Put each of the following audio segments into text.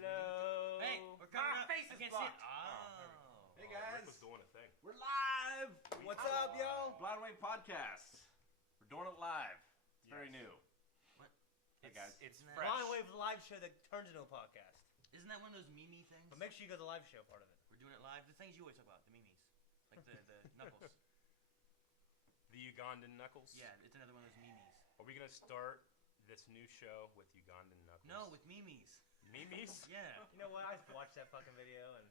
Hello. Hey, we're coming up. face is I can't see it. blocked. Oh. Hey guys, Rick was doing a thing. we're live. What's up, yo? Blind Wave Podcast. We're doing it live. It's very new. What? Hey guys, It's Isn't that- fresh. Blind Wave's live show that turns into a podcast. Isn't that one of those meme things? But make sure you go to the live show part of it. We're doing it live. The things you always talk about, the memes. Like the knuckles. The Ugandan Knuckles? Yeah, it's another one of those memes. Are we going to start this new show with Ugandan Knuckles? No, with memes. Memes? Yeah. You know what? I watched that fucking video and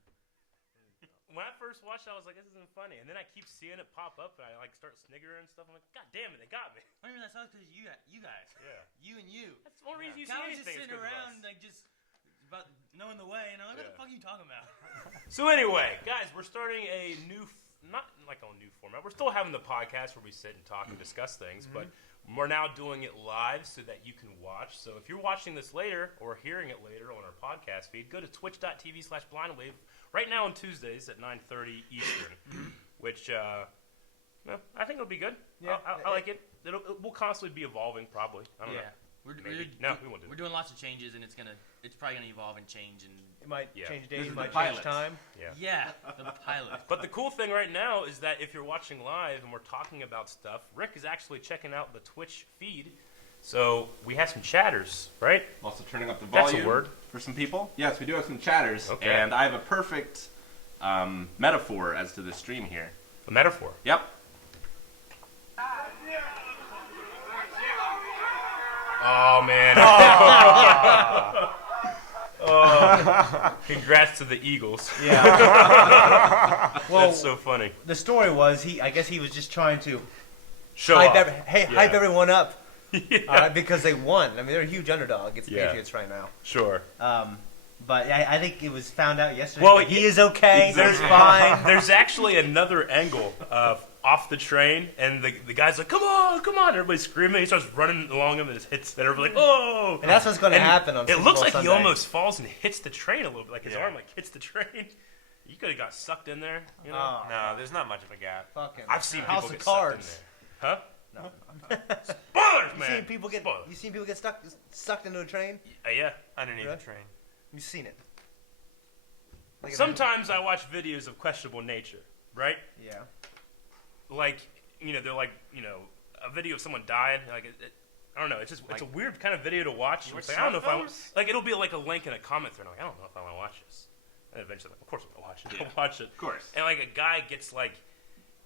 When I first watched it, I was like, this isn't funny. And then I keep seeing it pop up, and I like start sniggering and stuff. I'm like, God damn it, they got me. Only reason I saw it because you guys. Yeah. You and you. That's the only reason you see Calvin's anything. just sitting around like just about knowing the way, and I'm like, what the fuck are you talking about? So anyway, guys, we're starting a new, not like a new format. We're still having the podcast where we sit and talk and discuss things, but we're now doing it live so that you can watch. So if you're watching this later or hearing it later on our podcast feed, go to twitch.tv/blindwave right now on Tuesdays at 9:30 Eastern, which I think it'll be good. Yeah, I like it. We'll constantly be evolving, probably. I don't know. Maybe. No, we won't do We're that. doing lots of changes, and it's probably gonna evolve and change, and it might Yeah. change This days, is it the might pilot. change time. Yeah. the pilot. But the cool thing right now is that if you're watching live and we're talking about stuff, Rick is actually checking out the Twitch feed. So we have some chatters, right? also turning up the That's volume a word. for some people. Yes, we do have some chatters, Okay. and I have a perfect metaphor as to this stream here. A metaphor. Yep. Oh, man. Congrats to the Eagles. Yeah. Well, That's so funny. the story was I guess he was just trying to Show hype, off. hype everyone up Yeah. because they won. I mean, they're a huge underdog against the Yeah. Patriots right now. Sure. But I think it was found out yesterday. Well, that he is okay. There's He's fine. There's actually another angle off the train, and the guy's like, "Come on, come on!" Everybody's screaming. He starts running along him, and just hits it. Everybody's like, "Oh!" And that's what's going to And happen on it Super looks Bowl like Sunday. he almost falls and hits the train a little bit, like his Yeah. arm like hits the train. You could have got sucked in there. You know? Oh, No, there's not much of a gap. fucking I've seen House people of get Cards. sucked in there. Huh? No. Spoilers, You man. seen people get Spoilers. you seen people get sucked into a train? Yeah. Underneath Really? the train. You've seen it. Like, Sometimes I watch videos of questionable nature, right? Yeah. Like, they're like, a video of someone dying. Like, I don't know. It's just it's a weird kind of video to watch. You watch It's like, I don't know if I those? like. It'll be like a link in a comment thread. I'm like, I don't know if I want to watch this. And eventually, of course, I'm gonna watch it. I'll watch it. Of course. And like a guy gets like,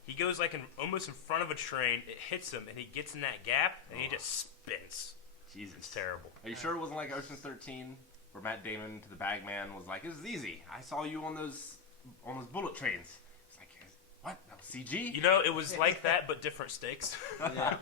he goes like almost in front of a train. It hits him, and he gets in that gap, and he just spins. Jesus. It's terrible. Are you sure it wasn't like Ocean's 13, where Matt Damon to the bagman was like, "This is easy. I saw you on those bullet trains." It's like, what? That was CG? It was like that, but different stakes. Yeah.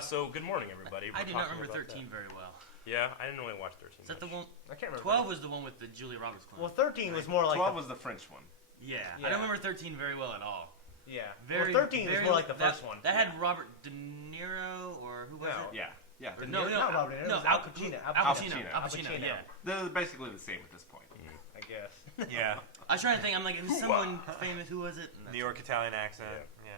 So good morning, everybody. I We're do not talking remember about 13 very well. that. Yeah, I didn't really watch 13. Is that the one? I can't remember. 12 was the one with the Julia Roberts clone. Well, 13 was more like 12 was the French one. Yeah. Yeah. I don't remember 13 very well at all. yeah. Very, well, 13 was very- more like the that- first one. That had Robert De Niro, or who was No. it? Yeah. Yeah. De No, Niro? no, Not Robert De Niro, it no, was Al Al Pacino. Al Al Pacino. Pacino. Al Pacino, yeah. They're basically the same at this point. I guess. Yeah. I was trying to think. I'm like, who's someone famous? Who was it? New York Italian accent. Yeah.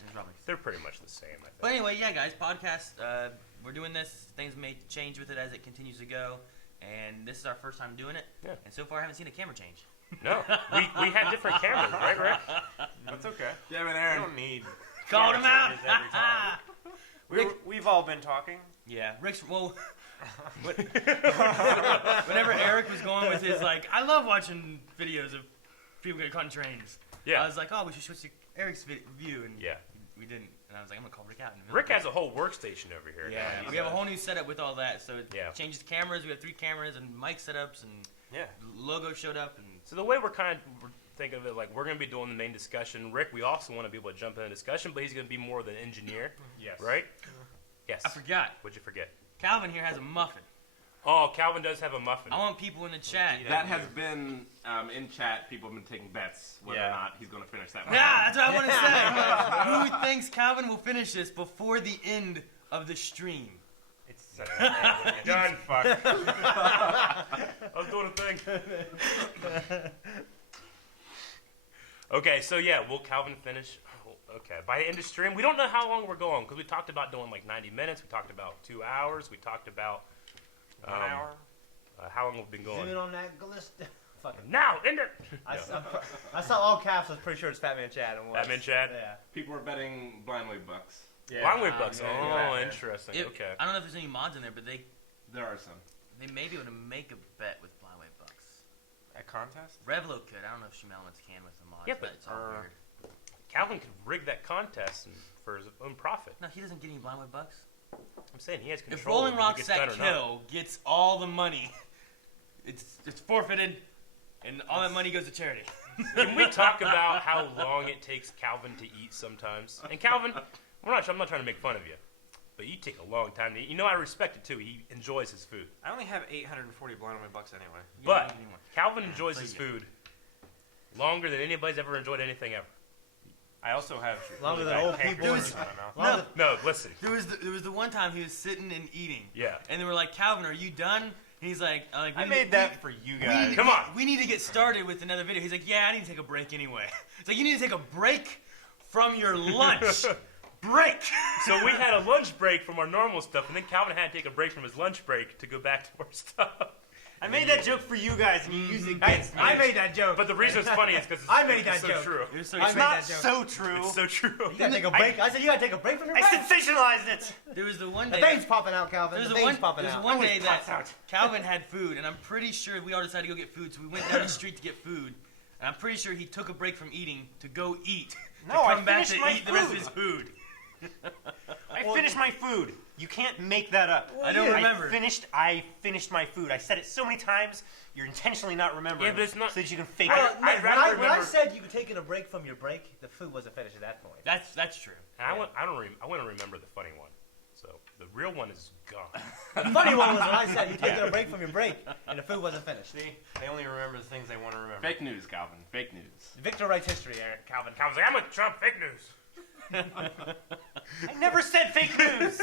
It was Robert. They're pretty much the same, I think. But anyway, yeah, guys, podcast. We're doing this. Things may change with it as it continues to go, and this is our first time doing it. Yeah. And so far, I haven't seen a camera change. No, we had different cameras, right, Rick? That's okay. Yeah, but I Aaron. don't need Called him out. changes every time. We've all been talking. Yeah, Rick's. Well, whenever Eric was going with his like, I love watching videos of people get caught in trains. Yeah. I was like, oh, we should switch to Eric's view, and Yeah. we didn't. And I was like, I'm gonna call Rick out. In a minute. Rick has a whole workstation over here. Yeah, now. We have a whole new setup with all that, so it Yeah. changes the cameras. We have 3 cameras and mic setups, and Yeah. logo showed up, and So the way we're thinking of it, like we're going to be doing the main discussion. Rick, we also want to be able to jump in a discussion, but he's going to be more of an engineer. Yes. Right? Yes. I forgot. What'd you forget? Calvin here has a muffin. Oh, Calvin does have a muffin. I want people in the chat. That has been in chat. People have been taking bets whether or not he's going to finish that. Yeah, that's what I want to say. Who thinks Calvin will finish this before the end of the stream? It's Done. Fuck. I was doing a thing. Okay, so yeah, will Calvin finish? Oh, okay, by the end of stream, we don't know how long we're going because we talked about doing like 90 minutes. We talked about 2 hours. We talked about 1 hour. How long have we been Zoom in going? on that glist. Fucking. Now, end it. I saw all caps. I was pretty sure it's Fat Man Chad. And Fat Man Chad? Yeah. People were betting blindly bucks. Blindweight bucks. yeah, Oh, yeah. interesting. It- Okay. I don't know if there's any mods in there, but they There are some. may be able to make a bet with blindweight bucks. A contest? Revlo could. I don't know if Shumelements can with the mods. Yeah, but but, it's all weird. Calvin could rig that contest for his own profit. No, he doesn't get any blindweight bucks. I'm saying he has If control. Rolling of if it Rock gets Sack done or not. Kill gets all the money, it's forfeited, and all that money goes to charity. Can we talk about how long it takes Calvin to eat sometimes? And Calvin, I'm not trying to make fun of you, but you take a long time to eat. You know, I respect it too. He enjoys his food. I only have 840 blindweight bucks anyway. But Yeah, Calvin enjoys his Please. food longer than anybody's ever enjoyed anything ever. I also have Longer than really old bad people. pancreas in my mouth. No, listen. There was the one time he was sitting and eating, Yeah. and they were like, "Calvin, are you done?" And he's like, I made that for you guys. Come on. We need to get started with another video." He's like, "Yeah, I need to take a break anyway." It's like, you need to take a break from your lunch. Break. So we had a lunch break from our normal stuff, and then Calvin had to take a break from his lunch break to go back to our stuff. I made that joke for you guys, and you use it Hey, against me. I made that joke. But the reason it's funny is because I made that so joke. true. It was so I It's made true. not that joke. so true. It's so true. You gotta take a break. I said you gotta take a break from your I break. sensationalized it. There was the one The day. veins popping out, Calvin. There's The the veins one, popping there's out. one Always day pops that out. Calvin had food, and I'm pretty sure we all decided to go get food, so we went down the street to get food. And I'm pretty sure he took a break from eating to go eat. No, to I come back to finished my eat the rest of food. his food. I finished my food. You can't make that up. I don't remember. I finished my food. I said it so many times. You're intentionally not remembering. Yeah, but it's not- so that you can fake I- it. I'd When rather when I remember- said you were taking a break from your break, the food wasn't finished at that point. That's true. And I want to remember the funny one. So the real one is gone. The funny one was when I said you taking a break from your break, and the food wasn't finished. See, they only remember the things they want to remember. Fake news, Calvin. Fake news. Victor writes history, Eric. Calvin. Calvin's like, I'm with Trump. Fake news. I never said fake news.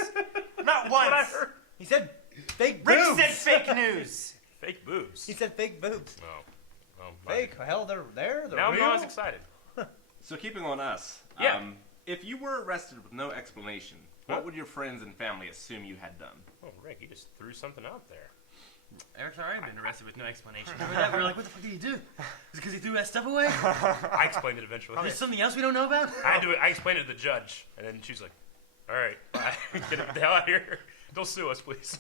Not That's what I once. heard. He said fake Rick boobs. said fake news. Fake boobs. He said fake boobs. Oh, Fake? Hell, they're there. They're Now I'm real. not as excited. So keeping on us. Yeah. If you were arrested with no explanation, what would your friends and family assume you had done? Oh, Rick, you just threw something out there. Eric's already been arrested with no explanation. Remember that? We were like, what the fuck did he do? Is it because he threw that stuff away? I explained it eventually. There's something else we don't know about? I explained it to the judge, and then she's like, "All right, bye. Get the hell out of here. Don't sue us, please."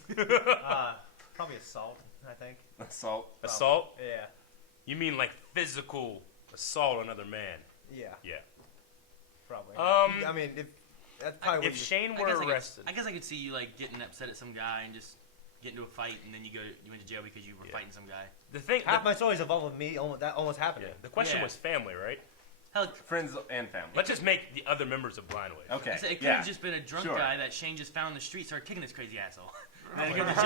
Probably assault, I think. Assault. Assault? Yeah. You mean like physical assault on another man? Yeah. Yeah. Probably. Um, I mean, if that's probably If what you, Shane I were guess I could- arrested, I guess I could see you like getting upset at some guy and just get into a fight, and then you went to jail because you were Yeah. fighting some guy. the thing, half my stories involved with me. That almost happening. yeah, the question Yeah. was family, right? Hell, Friends and family. Let's just make the other members of Blindwave. Okay. I said, it could yeah. have just been a drunk Sure. guy that Shane just found in the street, started kicking this crazy asshole. And then he go to jail.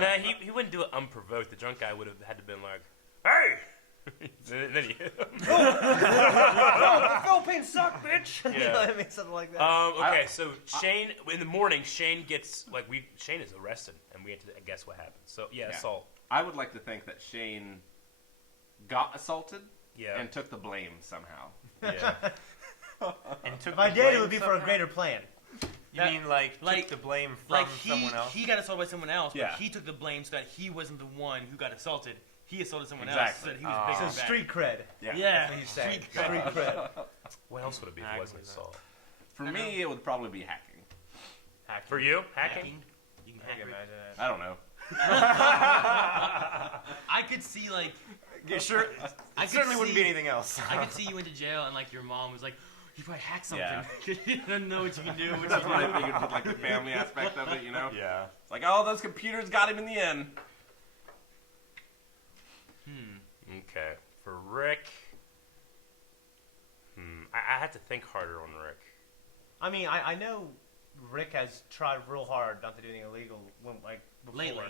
Nah, he wouldn't do it unprovoked. The drunk guy would have had to been like, "Hey!" then he hit him. The Philippines suck, bitch. You Yeah. know what I mean? Something like that. Okay, so Shane in the morning, Shane gets Shane is arrested, and we have to guess what happened. So yeah, Yeah. assault. I would like to think that Shane got assaulted Yeah, and took the blame somehow. yeah. And took if I the did, it blame would be for a somehow? great plan. You mean like like- took the blame from Like someone else? he got assaulted by someone else, Yeah. but he took the blame so that he wasn't the one who got assaulted. He assaulted someone else, Exactly. so that he was bigger So and bad. street cred. Yeah, That's what he's saying. street cred. Street cred. What else would it be if I it wasn't believe that. assault? For me, it would probably be hacking. For you, hacking? You can I hack can Rick. imagine it. I don't know. I could see like Yeah, sure. I It could certainly wouldn't be see- anything else. I could see you went to jail and like your mom was like, you probably hacked something. Yeah. you didn't know what you can do. What That's you what do. I figured with like the family aspect of it, you know? Yeah. It's like, oh, those computers got him in the end. Okay, for Rick. I have to think harder on Rick. I mean, I know Rick has tried real hard not to do anything illegal when, before. Lately.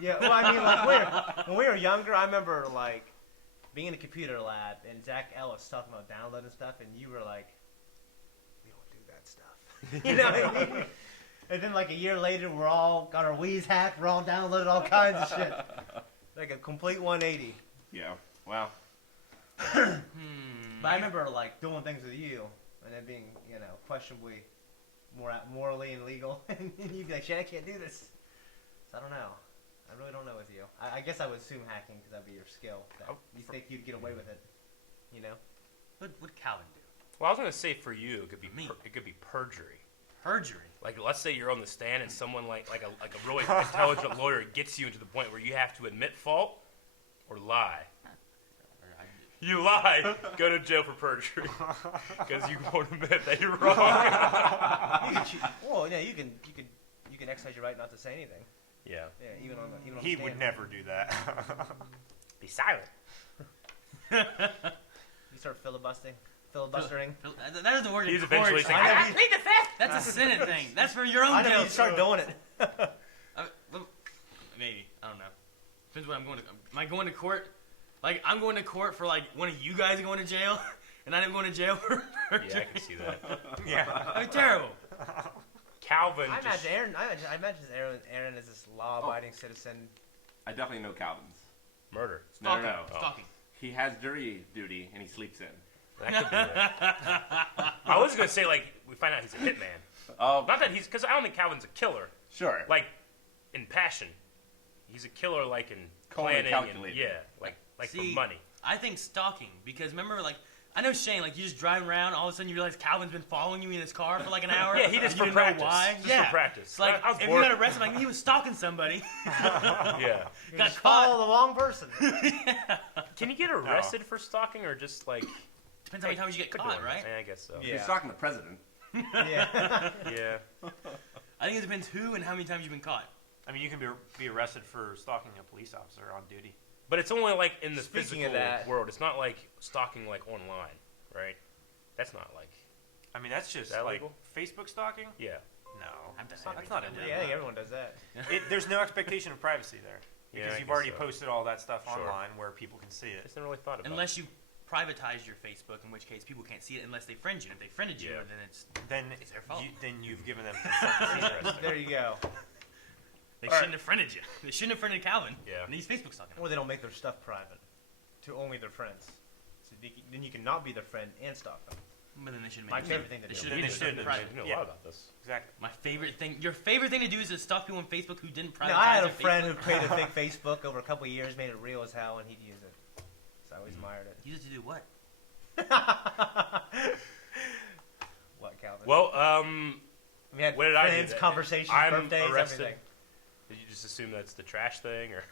Yeah, well, I mean, like, when we were younger, I remember, like, being in a computer lab, and Zach Ellis talking about downloading stuff, and you were like, we don't do that stuff. You know what I mean? And then, like, a year later, we're all got our Wii's hacked, we're all downloaded all kinds of shit. Like a complete 180. Yeah. Well, But I remember, like, doing things with you, and then being, questionably morally and legal, and you'd be like, shit, I can't do this. So I don't know. I really don't know with you. I guess I would assume hacking because that'd be your skill. You think you'd get away with it, you know? What would Calvin do? Well, I was gonna say for you, it could be Me. it could be perjury. Perjury. Like, let's say you're on the stand and someone like a really intelligent lawyer gets you to the point where you have to admit fault or lie. You lie, go to jail for perjury because you won't admit that you're wrong. Well, yeah, you can exercise your right not to say anything. Yeah. Yeah, even on the He stand. would never do that. Be silent. You start filibustering. That is the word. He's in eventually court. saying, I know "I you- plead the fifth." That's a Senate thing. That's for your own I know jail. you start doing it. Maybe. I don't know. Depends what I'm going to. Am I going to court? Like, I'm going to court for, like, one of you guys going to jail, and I'm going to jail for perjury. Yeah, I can see that. Yeah. I'm terrible. Calvin. I just, imagine Aaron is this law-abiding citizen. I definitely know Calvin's. murder. No. Stalking. Stalking. He has jury duty and he sleeps in. That could be it. I was gonna say like we find out he's a hitman. Oh, Not that he's because I don't think Calvin's a killer. sure. Like in passion, he's a killer. Like in Cold and planning. calculated. Yeah, like See, for money. I think stalking, because remember, like, I know Shane, like, you just driving around, all of a sudden you realize Calvin's been following you in his car for like an hour. Yeah, he just and for you didn't practice. know why. Just yeah. for practice. It's like, I was if bored. you got arrested, like, he was stalking somebody. Yeah. You Got just follow caught. the wrong person. Can you get arrested for stalking or just like? Depends how many times you get could caught, do it. right? Yeah, I guess so. Yeah. He's stalking the president. Yeah. Yeah. I think it depends who and how many times you've been caught. I mean, you can be arrested for stalking a police officer on duty. But it's only like in the Speaking physical of that- world. It's not like stalking like online, right? That's not like. I mean, that's just Is that like legal? Facebook stalking. Yeah. No, I've done that's not everything. illegal. Yeah, I think everyone does that. There's no expectation of privacy there Yeah, because I you've guess already so. posted all that stuff Sure. online where people can see I it. just never really thought about Unless you privatize your Facebook, in which case people can't see it unless they friend you. And if they friended you, Yeah. then it's Then It's their fault. then you've given them consent to see it. There you go. they All right. shouldn't have friended you. They shouldn't have friended Calvin. Yeah. And he's Facebook stalking him. Or they don't make their stuff private to only their friends. So then you cannot be their friend and stalk them. But then they should make My it favorite thing to They do. should Then have they made should it have. private. You know a Yeah. lot about this. Exactly. My favorite thing. Your favorite thing to do is to stalk people on Facebook who didn't privatize No, I had a their friend Facebook. who created a fake Facebook over a couple of years, made it real as hell, and he'd use it. So I always admired Use it to do what? it. What, Calvin? Well, we had what did I do? friends, conversations, I'm birthdays, arrested. everything. did you just assume that's the trash thing, or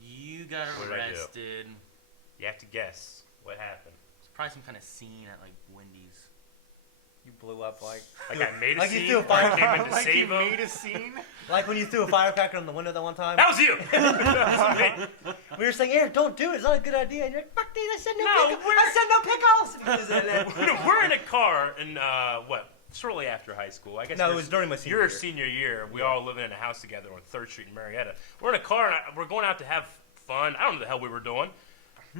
You got What did I do? arrested. you have to guess what happened? It's probably some kind of scene at like Wendy's. You blew up like Like I made a Like you scene, threw a or I fire- came in to Like save you him. made a scene. like when you threw a firecracker on the window that one time. That was you. That was me. We were saying, Aaron, don't do it. It's not a good idea. And you're like, fuck these. I said no, No, pickles. we're- I said no pickles. No, we're in a car, and what? Shortly after high school, I guess. No, it your- was during my senior your year. senior year. We all living in a house together on 3rd Street in Marietta. We're in a car, and we're going out to have fun. I don't know what the hell we were doing.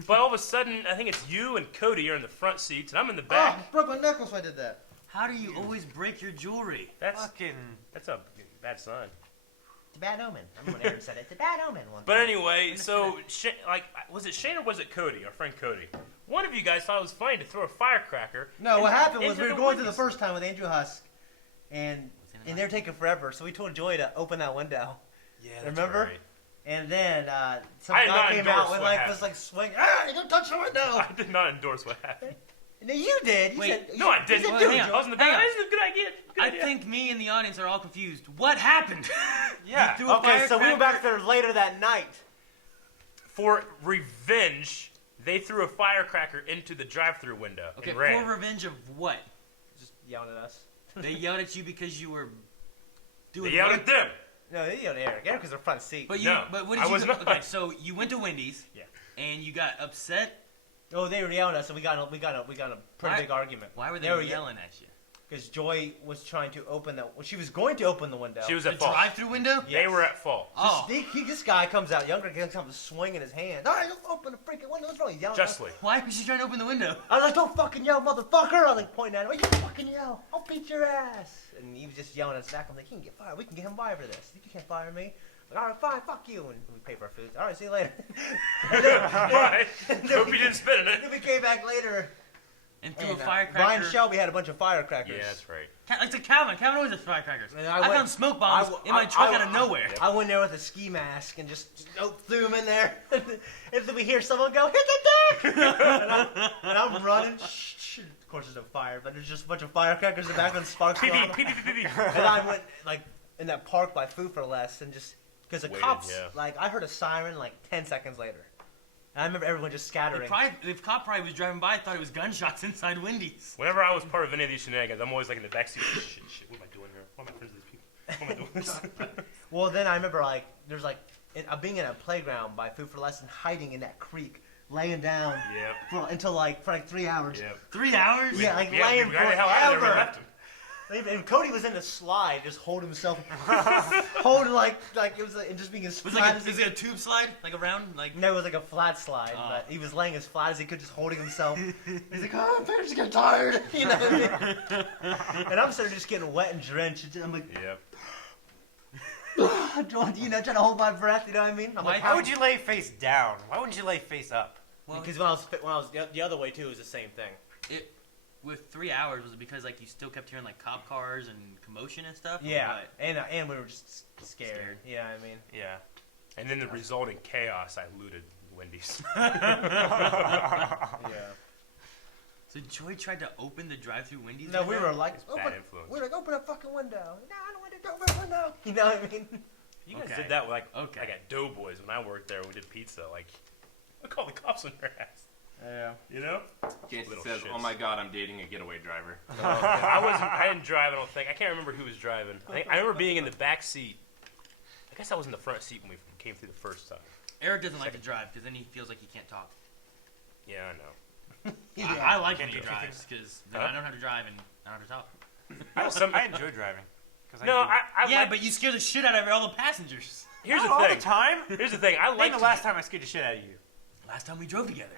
But all of a sudden, I think it's you and Cody are in the front seats, and I'm in the back. Oh, broke my knuckles when I did that. How do you always break your jewelry? That's Fucking. a bad sign. It's a bad omen. I remember when Aaron said it. It's a bad omen. But anyway, so was it Shane or was it Cody, our friend Cody? One of you guys thought it was funny to throw a firecracker. No, what happened was into we were the going through the Wendy's. first time with Andrew Husk, and they were taking forever. So we told Joy to open that window. Yeah, Remember? Right. And then some I did guy not came endorse out with what like happened. this like swing. Ah, don't touch the window. I did not endorse what happened. No, you did. You Wait, said, No, I you didn't. said, Well, "Dude, hang on. I was in the back. Hang on. This is a good idea. Good I idea. think me and the audience are all confused. What happened? Yeah. You threw a Okay, so we were back firecracker- there later that night. For revenge, they threw a firecracker into the drive-through window Okay, and ran. for revenge of what? Just yelling at us. They yelled at you because you were doing They yelled what? at them. No, they yelled at Eric. Eric was in the front seat. But you, No, but what did I you was do? not. Okay, so you went to Wendy's. Yeah. And you got upset. Oh, they were yelling at us, and we got a pretty Why- big argument. Why were they were yelling at you? Because Joy was trying to open that. Well, she was going to open the window. She was The at fault. drive-through window? They Yes. were at fault. Oh, This guy comes out, younger guy comes out, swinging his hand. All right, let's open the freaking window. What's wrong? He's yelling. Justly. why was she trying to open the window? I was like, don't fucking yell, motherfucker! I was like pointing at him. You fucking yell! I'll beat your ass! And he was just yelling at us back. I'm like, he can get fired. We can get him fired for this. You can't fire me. Like, all right, fine, fuck you. And we pay for our food. All right, see you later. Right. Hope you didn't spit in it. Then we came back later. and threw a And, firecracker. Ryan Shelby had a bunch of firecrackers. Yeah, that's right. Like to Calvin. Calvin always has firecrackers. And I went- found smoke bombs I- in my I- truck I- out of nowhere. I went there with a ski mask and just threw them in there. And then we hear someone go, hit the deck! and I'm running. Shh. Of course, there's no fire, but there's just a bunch of firecrackers in the back and sparks going off. And I went, like, in that park by Food for Less and just, because the Waited, cops, yeah. like, I heard a siren, like, 10 seconds later. And I remember everyone just scattering. The cop probably was driving by, thought it was gunshots inside Wendy's. Whenever I was part of any of these shenanigans, I'm always like in the backseat. Shit, what am I doing here? Why am I friends with these people? Why am I doing this? Well, then I remember, like, there's, like, being in a playground by Food for Less and hiding in that creek, laying down Yep. until, like, for 3 hours. Yep. 3 hours? Yeah, like, Yeah, laying we got the hell out of there. We forever. left him. And Cody was in the slide, just holding himself, holding like it was like, just being as Was flat it as like a tube slide? Like around? Like No, it was like a flat slide, Oh. but he was laying as flat as he could, just holding himself. He's like, oh, I'm starting to get tired, you know what I mean? And I'm sort of just getting wet and drenched. And I'm like, Yep. trying to hold my breath, you know what I mean? I'm like, Why would you lay face down? Why wouldn't you lay face up? well, Because when I was the other way too, it was the same thing. with 3 hours, was it because like you still kept hearing like cop cars and commotion and stuff? or Yeah, what? and we were just scared. You know what I mean? Yeah. And then the resulting chaos, I looted Wendy's. Yeah. So Joy tried to open the drive-through Wendy's. No, we window? were like, bad influence. we were like, open a fucking window. No, I don't want to open a window. You know what I mean? You guys Okay. did that like Okay. like at Doughboys when I worked there. We did pizza. Like, we call the cops on your ass. Yeah. You know? Jason Little says, shits. "Oh my God, I'm dating a getaway driver." I didn't drive. I don't think. I can't remember who was driving. I remember being in the back seat. I guess I was in the front seat when we came through the first time. Eric doesn't like to drive because then he feels like he can't talk. Yeah, I know. I like when Can't he do drives because Huh? I don't know how to drive and I don't know how to talk. I I enjoy driving. 'Cause I no, do- I Yeah, like, but you scare the shit out of all the passengers. here's Not the all thing. the time. Here's the thing. I When like the to, last time I scared the shit out of you? Last time we drove together.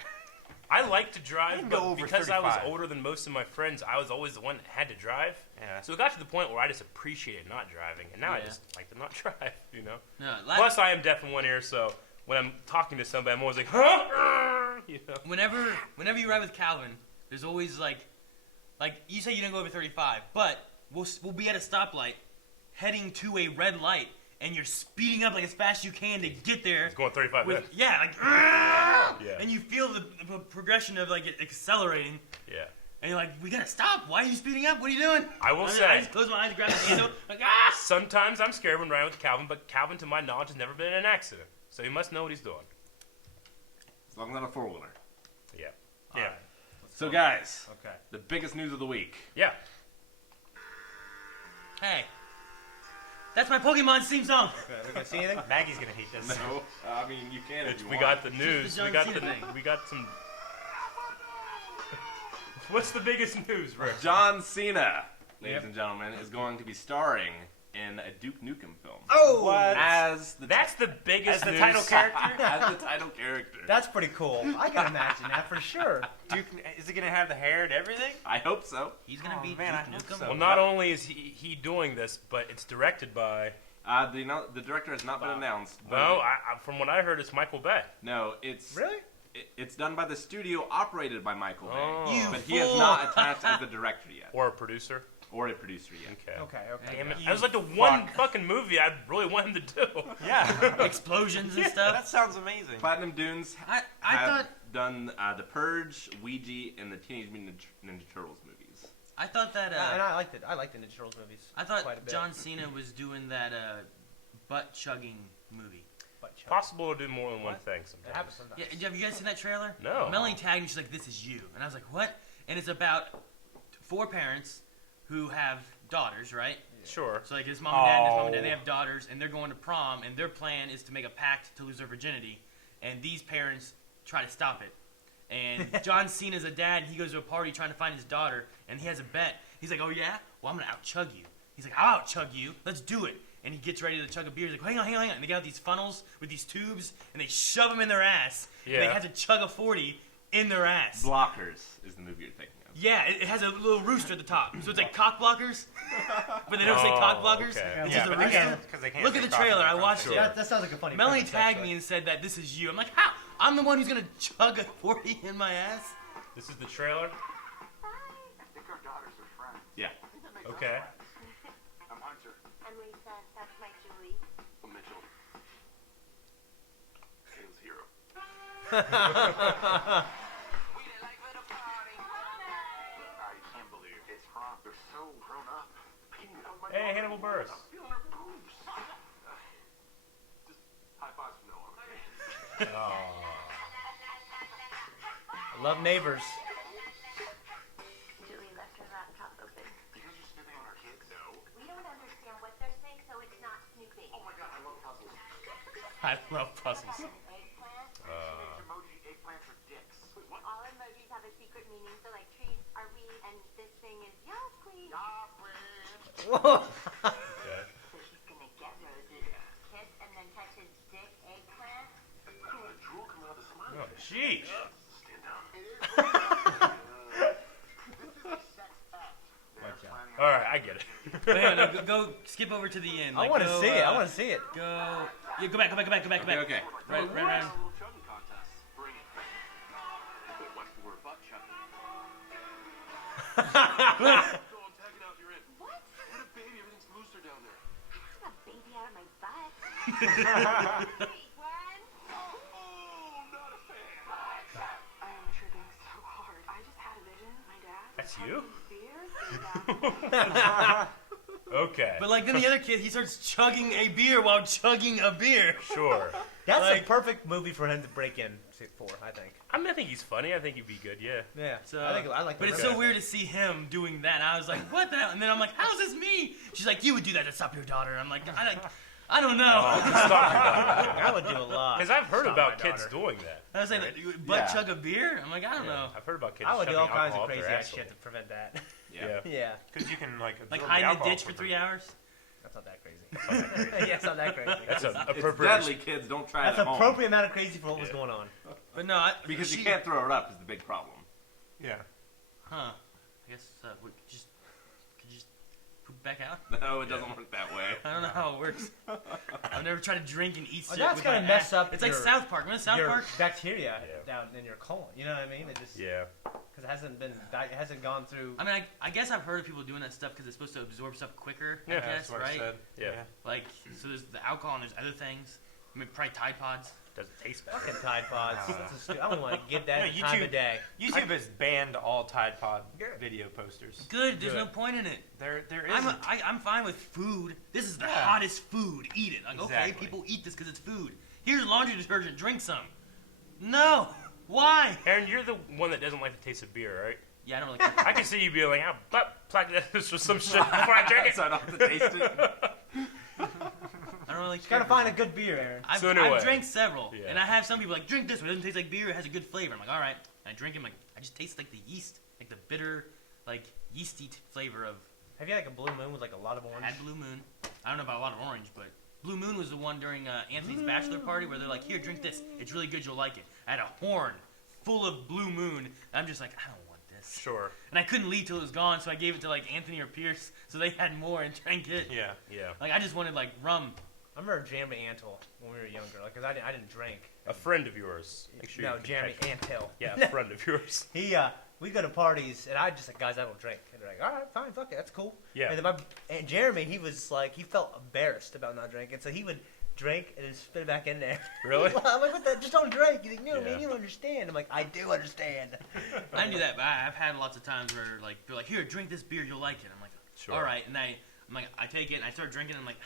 I like to I drive, can but go over because I was 35. older than most of my friends, I was always the one that had to drive. Yeah. So it got to the point where I just appreciated not driving, and now I Yeah. just like to not drive. You know. No, Plus, I am deaf in one ear, so when I'm talking to somebody, I'm always like, huh? You know. whenever you ride with Calvin, there's always like you say you didn't go over 35, but we'll be at a stoplight, heading to a red light, and you're speeding up like as fast as you can to get there. It's going 35 With, minutes. yeah, like, Yeah. and you feel the progression of like it accelerating, Yeah. and you're like, we gotta stop. Why are you speeding up? What are you doing? I will I say, just close my eyes, grab the handle, like ah. sometimes I'm scared when riding with Calvin, but Calvin, to my knowledge, has never been in an accident, so he must know what he's doing. As long as not a four-wheeler. Yeah. All Yeah. right. So, guys, Okay. the biggest news of the week. Yeah. Hey, that's my Pokemon theme song. Okay. We gonna see anything? Maggie's gonna hate this. No, I mean you can if you We want. got the news. John We got Cena the. thing. We got some. What's the biggest news, Rick? John Cena, ladies Yep. and gentlemen, is going to be starring in a Duke Nukem film Oh, What? as the That's the biggest As the news. title character? as the title character. that's pretty cool. I can imagine that for sure. Duke, is he gonna have the hair and everything? I hope so. He's gonna Oh, be man, I Duke hope Nukem. so. Well, not only is he doing this, but it's directed by. The director has not been announced. But No, from what I heard, it's Michael Bay. no, it's Really? it's done by the studio operated by Michael Bay, Oh. You but he is fool. not attached as the director yet Or a producer. or a producer yet. Okay. Okay. Damn it. You That was like the one fuck. fucking movie I really want him to do. Yeah. Explosions and stuff. That sounds amazing. Platinum Dunes I have thought done The Purge, Ouija, and the Teenage Mutant Ninja Turtles movies. I thought that and I liked it. I liked the Ninja Turtles movies. I thought quite a bit. John Cena was doing that butt chugging movie. But Chuck, Possible to do more than one What? thing it sometimes. happens sometimes. Yeah, have you guys seen that trailer? No. Melanie tagged me. She's like, "This is you," and I was like, "What?" And it's about 4 parents who have daughters, right? Sure. So like his mom and dad and his mom and Oh. dad, they have daughters, and they're going to prom, and their plan is to make a pact to lose their virginity, and these parents try to stop it. And John Cena's a dad, and he goes to a party trying to find his daughter, and he has a bet. He's like, "Oh yeah? Well, I'm gonna out-chug you." He's like, "I'll out-chug you. Let's do it." And he gets ready to chug a beer. He's like, hang on. And they got these funnels with these tubes, and they shove them in their ass. And they Yeah. have to chug a 40 in their ass. Blockers is the movie you're thinking of. Yeah, it has a little rooster at the top. So it's like cock blockers, but they don't say cock blockers. okay. It's Yeah, just a but they rooster. can't, because they can't. Look say at the coffee trailer. I background, watched too. it. That sounds like a funny. Melanie premise, tagged actually. me and said that this is you. I'm like, how? I'm the one who's gonna chug a 40 in my ass. This is the trailer. think our daughters are friends. Yeah. I think that makes Okay. us friends. I'm Hunter. I'm Lisa. That's my Julie. I'm Mitchell. His hero. I can't believe it's prom. They're so grown up. Hey, Hannibal Buress. I'm feeling her boobs. Just high fives from now on. I love Neighbors. Julie left her laptop open. You guys are sniffing on our kids? No. We don't understand what they're saying, so it's not snooping. Oh my god, I love puzzles. I love puzzles. Eggplant. Emoji eggplants are dicks. Wait, what? All emojis have a secret meaning, so like trees are weed, and this thing is yes, queen. Whoa. Okay. So she's gonna get Rose's kiss and then touch his dick eggplant. I don't want a drool coming out of the smile. Oh, sheesh. Stand down. This is a sex act. They're Watch out. planning on- All right, I get it. But hang on, go skip over to the end. I Like, want to go, see it. I want to see it. Go. Yeah, go back. Okay. Right. A little chugging contest. Bring it. Wait, what's the word? Butt chugging. Go, I'm tagging out. You're in. What? What a baby. Everything's looser down there. I have a baby out of my butt. 3, 1. Oh, not a fan. I am tripping so hard. I just had a vision. My dad. That's you? Beers Okay. But like then the other kid, he starts chugging a beer while chugging a beer. Sure. That's Like- a perfect movie for him to break in for, I think. I mean, I think he's funny. I think he'd be good. Yeah. Yeah. So, I like but the it's movie. so weird to see him doing that. I was like, what the hell? And then I'm like, how's this me? She's like, you would do that to stop your daughter. I'm like, I don't know. I would do a lot. Because I've heard Stop about my kids daughter. doing that. I was saying, butt chug a beer? I'm like, I don't know. I've heard about kids. I would do all shoving kinds of alcohol up crazy their ass asshole. shit to prevent that. Yeah. Yeah. Because you can like Like absorb hide in the alcohol ditch for 3 hours? That's not that crazy. yeah, it's not that crazy. That's an It's appropriate. deadly, kids. Don't try That's it at home. appropriate amount of crazy for what was Yeah. going on. But no, Because you can't throw it up is the big problem. Yeah. Huh. I guess we could you just poop back out? No, it doesn't work that way. I don't know how it works. I've never tried to drink and eat shit that's with gonna my mess ass. up It's like your- South Park. Remember South Your Park? bacteria Yeah. down in your colon. You know what I mean? It just Yeah. because it hasn't gone through. I mean, I guess I've heard of people doing that stuff because it's supposed to absorb stuff quicker. Yeah, I guess, That's what right? I said. Yeah. Like, so there's the alcohol and there's other things. I mean, probably Tide Pods. Doesn't taste bad. Fucking Tide Pods. That's I don't want to get that No, time YouTube- of day. YouTube has banned all Tide Pod Good. video posters. Good. There's Good. no point in it. There I'm isn't. I'm fine with food. This is the Yeah. hottest food. Eat it. Like, okay, Exactly. people eat this because it's food. Here's laundry detergent. Drink some. No. Why? Aaron, you're the one that doesn't like the taste of beer, right? Yeah, I don't really care. I can see you being like, "Ah, butt plug this or some shit before I drink it." So I don't have to taste it. I don't really You care. gotta find a good beer, Aaron. I've, So anyway. I've drank several, Yeah. and I have some people like drink this one. It doesn't taste like beer. It has a good flavor. I'm like, all right. And I drink it. I'm like, I just taste like the yeast, like the bitter, like yeasty flavor of. Have you had like a Blue Moon with like a lot of orange? I had Blue Moon. I don't know about a lot of orange, but Blue Moon was the one during Anthony's bachelor party where they're like, here, drink this. It's really good. You'll like it. I had a horn full of Blue Moon. And I'm just like, I don't want this. Sure. And I couldn't leave till it was gone, so I gave it to like Anthony or Pierce, so they had more and drank it. Yeah. Yeah. Like I just wanted like rum. I remember Jeremy Antle when we were younger, like, cause I didn't drink. A friend of yours. Make sure No, you Jeremy confess. Antle. Yeah, a friend of yours. We go to parties, and I just like, guys, I don't drink. And they're like, all right, fine, fuck it, that's cool. Yeah. And then and Jeremy, he was like, he felt embarrassed about not drinking, so he would drink and then spit it back in there. Really? I'm like, what the? Just don't drink. He's like, no, Yeah. man, you don't understand. I'm like, I do understand. I didn't do that, but I've had lots of times where like they're like, here, drink this beer, you'll like it. I'm like, Sure. all right, and I'm like, I take it and I start drinking. And I'm like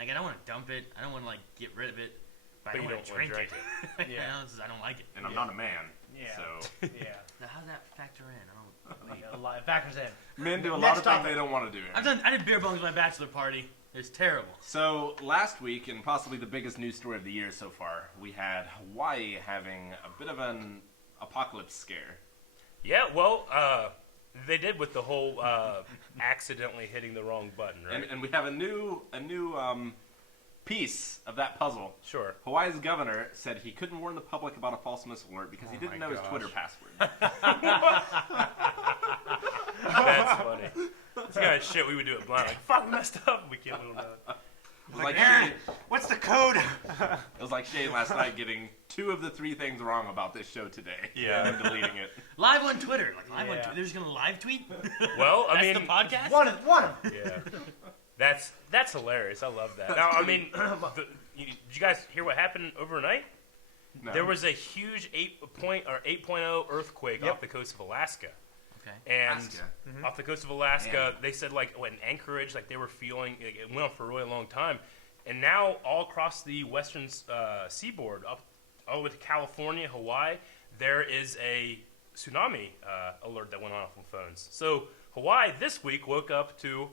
I don't want to dump it. I don't want to like get rid of it. But I But don't you want to don't wanna drink drink it. Yeah. You know, it's just, I don't like it. And I'm not a man. Yeah. So Yeah. So how does that factor in? I don't. A lot. It factors in. men do a lot Next of things topic. they don't want to do. I did beer bongs at my bachelor party. It's terrible. So last week, and possibly the biggest news story of the year so far, we had Hawaii having a bit of an apocalypse scare. Yeah, well, they did with the whole accidentally hitting the wrong button, right? And we have a new piece of that puzzle. Sure. Hawaii's governor said he couldn't warn the public about a false missile alert because he didn't my know his gosh. Twitter password. That's funny. That's the kind of shit we would do it blind. Like, fuck, we messed up. We can't let them know. Like, Aaron, what's What's the code? It was like Shane last night getting 2 of the 3 things wrong about this show today. Yeah. And deleting it. Live on Twitter. Like, live on Yeah. Twitter. They're just going to live tweet? Well, I That's mean, the podcast? One of them. yeah, that's hilarious. I love that. Now, I mean, did you guys hear what happened overnight? No. There was a huge 8.0 earthquake Yep. off the coast of Alaska. Okay. And Alaska. off the coast of Alaska, Man. they said like when Anchorage, like they were feeling it went on for a really long time, and now all across the western seaboard, up all the way to California, Hawaii, there is a tsunami alert that went off on phones. So Hawaii this week woke up to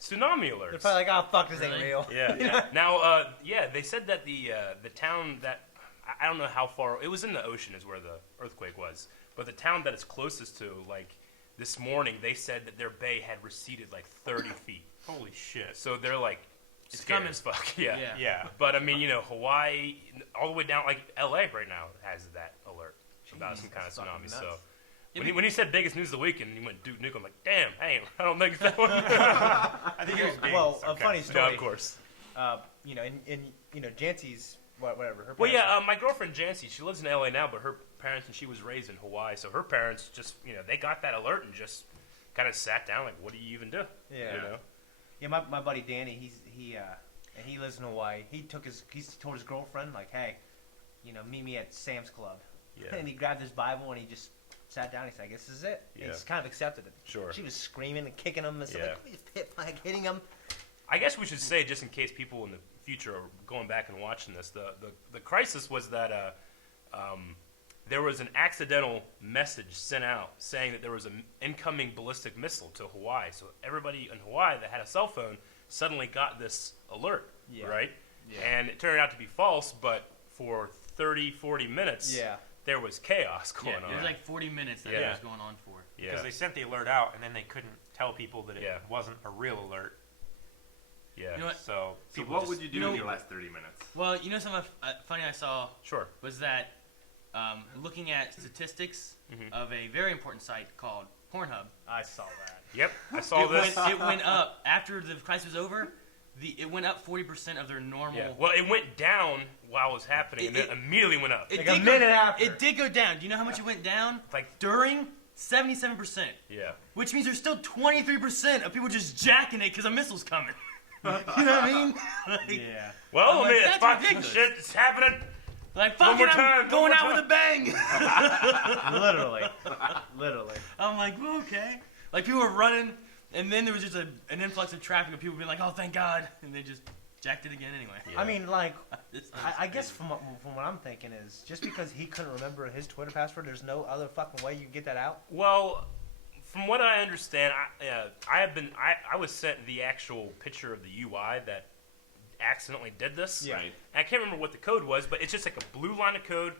tsunami alerts. They're probably like, oh fuck, this ain't Really? real. Yeah. Now, they said that the town that I don't know how far it was in the ocean is where the earthquake was, but the town that it's closest to, like this morning, they said that their bay had receded like 30 feet. Holy shit. So they're like, It's scared coming. as fuck. Yeah. Yeah. Yeah. But I mean, Hawaii, all the way down, like LA right now has that alert about some kind of that's fucking tsunami. nuts. So. Yeah, When he said biggest news of the week and he went Duke Nukem, I'm like, damn, hey, I don't think it's that one. I think it was being Well, a sarcastic. funny No, story. of course. In Jancy's whatever. Her Well, parents- yeah, my girlfriend Jancy, she lives in LA now, but her parents and she was raised in Hawaii, so her parents just, they got that alert and just kind of sat down like, what do you even do? Yeah. You know? Yeah, my buddy Danny, he lives in Hawaii. He told his girlfriend like, hey, meet me at Sam's Club. Yeah. And he grabbed his Bible and he just sat down. He said, I guess this is it. And Yeah. he just kind of accepted it. Sure. She was screaming and kicking him and stuff, Yeah. like hitting him. I guess we should say, just in case people in the future are going back and watching this, the crisis was that there was an accidental message sent out saying that there was an incoming ballistic missile to Hawaii. So everybody in Hawaii that had a cell phone suddenly got this alert, Yeah. right? Yeah. And it turned out to be false, but for 30, 40 minutes, Yeah. there was chaos going It on. was like 40 minutes that Yeah. it was going on for. Yeah. Because they sent the alert out and then they couldn't tell people that it Yeah. wasn't a real alert. Yeah. You know what? So So people what just, would you do you know- in your last 30 minutes? Well, something funny I saw Sure. was that looking at statistics Mhm. of a very important site called Pornhub, I saw that. Yep. I saw this. it went up after the crisis was over. It went up 40% of their normal. Yeah. Well, it went down while it was happening, and then It- immediately went up. It Like did a go- minute after. It did go down. Do you know how much it went down? Like- during 77%, Yeah. which means there's still 23% of people just jacking it because a missile's coming. You know what I mean? Like, Yeah. Well, I'm I like, mean, it's that's fucking ridiculous. shit. It's happening. like One fuck more it, time, I'm one going more out with a bang. Literally. I'm like, well, okay. Like people were running, and then there was just an influx of traffic of people being like, oh, thank God, and they just jacked it again anyway. Yeah. I mean, like, This- I guess from what I'm thinking is just because he couldn't remember his Twitter password, there's no other fucking way you can get that out. Well, from what I understand, I was sent the actual picture of the UI that accidentally did this. Yeah. Right. And I can't remember what the code was, but it's just like a blue line of code.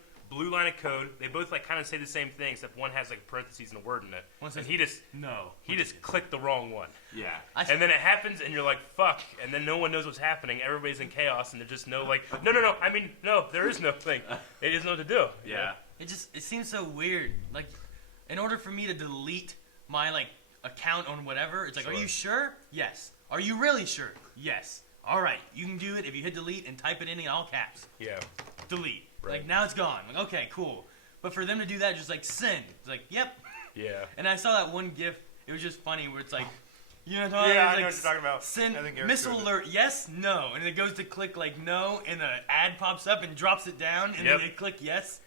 They both like kind of say the same thing, except one has like parentheses and a word in it. One And says- he no. just clicked the wrong one. Yeah. And then it happens, and you're like, fuck. And then no one knows what's happening. Everybody's in chaos, and there's just no, like, no. I mean, no, there is no thing. They just know what to do. you know? Yeah. It seems so weird. Like, in order for me to delete my like account on whatever, it's like, Sure. are you sure? Yes. Are you really sure? Yes. All right, you can do it if you hit delete and type it in all caps. Yeah. Delete. Right. Like now it's gone. Like okay, cool. But for them to do that, just like send. It's like yep. Yeah. And I saw that one GIF. It was just funny where it's like, you know what I'm talking Yeah, about? I know It's what you're talking about. Send I think Eric missile showed it. alert. Yes, no, and it goes to click like no, and the ad pops up and drops it down, and Yep. then they click yes.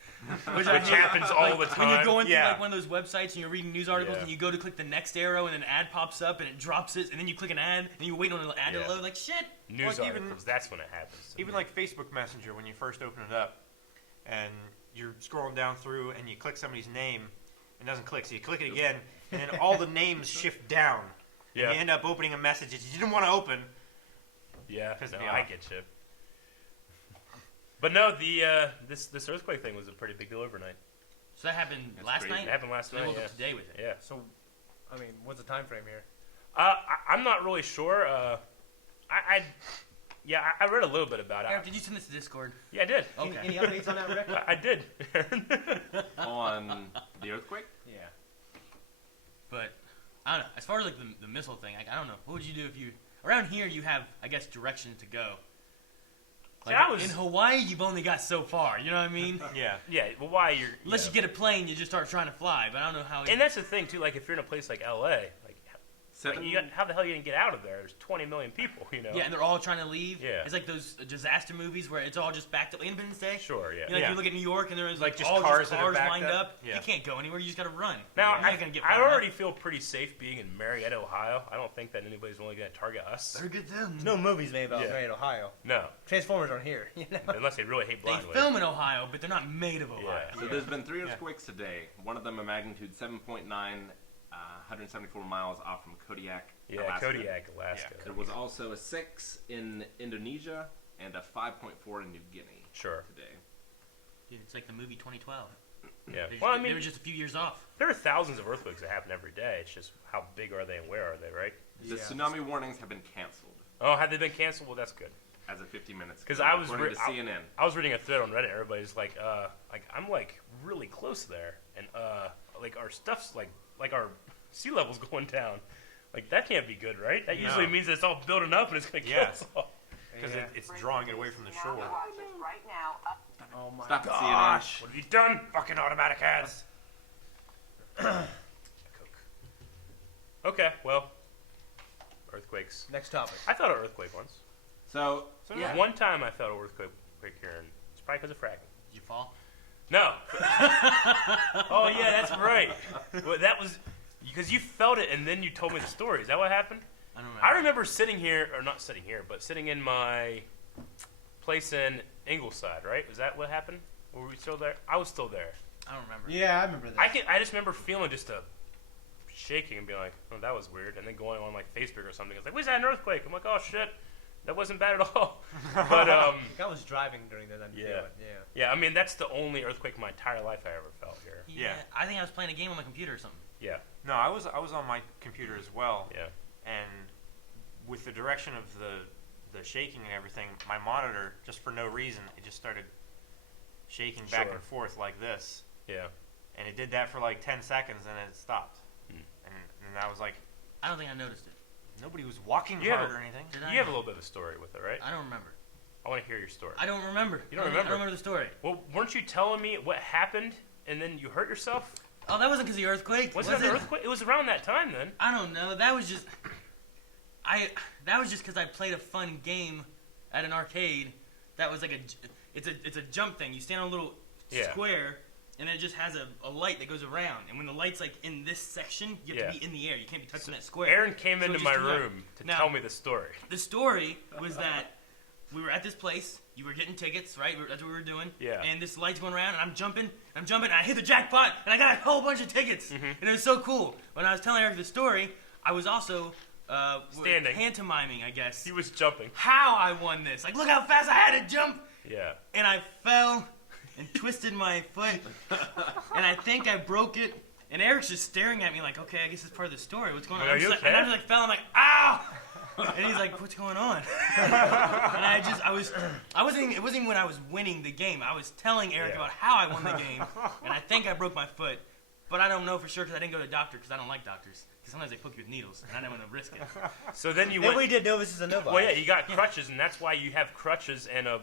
Which happens all the When time. you're going through Yeah. like one of those websites and you're reading news articles Yeah. and you go to click the next arrow and an ad pops up and it drops it and then you click an ad and you wait on the ad Yeah. to load like shit. News Like, even- articles, that's when it happens. Even like Facebook Messenger, when you first open it up, and you're scrolling down through, and you click somebody's name, it doesn't click, so you click it again, and then all the names shift down. Yeah. And you end up opening a message that you didn't want to open. Yeah, Pissed no, me I off. get you. But no, the this earthquake thing was a pretty big deal overnight. So that happened That's last crazy. night. It happened last And night. woke Yeah. up today with it. Yeah. So, I mean, what's the time frame here? I'm not really sure. I read a little bit about Eric, it. did you send this to Discord? Yeah, I did. Okay. Any updates on that, Rick? I did. On the earthquake? Yeah. But I don't know. As far as like the missile thing, I don't know. What would you do if you around here? You have I guess directions to go. Like, I was- in Hawaii, you've only got so far. You know what I mean? Yeah. Yeah, well, why you're... Unless you get a plane, you just start trying to fly. But I don't know how. And that's the thing, too. Like, if you're in a place like L.A., how the hell are you going to get out of there? There's 20 million people, you know? Yeah, and they're all trying to leave. Yeah. It's like those disaster movies where it's all just backed up. Independence Day. Sure, yeah. You know, like you look at New York and there's Like just all cars that are cars backed lined up. up. Yeah. You can't go anywhere. You just got to run. Now, You're not gonna get I fired already up. feel pretty safe being in Marietta, Ohio. I don't think that anybody's really going to target us. Better get them. There's no movies made about Yeah. Marietta, Ohio. No. Transformers aren't here. You know. Unless they really hate They Blindwood. film in Ohio, but they're not made of Ohio. Yeah. So there's been 3 earthquakes today. One of them a magnitude 7.9, 174 miles off from Kodiak, Yeah, Alaska. Kodiak, Alaska. There was also a 6 in Indonesia and a 5.4 in New Guinea Sure. today. Dude, it's like the movie 2012. Yeah. They Well, I they mean, were just a few years off. there are thousands of earthquakes that happen every day. It's just how big are they and where are they, right? The tsunami warnings have been canceled Oh, had they been canceled? Well, that's good. as of 50 minutes 'Cause ago, I was according to I- CNN. I was reading a thread on Reddit. Everybody's like I'm like really close there, and like our stuff's like our sea level's going down. Like that can't be good, right? That usually No. means it's all building up and it's gonna kill Yeah. us all. Because it's drawing it away from the shore. Right now, Oh my Stop god. CNN. What have you done? Fucking automatic ads. Coke. Okay, well, earthquakes. Next topic. I felt an earthquake once. So, So yeah. one time I felt an earthquake here, and it's probably because of fracking. Did you fall? No. Oh yeah, that's right. Well, that was because you felt it, and then you told me the story. Is that what happened? I don't remember. I remember sitting here, or not sitting here, but sitting in my place in Ingleside. Right? Was that what happened? Were we still there? I was still there. I don't remember. Yeah, I remember that. I just remember feeling just a shaking and being like, oh, that was weird, and then going on like Facebook or something. It's like, was that an earthquake? I'm like, oh shit, that wasn't bad at all. But I think I was driving during that. Yeah. Yeah. yeah, I mean that's the only earthquake in my entire life I ever felt here. Yeah. I think I was playing a game on my computer or something. Yeah, No, I was on my computer as well, yeah. and with the direction of the shaking and everything, my monitor, just for no reason, it just started shaking back Sure. and forth like this. Yeah. And it did that for like 10 seconds, and then it stopped. Hmm. And I was like, I don't think I noticed it. nobody was walking You have hard a- or anything. Did You I? have a little bit of a story with it, right? I don't remember. I want to hear your story. I don't remember. You don't I remember? don't remember the story. Well, weren't you telling me what happened and then you hurt yourself? Oh, that wasn't because of the earthquake. Wasn't that the earthquake? It was around that time then. I don't know. That was just. That was just because I played a fun game at an arcade. That was like it's a jump thing. You stand on a little Yeah. square, and it just has a light that goes around. And when the light's like in this section, you have to Yeah. be in the air. You can't be touching that square. Aaron came So into just my do that. room to Now- tell me the story. The story was that we were at this place. You were getting tickets, right? That's what we were doing. Yeah. And this light's going around, and I'm jumping, and I hit the jackpot, and I got a whole bunch of tickets, Mm-hmm. and it was so cool. When I was telling Eric the story, I was also Standing. pantomiming, I guess, He was jumping. how I won this. Like, look how fast I had to jump, Yeah. and I fell and twisted my foot, and I think I broke it. And Eric's just staring at me like, okay, I guess it's part of the story. What's going on? Are you And I okay? just like fell. I'm like, ow! And he's like, what's going on? And it wasn't even when I was winning the game. I was telling Eric Yeah. about how I won the game, and I think I broke my foot, but I don't know for sure because I didn't go to a doctor because I don't like doctors. Because sometimes they poke you with needles, and I didn't want to risk it. So then you Then went. we did Novus is a Nova. Well, yeah, you got crutches, and that's why you have crutches and a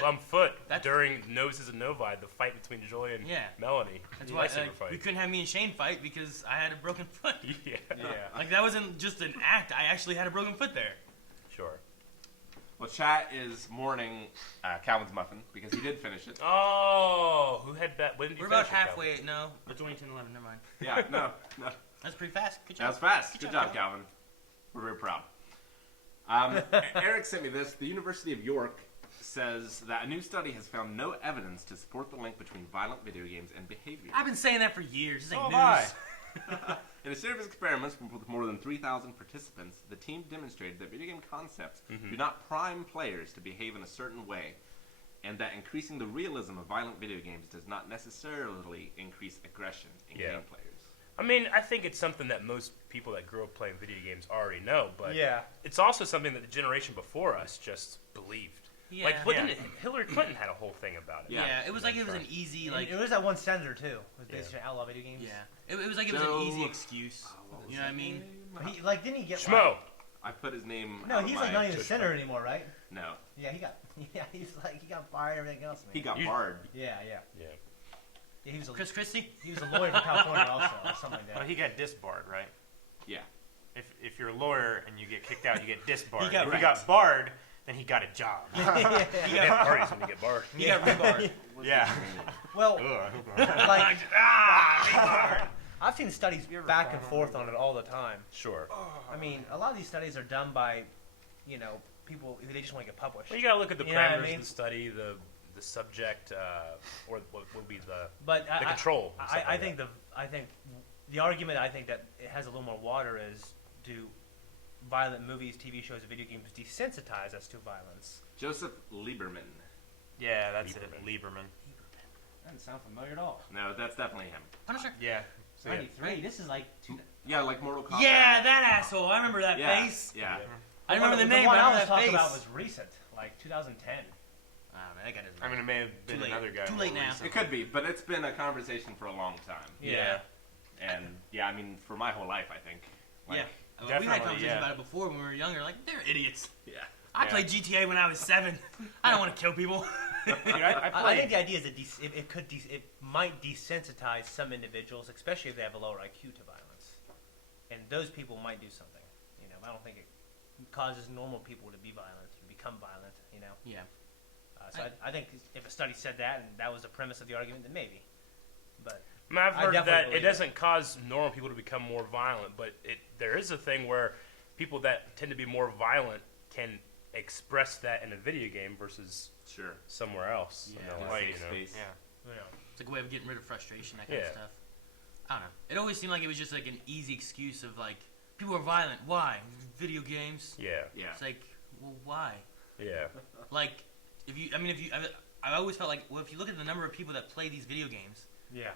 bum foot that's- during Noses and Novi, the fight between Joy and Yeah. Melanie. That's The why lightsaber we fight. couldn't have me and Shane fight because I had a broken foot. Yeah. Like that wasn't just an act. I actually had a broken foot there. Sure. Well, chat is mourning Calvin's muffin because he did finish it. Oh, who had that? When did you We're about finish it, Calvin? halfway. No, it's only 10:11. Never mind. Yeah, no. That's pretty fast. Good That job. was fast. Good Good job, job, Calvin. We're very proud. Eric sent me this. The University of York says that a new study has found no evidence to support the link between violent video games and behavior. I've been saying that for years. This ain't Oh, news. my. In a series of experiments with more than 3,000 participants, the team demonstrated that video game concepts do not prime players to behave in a certain way, and that increasing the realism of violent video games does not necessarily increase aggression in Yeah. game players. I mean, I think it's something that most people that grew up playing video games already know, but Yeah. it's also something that the generation before us just believed. Yeah. Like, what Yeah. didn't Hillary Clinton had a whole thing about it. Yeah, it was like it was an easy like. it was that one senator too. Was Yeah. basically outlaw video games. Yeah, it was like it was So- an easy excuse. You know what I mean? He, like, didn't he get Schmo. I put his name. No, out of he's my like not even a Twitch center feed. anymore, right? No, Yeah, he got fired. Everything else, man. he got barred. Yeah. Yeah. Yeah, he was a Chris Christie? he was a lawyer for California also, or something like Well, that. he got disbarred, right? Yeah. If you're a lawyer and you get kicked out, you get disbarred. He got If you got barred, then he got a job. You get parties when you get barred. He got rebarred. Yeah. Well, like Rebarred. I've seen studies back and forth on it all the time. Sure. I mean, a lot of these studies are done by, people who they just want to get published. Well, you gotta look at the You know what I parameters mean? of the study, the subject, or what will be the But control. and stuff I like think that. the argument that it has a little more water is, do violent movies, TV shows, and video games desensitize us to violence? Joseph Lieberman. Yeah, that's it. Lieberman. That doesn't sound familiar at all. No, that's definitely him. Punisher? Yeah. 93. This is like Yeah, like Mortal Kombat. Yeah, that asshole. I remember that Yeah, face. Yeah. I remember the name. The one I I remember was that talking face. about was recent, like 2010. Ah, man, that guy doesn't. I mean, it may have been Too late. another guy. Too more late now. recent. It could be, but it's been a conversation for a long time. Yeah. And yeah, I mean, for my whole life, I think. Like, Yeah. We Definitely, had conversations yeah. about it before when we were younger. Like, they're idiots. Yeah. I Yeah. played GTA when I was 7. I don't want to kill people. Dude, I I played. think the idea is that it might desensitize some individuals, especially if they have a lower IQ to violence, and those people might do something. I don't think it causes normal people to be violent, to become violent. Yeah. So I think if a study said that and that was the premise of the argument, then maybe. But I mean, I've I heard definitely that it believe doesn't cause normal people to become more violent, but there is a thing where people that tend to be more violent can express that in a video game versus Sure. somewhere else. Yeah. Like, Safe space. Yeah. It's like a way of getting rid of frustration, that kind of Yeah. stuff. I don't know. It always seemed like it was just like an easy excuse of like, people are violent. Why? Video games. Yeah. Yeah. It's like, well, why? Yeah. Like, I always felt like, well, if you look at the number of people that play these video games, yeah,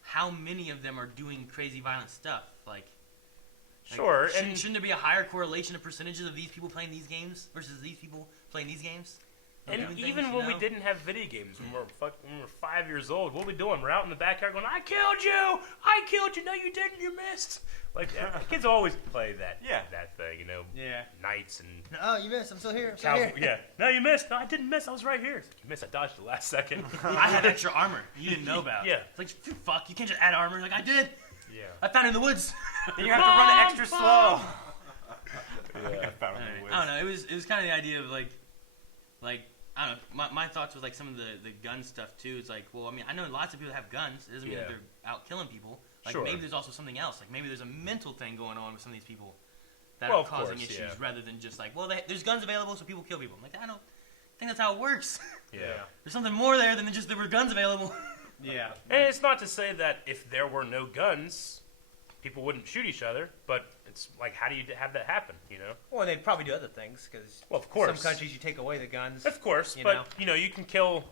how many of them are doing crazy violent stuff? Like, Sure. shouldn't there be a higher correlation of percentages of these people playing these games versus these people playing these games? And Doing even things, when we know? didn't have video games, when we were 5 years old, what were we doing? We're out in the backyard going, "I killed you! I killed you! No, you didn't! You missed!" Like kids always play that. Yeah. That thing, yeah. Knights and Oh, you missed. I'm still here. yeah. No, you missed. No, I didn't miss. I was right here. It's like, you missed. I dodged the last second. I had extra armor you didn't know about. Yeah. It's like, fuck, you can't just add armor. Like, I did. Yeah. I found it in the woods. Then you have to run it extra slow. Yeah. I don't know. It was kind of the idea of like I don't know. My thoughts was like some of the gun stuff too. It's like, well, I mean, I know lots of people that have guns. It doesn't mean that Yeah. they're out killing people. Like Sure. maybe there's also something else. Like maybe there's a mental thing going on with some of these people that Well, are of causing course, issues yeah. rather than just like, well, there's guns available, so people kill people. I'm like, I don't think that's how it works. Yeah. There's something more there than just there were guns available. Yeah. And it's not to say that if there were no guns, people wouldn't shoot each other, but it's like, how do you have that happen, you know? Well, they'd probably do other things because Well, of course. some countries you take away the guns. Of course, You but, know? you can kill,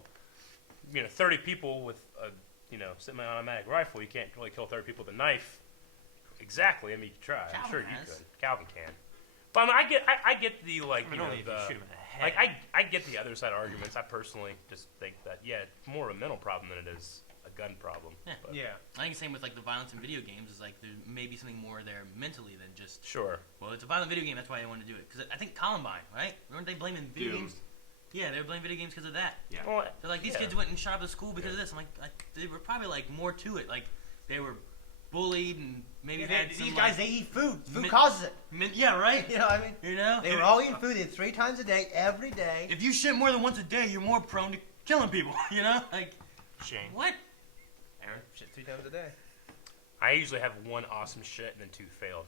30 people with a, semi-automatic rifle. You can't really kill 30 people with a knife. Exactly. I mean, you can try. I'm Calvin sure you has. could. Calvin can. But I mean, I get the, like, I mean, only if you shoot him in the head. like, I get the other side arguments. I personally just think that, yeah, it's more of a mental problem than it is a gun problem. Yeah. But Yeah. I think the same with like the violence in video games is like there may be something more there mentally than just, Sure. well, it's a violent video game, that's why they wanted to do it. Because I think Columbine, right? Weren't they blaming video Doom. games? Yeah, they were blaming video games because of that. Yeah. Well, They're like, these yeah. kids went and shot up the school because of this. I'm like, they were probably like more to it. Like they were bullied and maybe had some, These guys, like, they eat food. Food min- causes it. yeah, right. You know what I mean? You know, They were all eating food. They ate 3 times a day, every day. if you shit more than once a day, you're more prone to killing people. You know, like Shane. what? Aaron, shit 3 times a day. I usually have one awesome shit and then 2 failed.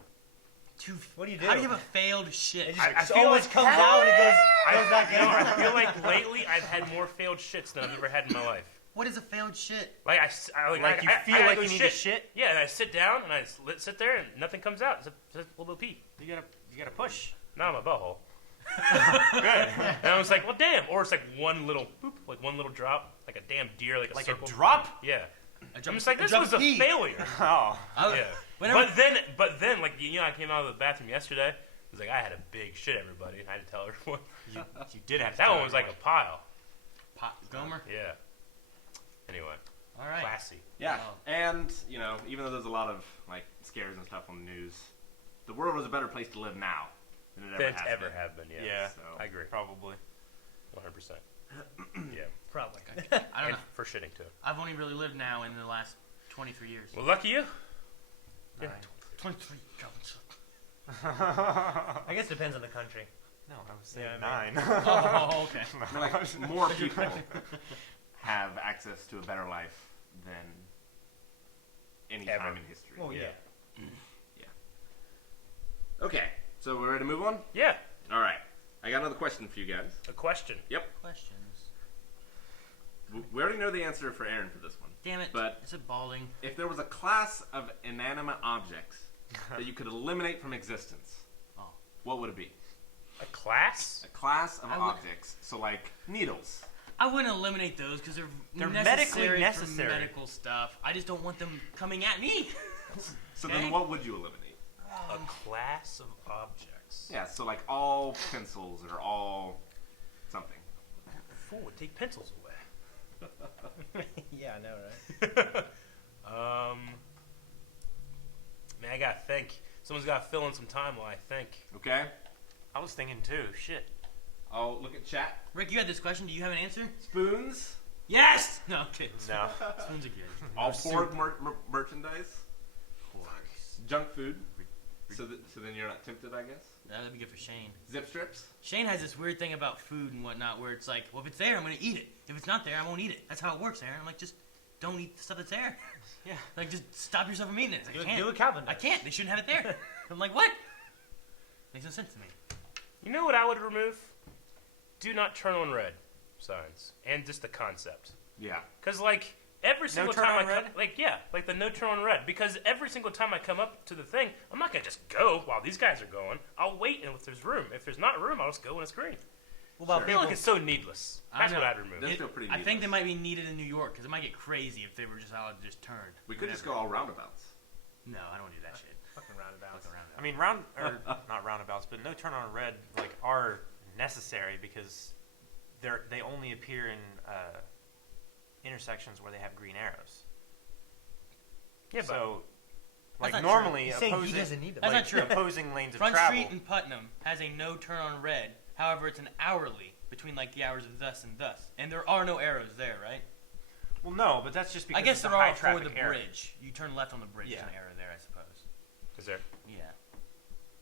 What do you do? How do you have a failed shit? It I just feel always like- comes out and it goes back in. I feel like lately I've had more failed shits than I've ever had in my life. What is a failed shit? Like Like you feel like go you need to shit? Yeah, and I sit down and I sit there and nothing comes out. It's a little pee. You gotta push. Not in my butthole. Good. And I was like, well, damn. Or it's like one little boop, like one little drop, like a damn deer, like a Like circle. a drop? Yeah. A I'm just like, this drop was of a pee. failure. Oh. Yeah. Whenever- But then, like, I came out of the bathroom yesterday. It was like, I had a big shit, everybody. And I had to tell everyone. You did have to That tell one was like a everyone. pile. Gomer. Yeah. Anyway, All right. classy. Yeah, Wow. and even though there's a lot of like scares and stuff on the news, the world is a better place to live now than it Than ever ever has been. have been. Yeah. Yeah. So, I agree. Probably. 100%. Yeah. Probably. I don't And know. for shitting too. I've only really lived now in the last 23 years. Well, lucky you. Yeah. 23. I guess it depends on the country. No, I was saying Yeah, I 9. Oh, okay. I mean, like, more people have access to a better life than any Ever. time in history. Well, yeah. Okay, so we're ready to move on? Yeah. All right. I got another question for you guys. A question. Questions. We already know the answer for Aaron for this one. Damn it. But- Is it balding? If there was a class of inanimate objects that you could eliminate from existence, Oh. what would it be? A class? A class of I would- objects. So, like, needles. I wouldn't eliminate those because they're medically necessary necessary. for medical stuff. I just don't want them coming at me. So Okay. then what would you eliminate? A class of objects. Yeah, so like all pencils or all something. Fool would take pencils away. Yeah, I know, right? Man, I gotta think. Someone's gotta fill in some time while I think. Okay? I was thinking too. Shit. I'll look at chat. Rick, you had this question. Do you have an answer? Spoons. Yes! No, I'm kidding. No. Spoons are good. All Soup. Ford merchandise. Of course. Junk food. So then you're not tempted, I guess. That'd be good for Shane. Zip strips. Shane has this weird thing about food and whatnot where it's like, well, if it's there, I'm going to eat it. If it's not there, I won't eat it. That's how it works, Aaron. I'm like, just don't eat the stuff that's there. Yeah. Like, just stop yourself from eating it. It's like, I can't. Do what Calvin I does. can't. They shouldn't have it there. I'm like, what? Makes no sense to me. You know what I would remove? Do not turn on red signs. And just the concept. Yeah. Because, like, every single turn time on I red? come, like, yeah, like the no turn on red. Because every single time I come up to the thing, I'm not gonna just go while these guys are going. I'll wait, and if there's room, if there's not room, I'll just go when it's green. What about I feel like it's so needless. I That's know. what I'd remove. That's still pretty I think they needless. might be needed in New York because it might get crazy if they were just allowed to just turn. We could just go whenever. all roundabouts. No, I don't want to do that shit. fucking roundabouts? Fuck around. I mean, not roundabouts, but no turn on red like are necessary because they only appear in intersections where they have green arrows. Yeah, So, That's like not normally He's saying he opposing, doesn't need them. That's like, not true. opposing lanes of Front travel. Street in Putnam has a no turn on red. However, it's an hourly between like the hours of thus and thus, and there are no arrows there, right? Well, no, but that's just because I guess it's a there high are for traffic the area. bridge. You turn left on the bridge. There's Yeah. an arrow there, I suppose. Is there? Yeah,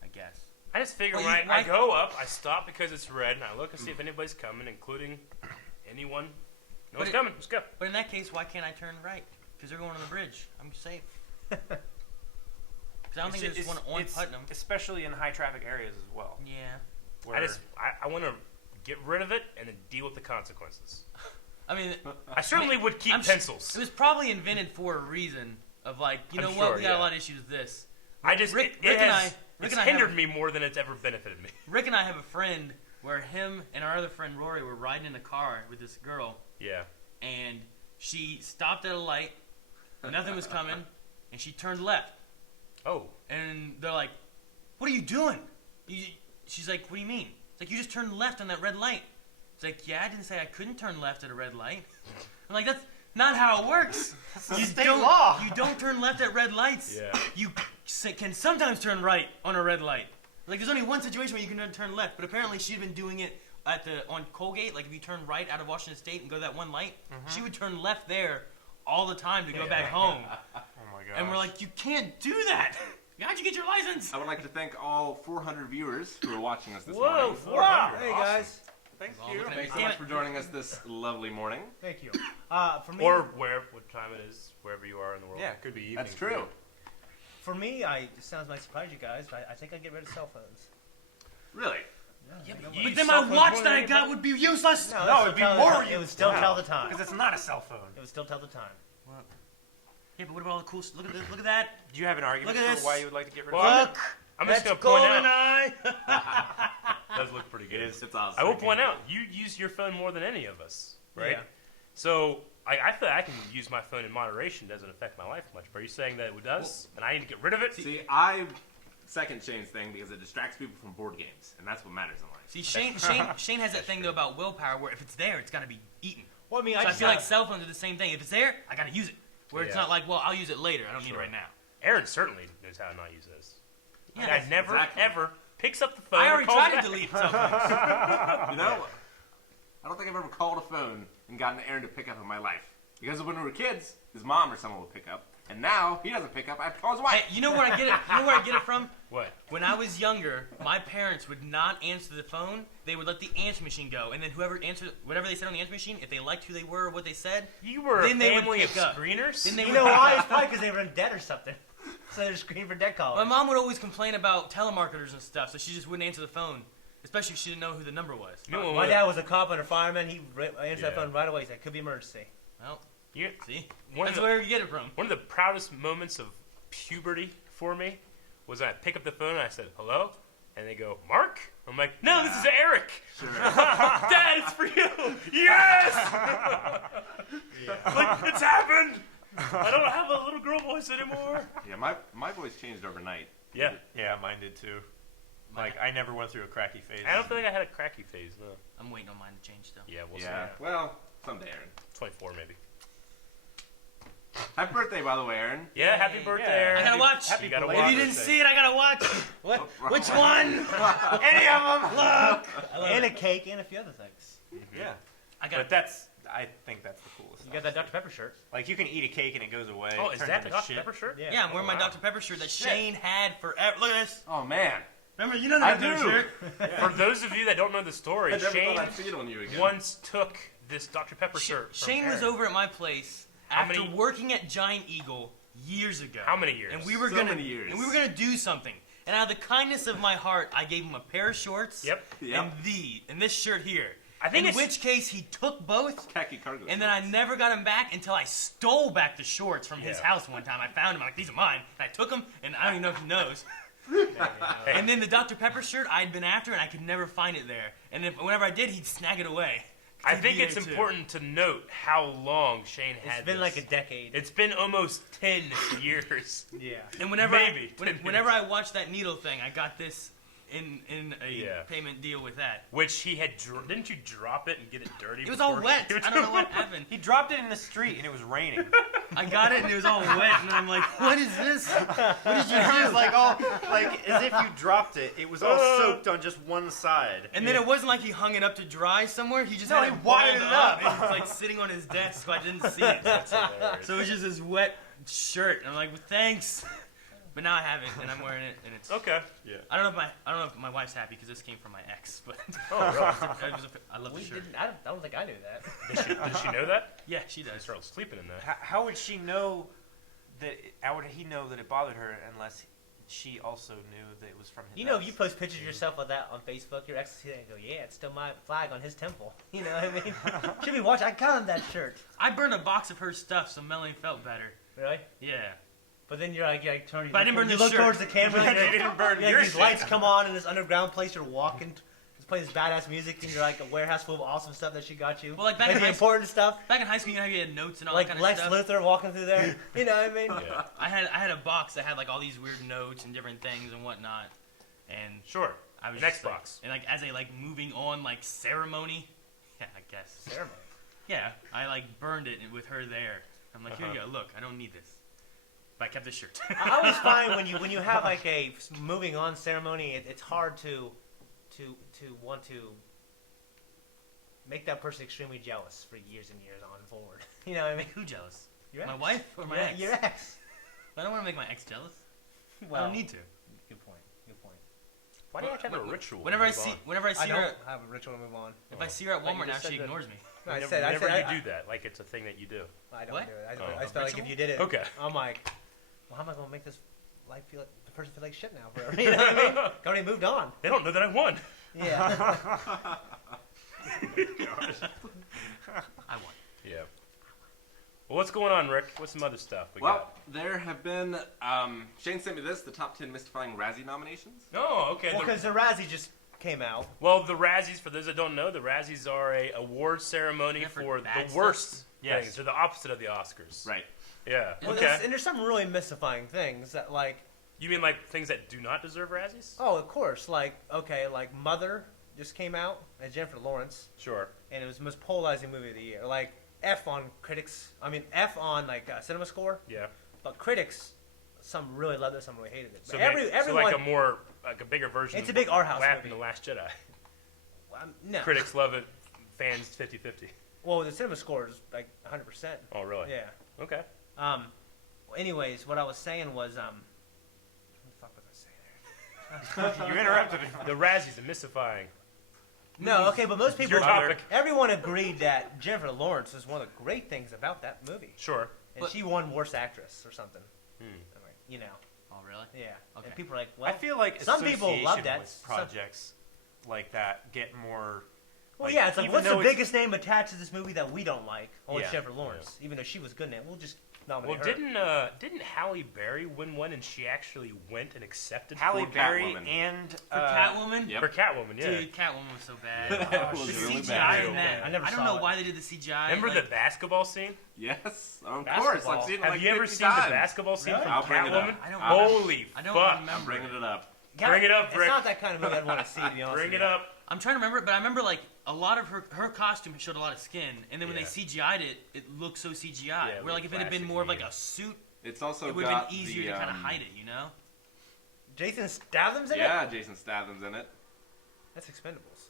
I guess. I just figure Well, when you- I go up, I stop because it's red, and I look and see if anybody's coming, including anyone. No one's it- coming. Let's go. But in that case, why can't I turn right? Because they're going on the bridge. I'm safe. Because I don't think there's one on it's Putnam. especially in high traffic areas as well. Yeah. Where I want to get rid of it and then deal with the consequences. I mean, I certainly would keep I'm s- pencils. it was probably invented for a reason of like, you I'm know sure, what? We got yeah. a lot of issues with this. I just Rick it and has Rick it's and I hindered have- me more than it's ever benefited me. Rick and I have a friend where him and our other friend Rory were riding in a car with this girl, Yeah. and she stopped at a light. Nothing was coming, and she turned left. Oh. And they're like, "What are you doing?" She's like, "What do you mean?" It's like, "You just turned left on that red light." It's like, "Yeah, I didn't say I couldn't turn left at a red light." I'm like, "That's not how it works. You state don't, law." You don't turn left at red lights. Yeah. You can sometimes turn right on a red light. Like, there's only one situation where you can turn left, but apparently she'd been doing it on Colgate. Like, if you turn right out of Washington State and go to that one light, she would turn left there all the time to go back home. oh my god. And we're like, "You can't do that. How'd you get your license?" I would like to thank all 400 viewers who are watching us this Whoa, morning. 400. Hey Awesome. guys, thank Well, you. looking at Thanks so Damn much it. for joining us this lovely morning. thank you. For me, Or what time it is, wherever you are in the world. Yeah, it could be evening. That's true. for me, it sounds might surprise you guys, but I think I'd get rid of cell phones. Really? Yeah, I but think you But use then cell my phones watch more that than I got anybody. would be useless. No, it'd be more It would still Wow. tell the time. Because it's not a cell phone. It would still tell the time. Yeah, but what about all the cool stuff? Look at this. Look at that. Do you have an argument Look at for this. why you would like to get rid Well, of it? Look. I'm just That's going to point GoldenEye. out. Does look pretty good. It's awesome. I will point out, you use your phone more than any of us, right? Yeah. So I feel like I can use my phone in moderation. Doesn't affect my life much. But are you saying that it does, and I need to get rid of it? See, I second Shane's thing because it distracts people from board games, and that's what matters in life. See, Shane has that thing though about willpower, where if it's there, it's got to be eaten. Well, I mean, So I just feel like got- cell phones are the same thing. If it's there, I got to use it. Where it's Yeah. not like, well, I'll use it later. I don't need it Sure. right now. Aaron certainly knows how to not use this. Yeah, I never, exactly. ever picks up the phone. I and already calls tried to back. delete cell phones. You know, I don't think I've ever called a phone and gotten an errand to pick up in my life. Because when we were kids, his mom or someone would pick up. And now, he doesn't pick up. I have to call his wife. Hey, you know where I get it? You know where I get it from? What? When I was younger, my parents would not answer the phone. They would let the answer machine go, and then whoever answered, whatever they said on the answer machine, if they liked who they were or what they said, You were then a they would family of pick up. screeners? Then they You would know pick why? up. It's probably because they were in debt or something. So they're screening for debt My callers. mom would always complain about telemarketers and stuff, so she just wouldn't answer the phone, especially if she didn't know who the number was. You know My what? dad was a cop and a fireman. He answered that Yeah. phone right away. He said, "Could be emergency." Well, You- see, One of that's the- where you get it from. One of the proudest moments of puberty for me was I pick up the phone and I said, hello? And they go, Mark? I'm like, no, this is Eric. Dad, it's for you. Yes! Like, it's happened. I don't have a little girl voice anymore. Yeah, my voice changed overnight. Yeah. Yeah, mine did too. Like, I never went through a cracky phase. I don't think I had a cracky phase, no. I'm waiting on mine to change, though. Yeah, we'll Yeah, see. well, someday, Aaron. 24 maybe. Happy birthday, by the way, Aaron. Yeah, happy birthday, Yeah. Aaron. I gotta watch. You gotta belated watch. If you didn't see it, I gotta watch. What? Which Oh, one? Any of them? Look. I love And a it. cake and a few other things. Yeah. I got. But I think that's the coolest. You got that Dr. Pepper shirt. Like, you can eat a cake and it goes away. Oh, it is turns that the into Dr. shit. Pepper shirt? Yeah, I'm wearing my wow. Dr. Pepper shirt that Shane had forever. Look at this. Oh, man. Remember, you know the I Dr. Pepper do. shirt. For those of you that don't know the story, I never Shane thought I'd see it on you again. once took this Dr. Pepper shirt from Shane was Aaron. over at my place How after many- working at Giant Eagle years ago. How many years? And we were So gonna many years. and we were gonna do something. And out of the kindness of my heart, I gave him a pair of shorts. Yep. Yep. And this shirt here. I think in it's which case he took both. Khaki cargo And then I shorts. never got him back until I stole back the shorts from his Yeah. house one time. I found him, I'm like, these are mine. And I took them, and I don't even know if he knows. Hey. And then the Dr. Pepper shirt I'd been after, and I could never find it there. And whenever I did, he'd snag it away. I He'd think be it's there, too. important to note how long Shane had It's been this. like a decade. It's been almost 10 years. Yeah. And whenever Maybe, 10 whenever I watched that needle thing, I got this in a Yeah. payment deal with that. Which he had... didn't you drop it and get it dirty? It was all before- wet. I don't know what happened. He dropped it in the street and it was raining. I got it and it was all wet, and I'm like, what is this? What did you It do? was like all like as if you dropped it. It was all soaked on just one side. And then it wasn't like he hung it up to dry somewhere. He just No, had he it wadded balled it up. And it was like sitting on his desk, so I didn't see it. That's hilarious. So it was just this wet shirt. And I'm like, well, thanks. But now I have it, and I'm wearing it, and it's. Okay. I don't know if my wife's happy because this came from my ex, but Oh, really? I love the We shirt. didn't, I don't think I knew that. Does she know that? Yeah, she does. I started sleeping in that. How would she know that? How would he know that it bothered her unless she also knew that it was from his? You know, if ex? you post pictures of yourself with that on Facebook, your ex will see that and go, "Yeah, it's still my flag on his temple." You know what I mean? Should be watching. I got him that shirt. I burned a box of her stuff, so Melanie felt better. Really? Yeah. But then you're like turning. But I didn't burn you the look shirt. towards the camera. and You you're- didn't burn yeah, your these shit. lights come on in this underground place. You're walking, just playing this badass music, and you're like a warehouse full of awesome stuff that she got you. Well, like back Like in the high school, important stuff, back in high school, you know how you had notes and all like that kind Lex of stuff. Luthor walking through there. You know what I mean? Yeah. I had a box that had like all these weird notes and different things and whatnot, and Sure. I was Next just, like- box. and like as a like moving on like ceremony, yeah, I guess Ceremony. yeah, I like burned it with her there. I'm like, here you go, look, I don't need this, but I kept the shirt. I always find when you have like a moving on ceremony, it's hard to want to make that person extremely jealous for years and years on forward. You know what I mean? Who jealous? Your My ex. wife or my Yeah, ex? Your ex. I don't want to make my ex jealous. I Well, don't need to. Good point. Good point. Why do you have to have a ritual? Whenever I to move see on? whenever I see I her, don't have a ritual to move on. if I see her at Like you Walmart now, just said she that- ignores me. I Whenever, said whenever I you do that, like it's a thing that you do. I don't What? do it. Oh. I just felt like if you did it, Okay. I'm like, well, how am I going to make this life feel like the person feel like shit now forever? You know what I mean? I already moved on. They don't know that I won. Yeah. I won. Yeah. Well, what's going on, Rick? What's some other stuff we Well, got? there have been. Shane sent me this: the top 10 mystifying Razzie nominations. Oh, okay. Well, because the Razzie just came out. Well, the Razzies, for those that don't know, the Razzies are a award ceremony Yeah, for for bad the stuff. worst Yes. things. They're the opposite of the Oscars. Right. Yeah. Well, Okay. and there's some really mystifying things that, like, You mean like things that do not deserve Razzies? oh, of course, like, okay, like Mother just came out, and Jennifer Lawrence, Sure. and it was the most polarizing movie of the year. Like, F on critics, I mean, F on, like, cinema score, Yeah. but critics some really loved it, some really hated it. But So, everyone, like a bigger version. It's a big art house What happened movie. in The Last Jedi? no. Critics love it, fans 50-50. Well, the cinema score is like 100%. Oh, really? Yeah. Okay. Well, anyways, what I was saying was what the fuck was I saying there? You interrupted me. The Razzies are mystifying. No, okay, but most people, Your topic. everyone agreed that Jennifer Lawrence was one of the great things about that movie, Sure. and But- she won Worst Actress or something. Hmm. I'm like, you know, Oh, really? yeah. Okay. And people are like, well, I feel like some people love association that. with projects like that get more. well, like, yeah, it's like, even what's the though it's- biggest name attached to this movie that we don't like? Oh, it's Yeah. Jennifer Lawrence, even though she was good in it. We'll just Well, nominate her. didn't Halle Berry win one, and she actually went and accepted Halle For Berry Catwoman. and For Catwoman? Yep. for Catwoman? Yeah. Dude, Catwoman was so bad. That was The really CGI bad. in that. I never I don't saw know it. why they did the CGI. Remember like, the basketball scene? Yes, of Basketball. course. I've seen it Have like you ever 50 seen times. the basketball scene Really? from I'll bring it up. Catwoman? I don't Holy I don't fuck! remember. I'm bringing it up. Bring it up, It's Rick. not that kind of movie I'd want to see, to be honest Bring with it you. up. I'm trying to remember it, but I remember like a lot of her costume showed a lot of skin, and then when Yeah. they CGI'd it, it looked so CGI. Yeah, where like if it had been classic more of like meme. a suit, It's also it would have got been easier the, to kind of hide it, you know? Jason Statham's in Yeah, it? Jason Statham's in it. That's Expendables.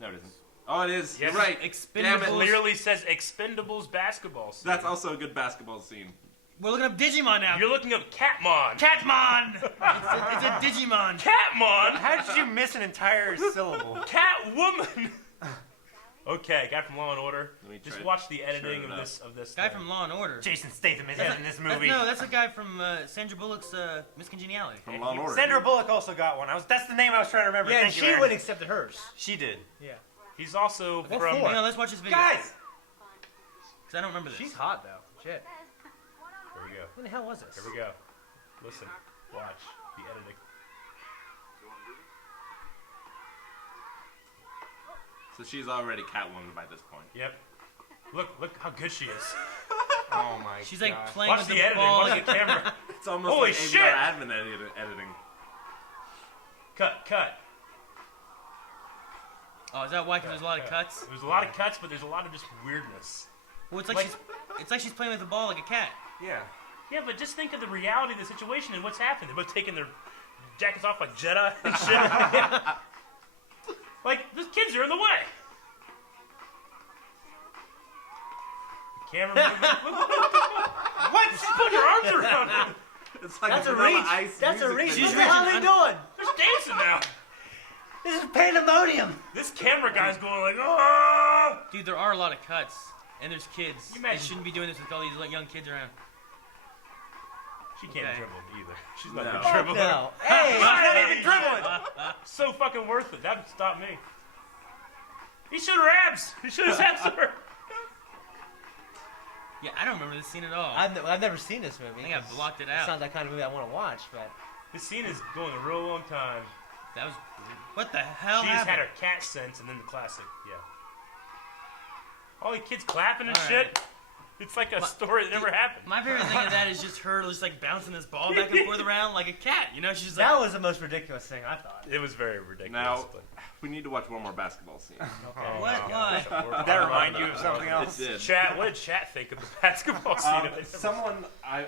No, it isn't. Oh, it is. Yes, You're right. It Damn it. literally says Expendables basketball scene. That's also a good basketball scene. We're looking up Digimon now. You're looking up Catmon. Catmon! it's a Digimon. Catmon. How did you miss an entire syllable? Catwoman. Okay, guy from Law and Order. Let me Just try watch the turn editing it of up. this. Guy thing. from Law and Order. Jason Statham is in this movie. No, that's a guy from Sandra Bullock's Miss Congeniality. From Law and Order. Sandra Bullock also got one. That's the name I was trying to remember. Yeah, and Thank you, she Aaron. wouldn't accepted hers. She did. Yeah. He's also Go from. for it. Hang on, let's watch this video. Guys, Because I don't remember this. She's hot, though. Shit. Here we go. When the hell was this? Here we go. Listen. Watch the editing. So she's already Catwoman by this point. Yep. Look how good she is. oh my She's like God. playing Watch with the the editing. ball. Watch the camera. It's almost Holy like shit! AVR admin editing. Cut. Oh, is that why? Because there's a lot of cuts. There's a lot of cuts, but there's a lot of just weirdness. Well, it's like, Like- it's like she's playing with the ball like a cat. Yeah. Yeah, but just think of the reality of the situation and what's happened. They're both taking their jackets off like Jedi and shit. Like, the kids are in the way. The camera movement. What? She's putting her arms around him. It's like That's a Vanilla reach. Ice That's a music reach. video. What the hell are they doing? They're dancing now. This is pandemonium. This camera guy's going like, oh! Dude, there are a lot of cuts. And there's kids. You They imagine- shouldn't be doing this with all these young kids around. She can't Okay. dribble either. She's not No. a good Fuck dribbler. no. Hey. She's not even dribbling. So fucking worth it. That would stop me. He showed her abs. He showed his abs to her. Yeah, I don't remember this scene at all. I've never seen this movie. I think I blocked it It's out. not that kind of movie I want to watch, but This scene is going a real long time. That was weird. What the hell She's happened? had her cat sense and then the classic, yeah. All the kids clapping and All shit. right. It's like a story that never happened. My favorite thing of that is just her just like bouncing this ball back and forth around like a cat. You know, she's just like, that was the most ridiculous thing I thought. It was very ridiculous. Now, but- we need to watch one more basketball scene. Oh, What? wow. Why? Did that remind you of something else? It did. Chat, what did chat think of the basketball scene? If they never- Someone, I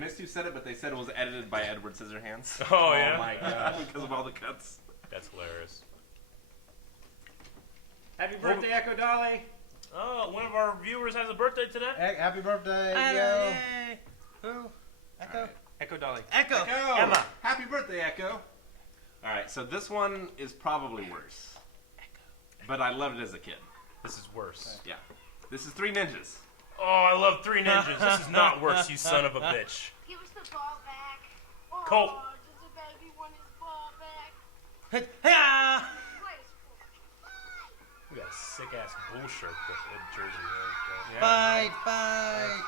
missed who said it, but they said it was edited by Edward Scissorhands. Oh, yeah? my God. Because of all the cuts. That's hilarious. Happy birthday, Echo Dolly. Oh, one of our viewers has a birthday today? Happy birthday, Yay. Who? Echo? Alright. Echo Dolly. Echo. Echo! Emma. Happy birthday, Echo! Alright, so this one is probably worse. But I loved it as a kid. This is worse. Yeah. This is Three Ninjas. Oh, I love Three Ninjas. This is not worse, you son of a bitch. Give us the ball back. Oh, Colt. does the baby want his ball back? Hey, Play his sport. We got a sick ass bull shirt in Jersey. There. Fight, fight.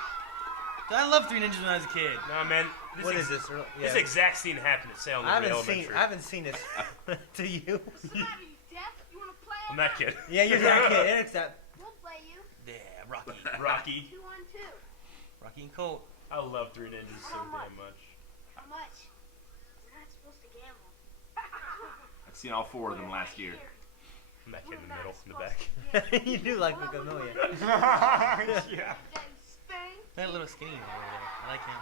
Dude, I loved Three Ninjas when I was a kid. No, man. What is this? This exact scene happened at Salem I Elementary. haven't seen this. To you? What's the matter, you deaf? You want to play? I'm that kid. Yeah, you're that kid. Eric's that. We'll play you. Yeah, Rocky. Rocky. 2-on-2. Rocky and Colt. I love Three Ninjas so damn much. How much? We're not supposed to gamble. I've seen all four of them last year. I'm that kid in the middle, in the back. You do like Magnolia. Yeah. Then Spain. That little skinny one over there. I like him.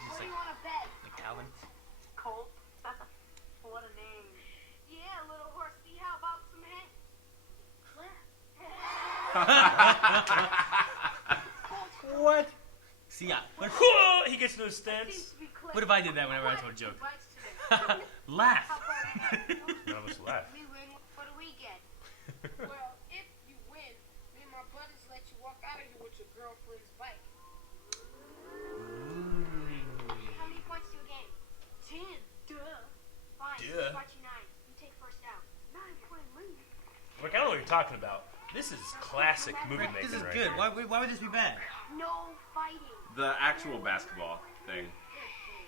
He's just like want to bet? Calvin. Colt. What a name. Yeah, little horsey. How about some hay? What? See, yeah. He gets into his stance. What if I did that whenever I told a joke? Laugh. None of us laugh. We win. What do we get? Well, if you win, me and my buddies let you walk out of here with your girlfriend's bike. How many points to a game? 10. Duh. Fine. Duh. Watch you 9. You take first down. 9-point lead. Look, I don't know what you're talking about. This is classic movie making This is right good. here. Why would this be bad? No fighting. The actual basketball thing,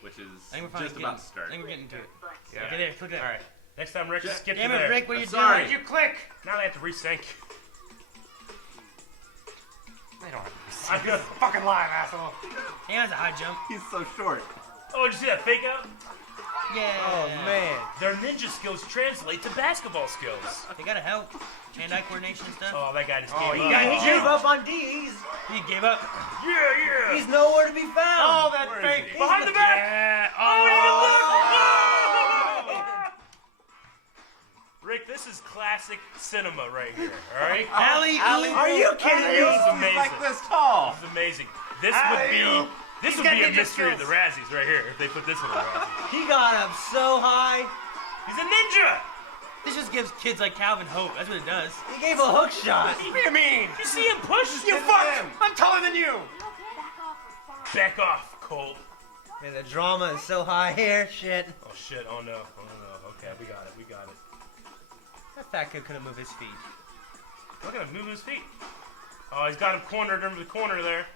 which is I think we're finally just about to I start. think we're getting to it. Yeah. Okay, there, click that. All right. Next time, Rick, just skip Damn to it, there. Rick, what are you sorry. doing? You click. Now they have to resync. They don't have to I'm good. fucking live, asshole. Hey, that's a high jump. He's so short. Oh, did you see that fake out? Yeah. Oh man. Their ninja skills translate to basketball skills. They gotta help. Hand-eye coordination and stuff. Oh, that guy just Oh, gave he up. He gave up on D. He gave up. Yeah. He's nowhere to be found. Oh, that Where is fake. he? Behind the back. Yeah. Rick, this is classic cinema right here. All right. Alley, Are you kidding This me? is He's amazing. like this tall. This is amazing. This would be. This would got be a ninja mystery of skills. the Razzies right here if they put this in the Razzies. He got up so high. He's a ninja. This just gives kids like Calvin hope. That's what it does. He gave a hook shot. What do you mean? You see him push? You fuck! I'm taller than you! Back off or fine. Back off, Colt. Man, the drama is so high here. Shit. Oh shit! Oh no! Oh no! Okay, we got it. We got it. That fat kid couldn't move his feet. Look at him move his feet. Oh, he's got him cornered under the corner there.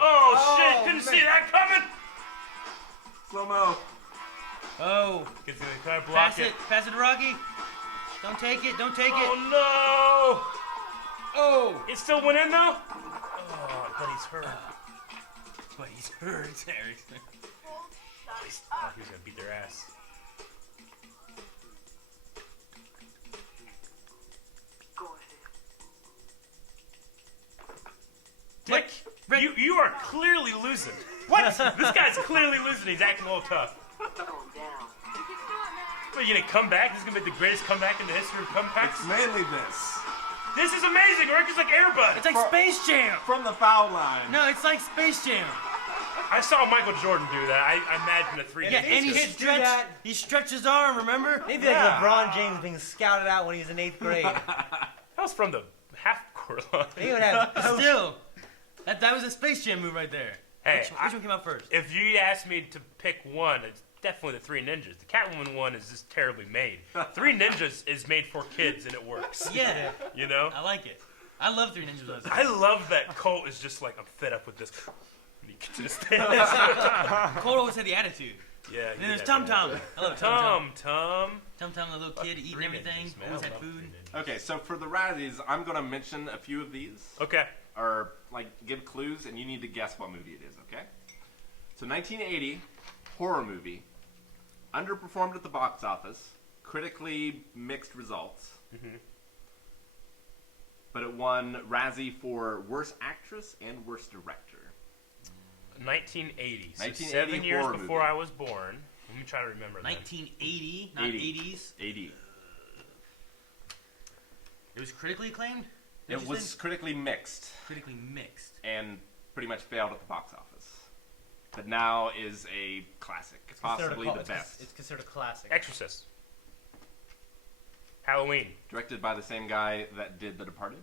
Oh, shit! Couldn't see that coming. Slow mo. Oh. Gets gonna try to block Pass it. Pass it to Rocky. Don't take it. Don't take it. Oh Oh. no! It still went in though. Oh, but he's hurt. But he's hurt. Seriously. Oh, he was gonna beat their ass. Go ahead. Rick, Rick. you are clearly losing. What? This guy's clearly losing. He's acting a little tough. Calm down. What, you gonna come back? This is gonna be the greatest comeback in the history of comebacks. It's mainly this. This is amazing. Rick is like Air Bud. It's like Space Jam. From the foul line. No, it's like Space Jam. I saw Michael Jordan do that. I imagine a 3D. Yeah, and kids do that. he stretched his arm, remember? Maybe Yeah. like LeBron James being scouted out when he was in 8th grade. That was from the half-court line. He would have. Still. That was a Space Jam move right there. Hey, Which one came out first? if you asked me to pick one, it's definitely the Three Ninjas. The Catwoman one is just terribly made. Three Ninjas is made for kids and it works. Yeah. You know? I like it. I love Three Ninjas. Those. I love that Colt is just like, I'm fed up with this. And he gets to the stance. Cole always had the attitude. Yeah. And then there's Tum Tum. I love Tum Tom. Tum, the little kid eating Three everything. Ninjas, man. Always I had love food. Three Ninjas. Okay, so for the Razzies, I'm gonna mention a few of these, Okay. or like give clues, and you need to guess what movie it is. Okay. So 1980 horror movie, underperformed at the box office, critically mixed results, but it won Razzie for Worst Actress and Worst Director. 1980. So 1980 7 years horror before movie. I was born. Let me try to remember that. 1980, not 80. 80s. 80. It was critically acclaimed? It was critically mixed critically mixed. and pretty much failed at the box office, but now is a classic, possibly the best. It's considered a classic. Exorcist. Halloween. Directed by the same guy that did The Departed.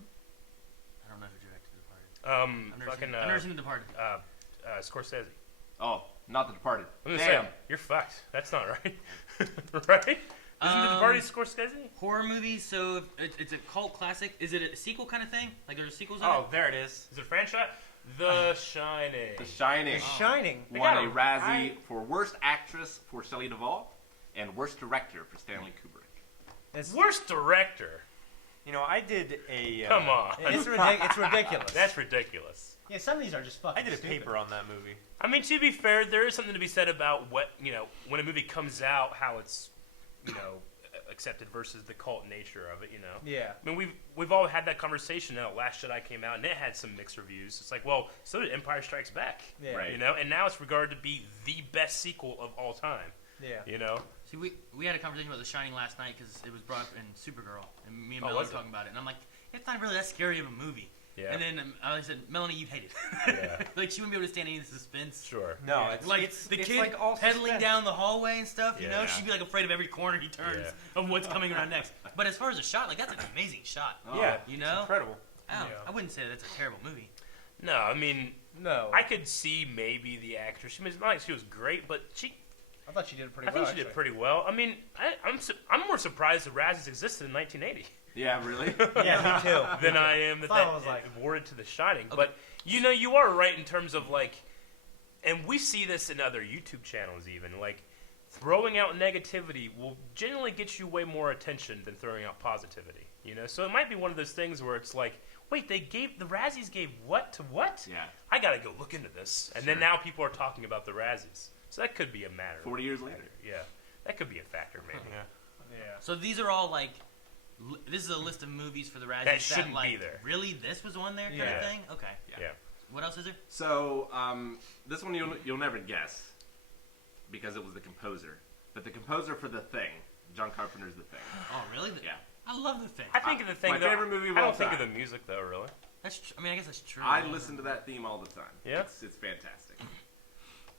I don't know who directed The Departed. I've never seen The Departed. Scorsese. Oh, not The Departed. I'm gonna Damn. say, you're fucked. That's not right. Right? Isn't The Departed Scorsese? Horror movies, so it's a cult classic. Is it a sequel kind of thing? Like there's sequels on Oh, it? there it is. Is it a franchise? The Shining. The Shining The Shining. They won got a him. Razzie for Worst Actress for Shelley Duvall and Worst Director for Stanley Kubrick. It's, Worst director. You know, I did a. Come on. it's ridiculous. That's ridiculous. Yeah, some of these are just fucking I did a stupid. paper on that movie. I mean, to be fair, there is something to be said about what, when a movie comes out, how it's, accepted versus the cult nature of it. Yeah. I mean, we've all had that conversation. Now, Last Jedi came out, and it had some mixed reviews. It's like, well, so did Empire Strikes Back. Yeah. Right. And now it's regarded to be the best sequel of all time. Yeah. See, we had a conversation about The Shining last night because it was brought up in Supergirl, and me and Oh, Melanie was were it? talking about it, and I'm like, it's not really that scary of a movie. Yeah. And then I said, Melanie, you hate it. Yeah. Like, she wouldn't be able to stand any of the suspense. Sure. No, Yeah. it's Like, it's, the it's kid like all pedaling suspense. down the hallway and stuff, you know? Yeah. She'd be, like, afraid of every corner he turns of what's coming around next. But as far as a shot, like, that's an amazing shot. Oh, Yeah. You It's know? incredible. I Yeah. wouldn't say that's a terrible movie. No, I mean, No. I could see maybe the actress. She was not like she was great, but I thought she did pretty I well. think she did pretty well. I mean, I'm more surprised the Razzies existed in 1980 Yeah, really? Yeah, me too. than I am that Thought it was like- awarded to The Shining. Okay. But you are right in terms of like, and we see this in other YouTube channels even like. Throwing out negativity will generally get you way more attention than throwing out positivity, So it might be one of those things where it's like, wait, the Razzies gave what to what? Yeah. I gotta go look into this, and then Sure. now people are talking about the Razzies, so that could be a matter. 40 years later. Yeah, that could be a factor maybe. Yeah. Yeah. So these are all, like, this is a list of movies for the Razzies That shouldn't like, be there. Really? This was on there kind Yeah. of thing? Okay. Yeah. What else is there? So, this one you'll never guess because it was the composer. But the composer for The Thing, John Carpenter's The Thing. Oh, really? Yeah. I love The Thing. I think of the thing. My though, favorite movie of I all don't think of time. the music though, really. That's I mean, I guess that's true. I listen to that theme all the time. Yeah? It's fantastic.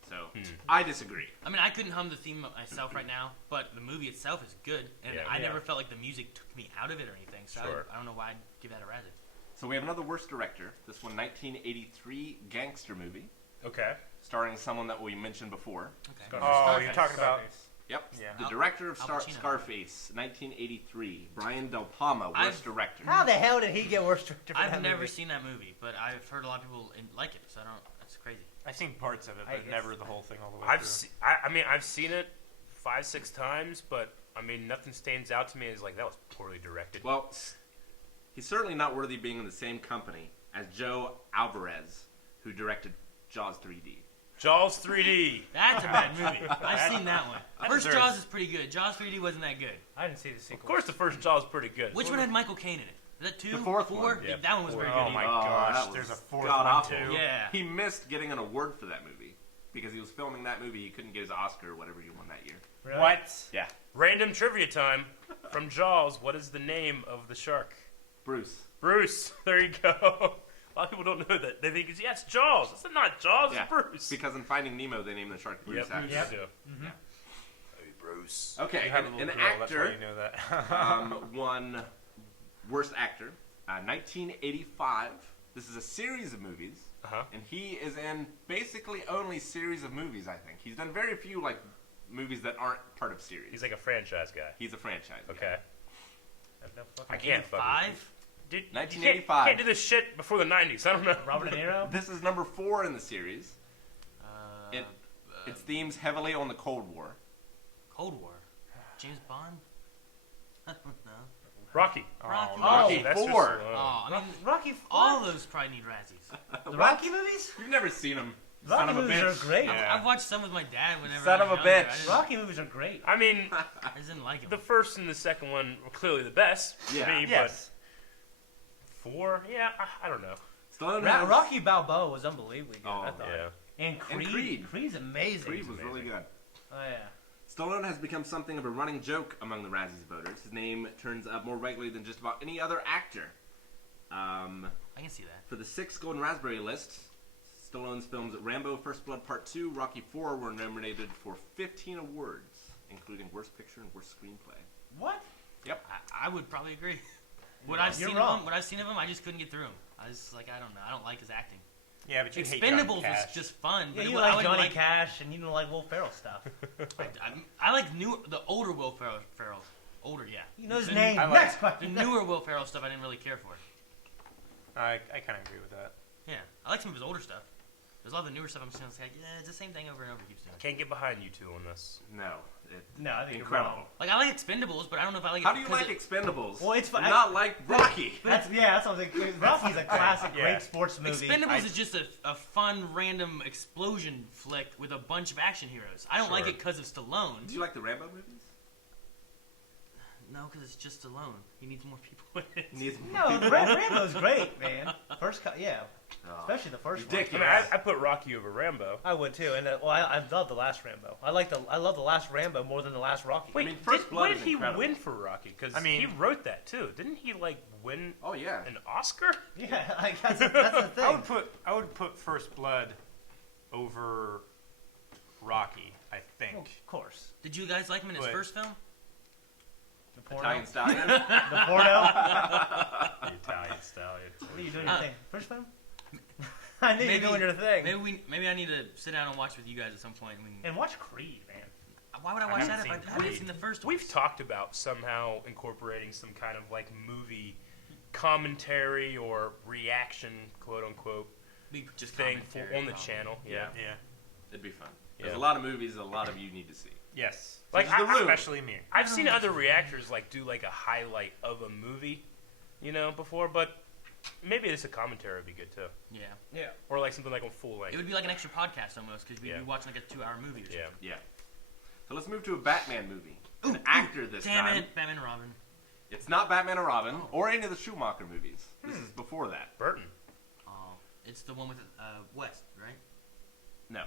So, Hmm. I disagree. I mean, I couldn't hum the theme myself right now, but the movie itself is good, and Yeah. I Yeah. never felt like the music took me out of it or anything. So Sure. I don't know why I'd give that a Razzie. So we have another worst director. This one, 1983 gangster movie, Okay. starring someone that we mentioned before. Okay. Scarface. Oh, Scarface. you're talking about Yep. Yeah. The director of Al Pacino. Scarface, 1983. Brian De Palma, worst I've- director. How the hell did he get worse director? for I've that never movie? seen that movie, but I've heard a lot of people like it, so I don't. That's crazy. I've seen parts of it, but It's- never the whole thing all the way through. I've seen it 5-6 times, but I mean, nothing stands out to me as like that was poorly directed. Well, he's certainly not worthy of being in the same company as Joe Alvarez, who directed Jaws 3D. Jaws 3D. That's a bad movie. I've seen that one. That First deserves- Jaws is pretty good. Jaws 3D wasn't that good. I didn't see the sequel. Of course, the first Jaws is pretty good. Which one had Michael Caine in it? Is that 2? The fourth 4? one. Yeah, That one was very four. good. Oh my Oh, gosh, that was there's a fourth god one awful. too. Yeah. He missed getting an award for that movie because he was filming that movie. He couldn't get his Oscar or whatever he won that year. Really? What? Yeah. Random trivia time from Jaws. What is the name of the shark? Bruce. Bruce. There you go. A lot of people don't know that. They think it's it's Jaws. It's not Jaws. Yeah. It's Bruce. Because in Finding Nemo, they named the shark Bruce. Yep. actually. Yep. Yeah. Hey, Bruce. Okay, You have a an little girl, that's why actor you know that. won Worst Actor, 1985. This is a series of movies, Uh-huh. and he is in basically only series of movies. I think he's done very few like movies that aren't part of series. He's like a franchise guy. He's a franchise. guy. Okay. I have no fucking I can't fucking. 5? Dude, 1985. Can't do this shit before the 90s. I don't know. Robert De Niro? This is number 4 in the series. It Uh, its themes heavily on the Cold War. Cold War. James Bond? I don't know. Rocky. Rocky. Rocky That's just, Four. Oh, I mean, Rocky. all those probably need Razzies. The Rocky movies? You've never seen him. Rocky Son of a movies bitch. are great. Yeah. I've watched some with my dad whenever Son I of was a younger. bitch. Rocky movies are great. I mean, I just didn't like them. the first and the second one were clearly the best for Yeah. me, Yes. but 4, yeah, I don't know. Stallone has, Rocky Balboa was unbelievably good. Oh, I thought. Yeah. And Creed. Creed. Creed's amazing. Creed was really good. Oh yeah. Stallone has become something of a running joke among the Razzies voters. His name turns up more regularly than just about any other actor. I can see that. For the 6 Golden Raspberry list, Stallone's films Rambo: First Blood Part 2, Rocky 4 were nominated for 15 awards, including Worst Picture and Worst Screenplay. What? I would probably agree. What Yeah, I've you're seen wrong. of him, what I've seen of him, I just couldn't get through him. I was like, I don't know. I don't like his acting. Yeah, but you hate Johnny Expendables was Cash. just fun. Yeah, but you I like wouldn't Johnny Cash and you don't like Will Ferrell stuff. I like the older Will Ferrell. Older, yeah. You know his The- name. I like- Next The question. newer Will Ferrell stuff, I didn't really care for. I kind of agree with that. Yeah, I like some of his older stuff. There's a lot of the newer stuff I'm just like, yeah, it's the same thing over and over. Keeps doing. Can't get behind you two on this. No. No, I think Incredible. you're wrong. Like I like Expendables, but I don't know if I like it. How do you because like Expendables? Well, it's but fine. not like Rocky. That's that's what I was thinking. Rocky's a classic, Yeah. great sports movie. Expendables is just a fun, random explosion flick with a bunch of action heroes. I don't like Sure. it because of Stallone. Do you like the Rambo movies? No, because it's just Stallone. He needs more people in it. Needs No, the Rambo's great, man. Yeah, Oh. especially the first one. I Ridiculous. mean, I put Rocky over Rambo. I would too, and I love the last Rambo. I love the last Rambo more than the last Rocky. Wait, I mean, First Blood what is did he incredible. win for Rocky? Because I mean- he wrote that too. Didn't he like win Oh yeah. an Oscar? Yeah, that's the thing. I would put First Blood over Rocky. I think. Well, of course. Did you guys like him in his But- first film? The porno. Italian Stallion. The porno. The Italian Stallion. What are you doing your thing? First film? I knew you were Maybe- doing your thing. Maybe I need to sit down and watch with you guys at some point. And watch Creed, man. Why would I I watch haven't that if seen I haven't Creed. seen the first one? We've talked about somehow incorporating some kind of like movie commentary or reaction, quote unquote, just thing commentary, on the probably. channel. Yeah. Yeah. It'd be fun. There's Yeah. a lot of movies that a lot of you need to see. Yes. Like, Such as The Room. Especially me. I've seen other reactors like do like a highlight of a movie, before, but maybe this a commentary would be good too, Yeah. Yeah. or like something like on full It length. would be like an extra podcast almost because we'd Yeah. be watching like a 2-hour movie or something. Yeah. Yeah. So let's move to a Batman movie. Ooh, An actor this Damn time. it, Batman and Robin. It's not Batman and Robin or any of the Schumacher movies. This is before that. Burton. Oh, it's the one with West, right? No.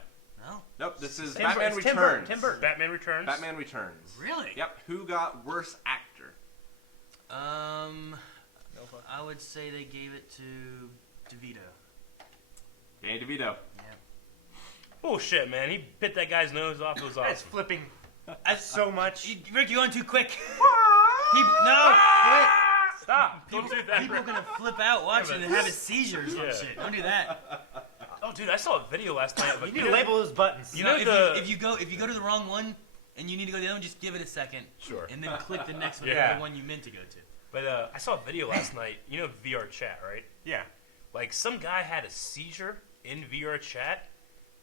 No. Nope. This is Tim Batman Burton. Tim Burton. Returns. Tim Burton. Batman Returns. Batman Returns. Really? Yep. Who got worse actor? No fuck. I would say they gave it to DeVito. Danny DeVito. Yeah. Bullshit, man. He bit that guy's nose off. It was That's awesome. flipping so much. Rick, you're going too quick. No, Stop! Don't do that. people are gonna flip out watching and have a seizure or some Yeah. shit. Don't do that. Oh, dude, I saw a video last night. Of a You need kid- to label those buttons. You No, know if you go to the wrong one and you need to go to the other one, just give it a second. Sure. And then click the next one, Yeah. the one you meant to go to. But I saw a video last night. You know VR chat, right? Yeah. Like some guy had a seizure in VR chat.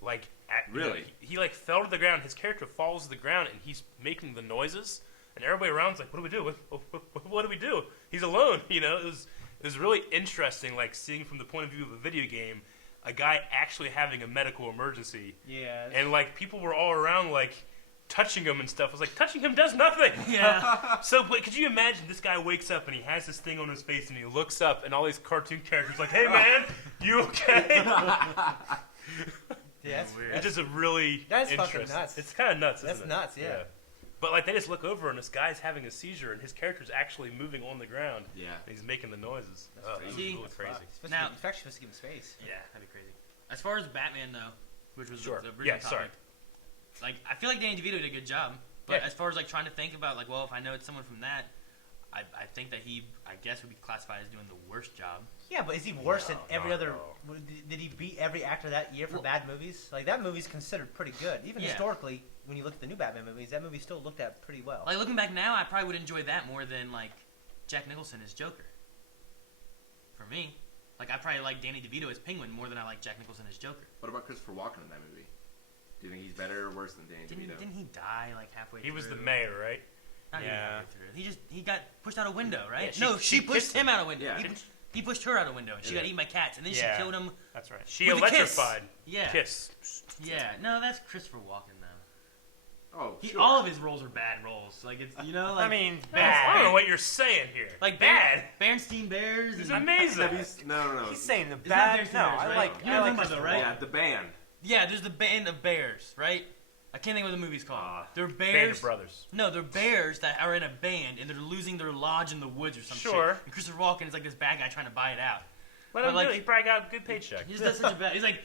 Like Really? he like fell to the ground. His character falls to the ground and he's making the noises. And everybody around's like, "What do we do? What do we do?" He's alone. It was really interesting. Like seeing from the point of view of a video game, a guy actually having a medical emergency. Yeah. And like people were all around like touching him and stuff. I was like, touching him does nothing. Yeah. So, but could you imagine this guy wakes up and he has this thing on his face and he looks up and all these cartoon characters like, "Hey man, you okay?" Yeah, that's Weird. It's just a really That's fucking interesting. nuts. It's kind of nuts. That's isn't it? nuts, yeah. But like they just look over and this guy's having a seizure and his character's actually moving on the ground. Yeah. And he's making the noises. Oh, it was crazy. really crazy. Now- It's actually supposed to give him space. Yeah, that'd be crazy. As far as Batman though, which was Sure. the original Yeah, topic, sorry. like I feel like Danny DeVito did a good job. But Yeah. as far as like trying to think about like, well, if I know it's someone from that, I think that he, I guess, would be classified as doing the worst job. Yeah, but is he worse than every not other? at all. Did he beat every actor that year for Well- bad movies? Like that movie's considered pretty good, even Yeah. historically. When you look at the new Batman movies, that movie still looked at pretty well. Like looking back now, I probably would enjoy that more than like Jack Nicholson as Joker. For me, like I probably like Danny DeVito as Penguin more than I like Jack Nicholson as Joker. What about Christopher Walken in that movie? Do you think he's better or worse than Danny DeVito? Didn't he die like halfway He through? was the mayor, right? Not even Yeah. halfway through. He got pushed out a window, right? Yeah, No, she she pushed kissed him out a window. Yeah. He pushed her out a window. And she Yeah. got eaten by cats, and then Yeah. she killed him. That's right. She With a kiss. electrified. Yeah. Kiss. Yeah. No, that's Christopher Walken though. Oh, He, sure. all of his roles are bad roles. Like it's like I mean, I don't know what you're saying here. like bad. Bernstein Bears. It's and- amazing. Have you s- no. he's saying the Isn't that bad. Bears No, Bears, I right? like. You know I what I'm like talking about, right? Yeah, the band. Yeah, there's the band of bears, right? I can't think of what the movie's called. They're Band bears. of Brothers. No, they're bears that are in a band and they're losing their lodge in the woods or some Sure. shit. And Christopher Walken is like this bad guy trying to buy it out. Let But him like- do it. He probably got a good paycheck. He just does such a bad. He's like,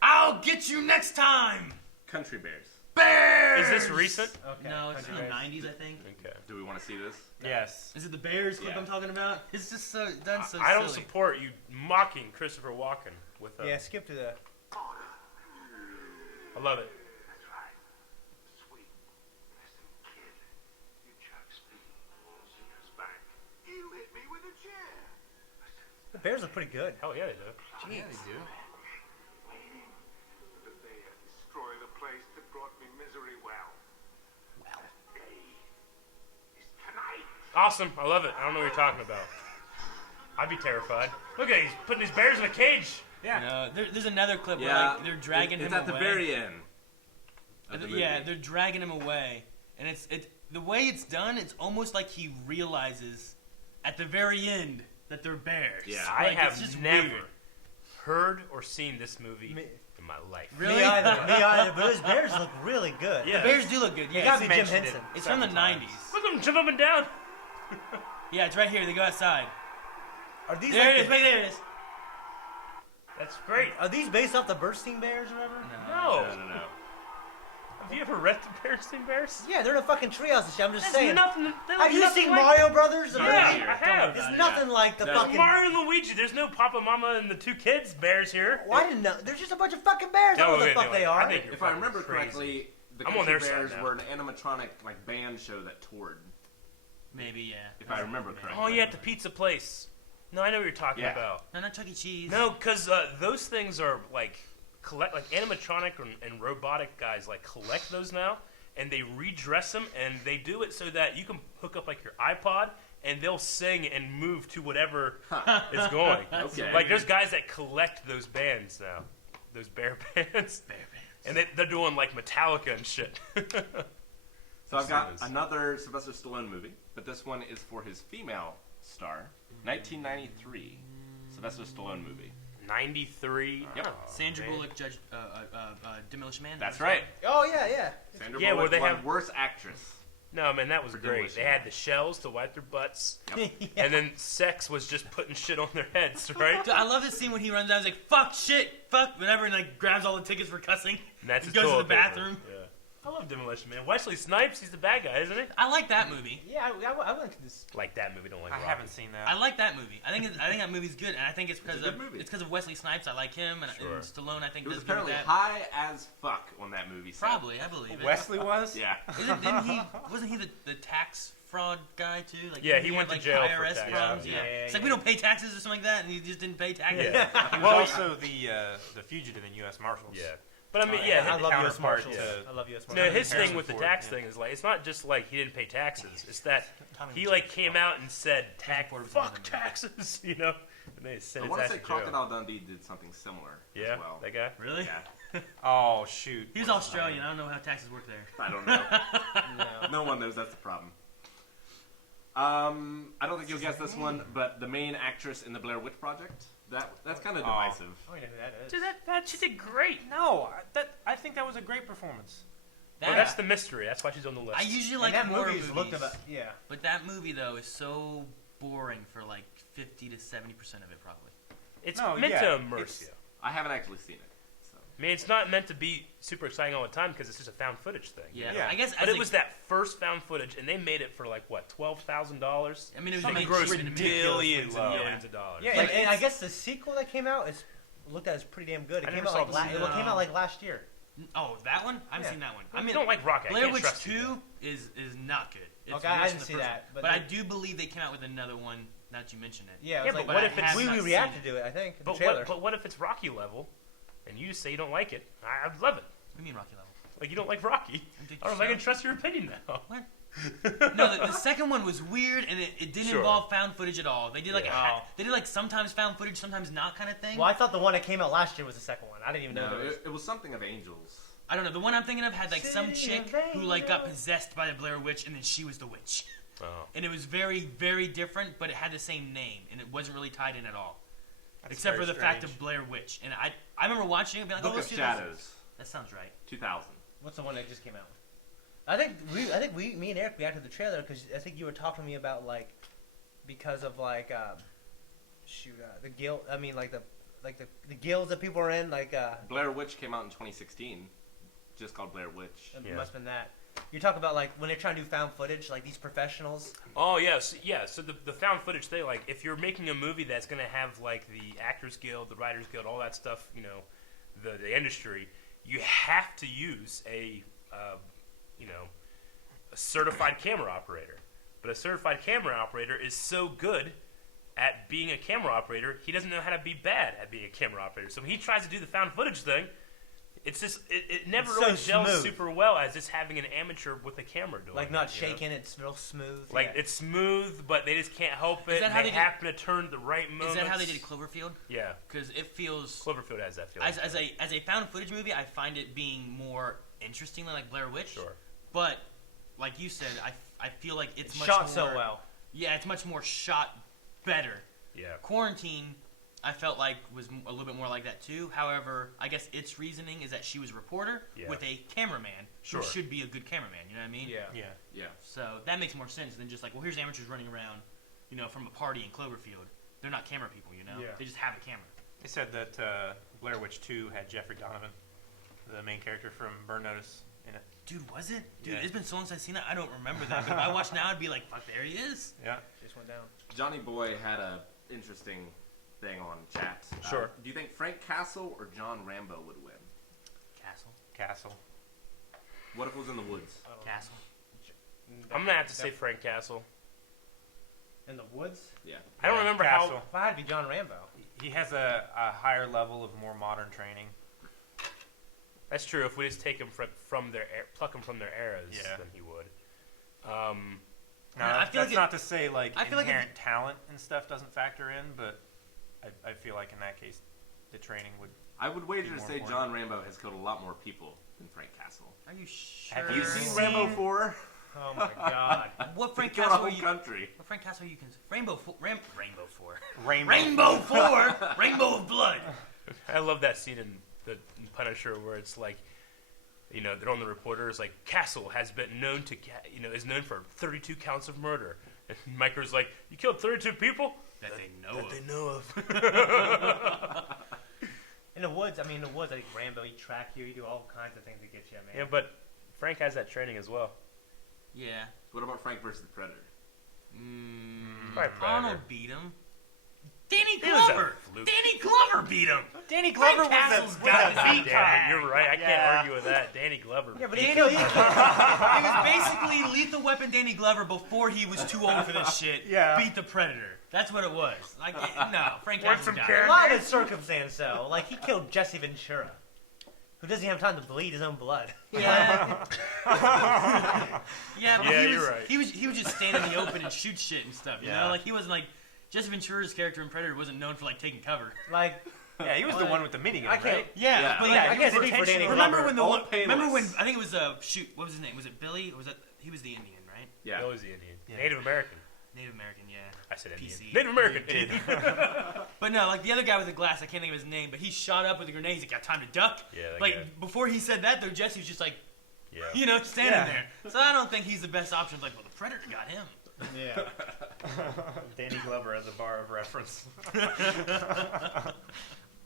"I'll get you next time, Country Bears. bears." Is this recent? Okay. No, it's from Country the Bears. '90s, I think. Okay. Do we want to see this? Yes. Is it the Bears clip Yeah. I'm talking about? It's just so done so I don't silly. support you mocking Christopher Walken with Yeah, skip to the. I love it. That's right. Sweet, innocent kid. You chuck speed Zeus back. You hit me with a chair. The Bears look pretty good. Hell yeah, they do. Yeah, they do. That they destroy the place that brought me misery. Well, that day is tonight. Awesome. I love it. I don't know what you're talking about. I'd be terrified. Look at it. He's putting these bears in a cage. Yeah. No, there's another clip where Yeah. like, they're dragging it's him at the away. very end. Of the Yeah, movie. they're dragging him away, and it's the way it's done. It's almost like he realizes at the very end that they're bears. Yeah. I Like, it's just have never weird. heard or seen this movie in my life. Really? Me either. But those bears look really good. Yeah. The bears do look good. You Yeah, gotta it's, be Jim mentioned Henson. it's from the several times. 90s. Look at them jump up and down. Yeah, it's right here. They go outside. Are these There like it is. Right there it is. That's great. Are these based off the Bernstein Bears or whatever? No. No. Have you ever read the Bernstein Bears? Yeah, they're in a fucking treehouse and shit. I'm just There's saying. nothing. Have you seen Mario Brothers? Yeah, Yeah. I have. It's nothing like the There's fucking. Mario and Luigi. There's no Papa, Mama, and the two kids bears here. Why didn't know? There's just a bunch of fucking bears. I don't know what the fuck they are. I think you're If I fucking remember crazy. correctly, the I'm on Country their side Bears now. were an animatronic like band show that toured. Maybe, yeah. If I remember correctly. Oh yeah, at the pizza place. No, I know what you're talking Yeah. about. No, not Chuck E. Cheese. No, because those things are like animatronic and robotic guys like collect those now, and they redress them, and they do it so that you can hook up like your iPod, and they'll sing and move to whatever is going. Okay. Like there's guys that collect those bands now, those bear bands, and they're doing like Metallica and shit. So I've got Yes. another Sylvester Stallone movie, but this one is for his female star. 1993 Sylvester Stallone movie. 93. Yep. Oh, Sandra man. Bullock, Judge Demolition Man. That's right. Oh yeah. Sandra Yeah, where Bullock they won have- worst actress. No, man, that was For great. Demolition They had Man. the shells to wipe their butts, Yeah. and then sex was just putting shit on their heads, right? Dude, I love this scene when he runs out. He's like, "Fuck, shit, fuck," whatever, and like grabs all the tickets for cussing. And that's He his goes to toilet the paper. bathroom. Yeah. I love Demolition Man. Wesley Snipes, he's the bad guy, isn't he? I like that movie. Yeah, I went to this. Like that movie, don't like I Rocky. haven't seen that. I like that movie. I think that movie's good, and I think it's because a good of movie. it's because of Wesley Snipes. I like him, and, Sure. and Stallone. I think It was does good with apparently that. high as fuck on that movie set. Probably, I believe it. Wesley was? Yeah. Wasn't he the tax fraud guy too? Like, Yeah, didn't he have, went to like, jail for IRS tax problems. fraud. Yeah. Yeah, It's like yeah. we don't pay taxes or something like that, and he just didn't pay taxes. Yeah. He was Well, also the fugitive in U.S. Marshals. Yeah. But I mean, Oh, yeah, I love U.S. counterpart Marshals. to- I love U.S. no, Marshals. his thing Harrison with the Ford, tax yeah. thing is like, it's not just like he didn't pay taxes. It's that Tommy he was like in came trouble. out and said, Ford was fuck in the taxes, you know? And they sent I his want to ass say to jail. Crocodile Dundee did something similar Yeah, as well. that guy? Really? Yeah. Oh, shoot. He was Australian. I don't know how taxes work there. I don't know. No. No one knows, that's the problem. I don't think you'll guess this one, but the main actress in the Blair Witch Project, that's kind of Oh. divisive. I don't know who that is. Dude, that she did great. No, I think that was a great performance. Well, that's the mystery. That's why she's on the list. I usually And like that horror movie's movies, looked about. Yeah. but that movie though is so boring for like 50 to 70% of it probably. It's No, meant yeah, to immerse it's- you. I haven't actually seen it. So. I mean, it's not meant to be super exciting all the time because it's just a found footage thing. Yeah, Yeah. I guess. But it was that first found footage, and they made it for like what, $12,000. I mean, it was Something made gross cheap in the millions beginning. and Yeah. millions of dollars. Yeah, Like, and I it's- guess the sequel that came out is looked at as pretty damn good. It I came never out saw like the it came out like last year. Oh, that one? I haven't Yeah. seen that one. I I mean, you don't like Rocky. I Blair can't Witch trust you. 2 is not good. It's Okay, I worse didn't than the see first that, one. but I they- do believe they came out with another one. Now that you mention it. Yeah, it Yeah, was like but what I if it's have not we seen reacted it. to it? I think. in But the trailer. what if it's Rocky level, and you say you don't like it? I'd love it. What do you mean Rocky level? Like you don't like Rocky. Did I don't know if I can trust your opinion now. What? No, the second one was weird, and it didn't Sure. involve found footage at all. They did like Yeah. they did like sometimes found footage, sometimes not kind of thing. Well, I thought the one that came out last year was the second one. I didn't even know No, there was. it was something of angels. I don't know. The one I'm thinking of had like some City chick of who like got Angels. possessed by the Blair Witch, and then she was the witch. Oh. And it was very, very different, but it had the same name, and it wasn't really tied in at all, That's except for very the fact strange. of Blair Witch. And I remember watching it, and being like, Book "Oh, of let's do this." Shadows, That sounds right. 2000. What's the one that just came out? I think me and Eric reacted to the trailer because I think you were talking to me about like because of like the guild. I mean like the guilds that people are in. Like Blair Witch came out in 2016, just called Blair Witch. it Yeah. must have been that. You're talking about like when they're trying to do found footage, like these professionals. Oh yes, yeah. So the found footage thing, like if you're making a movie that's gonna have like the Actors Guild, the Writers Guild, all that stuff, you know, the industry, you have to use a certified camera operator. But a certified camera operator is so good at being a camera operator, he doesn't know how to be bad at being a camera operator. So when he tries to do the found footage thing, it's just it never It's really so gels smooth. super well as just having an amateur with a camera doing Like it, not you know? shaking, it's real smooth. Like yeah. it's smooth, but they just can't help it. that how They they did- happen to turn the right moments. Is that how they did Cloverfield? Yeah, Because it feels Cloverfield has that feeling. as a found footage movie, I find it being more interesting than like Blair Witch. Sure. But like you said, I feel like it's much shot more, so well. Yeah, it's much more shot better. Yeah. Quarantine, I felt like was a little bit more like that too. However, I guess its reasoning is that she was a reporter with a cameraman Sure. who should be a good cameraman. You know what I mean? Yeah. Yeah. So that makes more sense than just like, well, here's amateurs running around, from a party in Cloverfield. They're not camera people, Yeah. They just have a camera. They said that Blair Witch 2 had Jeffrey Donovan, the main character from Burn Notice, in it. Dude, was it? Dude, Yeah. it's been so long since I've seen that. I don't remember that. But if I watch now, I'd be like, fuck, there he is. Yeah. Just went down. Johnny Boy had a interesting thing on chat. Sure. Do you think Frank Castle or John Rambo would win? Castle. What if it was in the woods? Castle. I'm gonna have to say Frank Castle. In the woods? Yeah. I don't remember how. Castle. If I had to be John Rambo. He has a higher level of more modern training. That's true. If we just take him from their pluck them from their eras, Yeah. then he would. Now, I feel that's like not to say I feel like inherent talent and stuff doesn't factor in, but I feel like in that case, the training would. I would wager to More say important. John Rambo has killed a lot more people than Frank Castle. Are you sure? Have You seen Rambo 4? Oh my god. What Frank He killed a Castle whole are you? country. What Frank Castle are you? Rainbow 4. Rainbow. Rainbow 4. Rainbow of Blood. I love that scene in the Punisher where it's like, they're on the reporter. It's like Castle has been known to, is known for 32 counts of murder. And Micro's like, you killed 32 people That they that they know of. In the woods, I think Rambo, he track you, he do all kinds of things to get you, man. Yeah, but Frank has that training as well. Yeah. What about Frank versus the Predator? Probably Predator. Arnold beat him. Danny It was a Glover. fluke. Danny Glover beat him. Danny Glover was Castle's a got it. beat Damn it, you're right. I can't Yeah. argue with that. Danny Glover. Yeah, but Danny he killed you. It was basically Lethal Weapon Danny Glover before he was too old for this shit. Yeah. Beat the Predator. That's what it was. Like, no, Frank Want Castle's some got it. carrot? A lot of it's circumstance, though. Like, he killed Jesse Ventura, who doesn't even have time to bleed his own blood. Yeah. Yeah, but Yeah, he was, you're right. He was just stand in the open and shoot shit and stuff. You Yeah. know, like he wasn't like Jesse Ventura's character in Predator wasn't known for like taking cover. Like, Yeah, he was the one with the minigun, I can't. right? Yeah, Yeah. but Yeah, like, I can't speak for Danny Glover. remember when the All one, remember when painless. I think it was shoot, what was his name? Was it Billy? Or was that he was the Indian, right? Yeah. That was the Indian. Yeah. Native American. Native American, yeah. I said Indian. PC. Native American. But no, like the other guy with the glass, I can't think of his name, but he shot up with a grenade. He's like, got time to duck. Yeah, that Like guy. before he said that, though, Jesse was just like, Yeah. standing Yeah. there. So I don't think he's the best option. Like, well, the Predator got him. Yeah. Danny Glover as a bar of reference.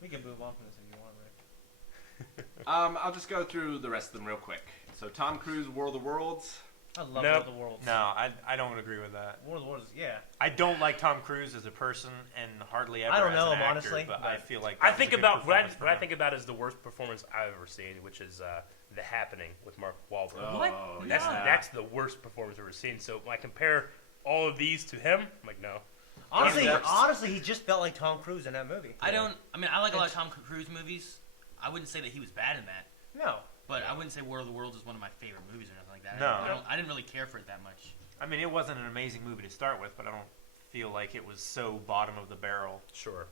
We can move on from this if you want, Rick. I'll just go through the rest of them real quick. So Tom Cruise, War of the Worlds. I love No. War of the Worlds. No, I don't agree with that. War of the Worlds, yeah. I don't like Tom Cruise as a person, and hardly ever I don't as know an him, actor, honestly, But but I feel like I that was think a good about what performance I from think about is the worst performance I've ever seen, which is The Happening with Mark Wahlberg. What? Oh, That's yeah. that's the worst performance I've ever seen. So when I compare all of these to him, I'm like, no. Honestly, he just felt like Tom Cruise in that movie. I like a lot of Tom Cruise movies. I wouldn't say that he was bad in that, No. but I wouldn't say War of the Worlds is one of my favorite movies or nothing like that. No. I didn't really care for it that much. I mean, it wasn't an amazing movie to start with, but I don't feel like it was so bottom of the barrel. Sure.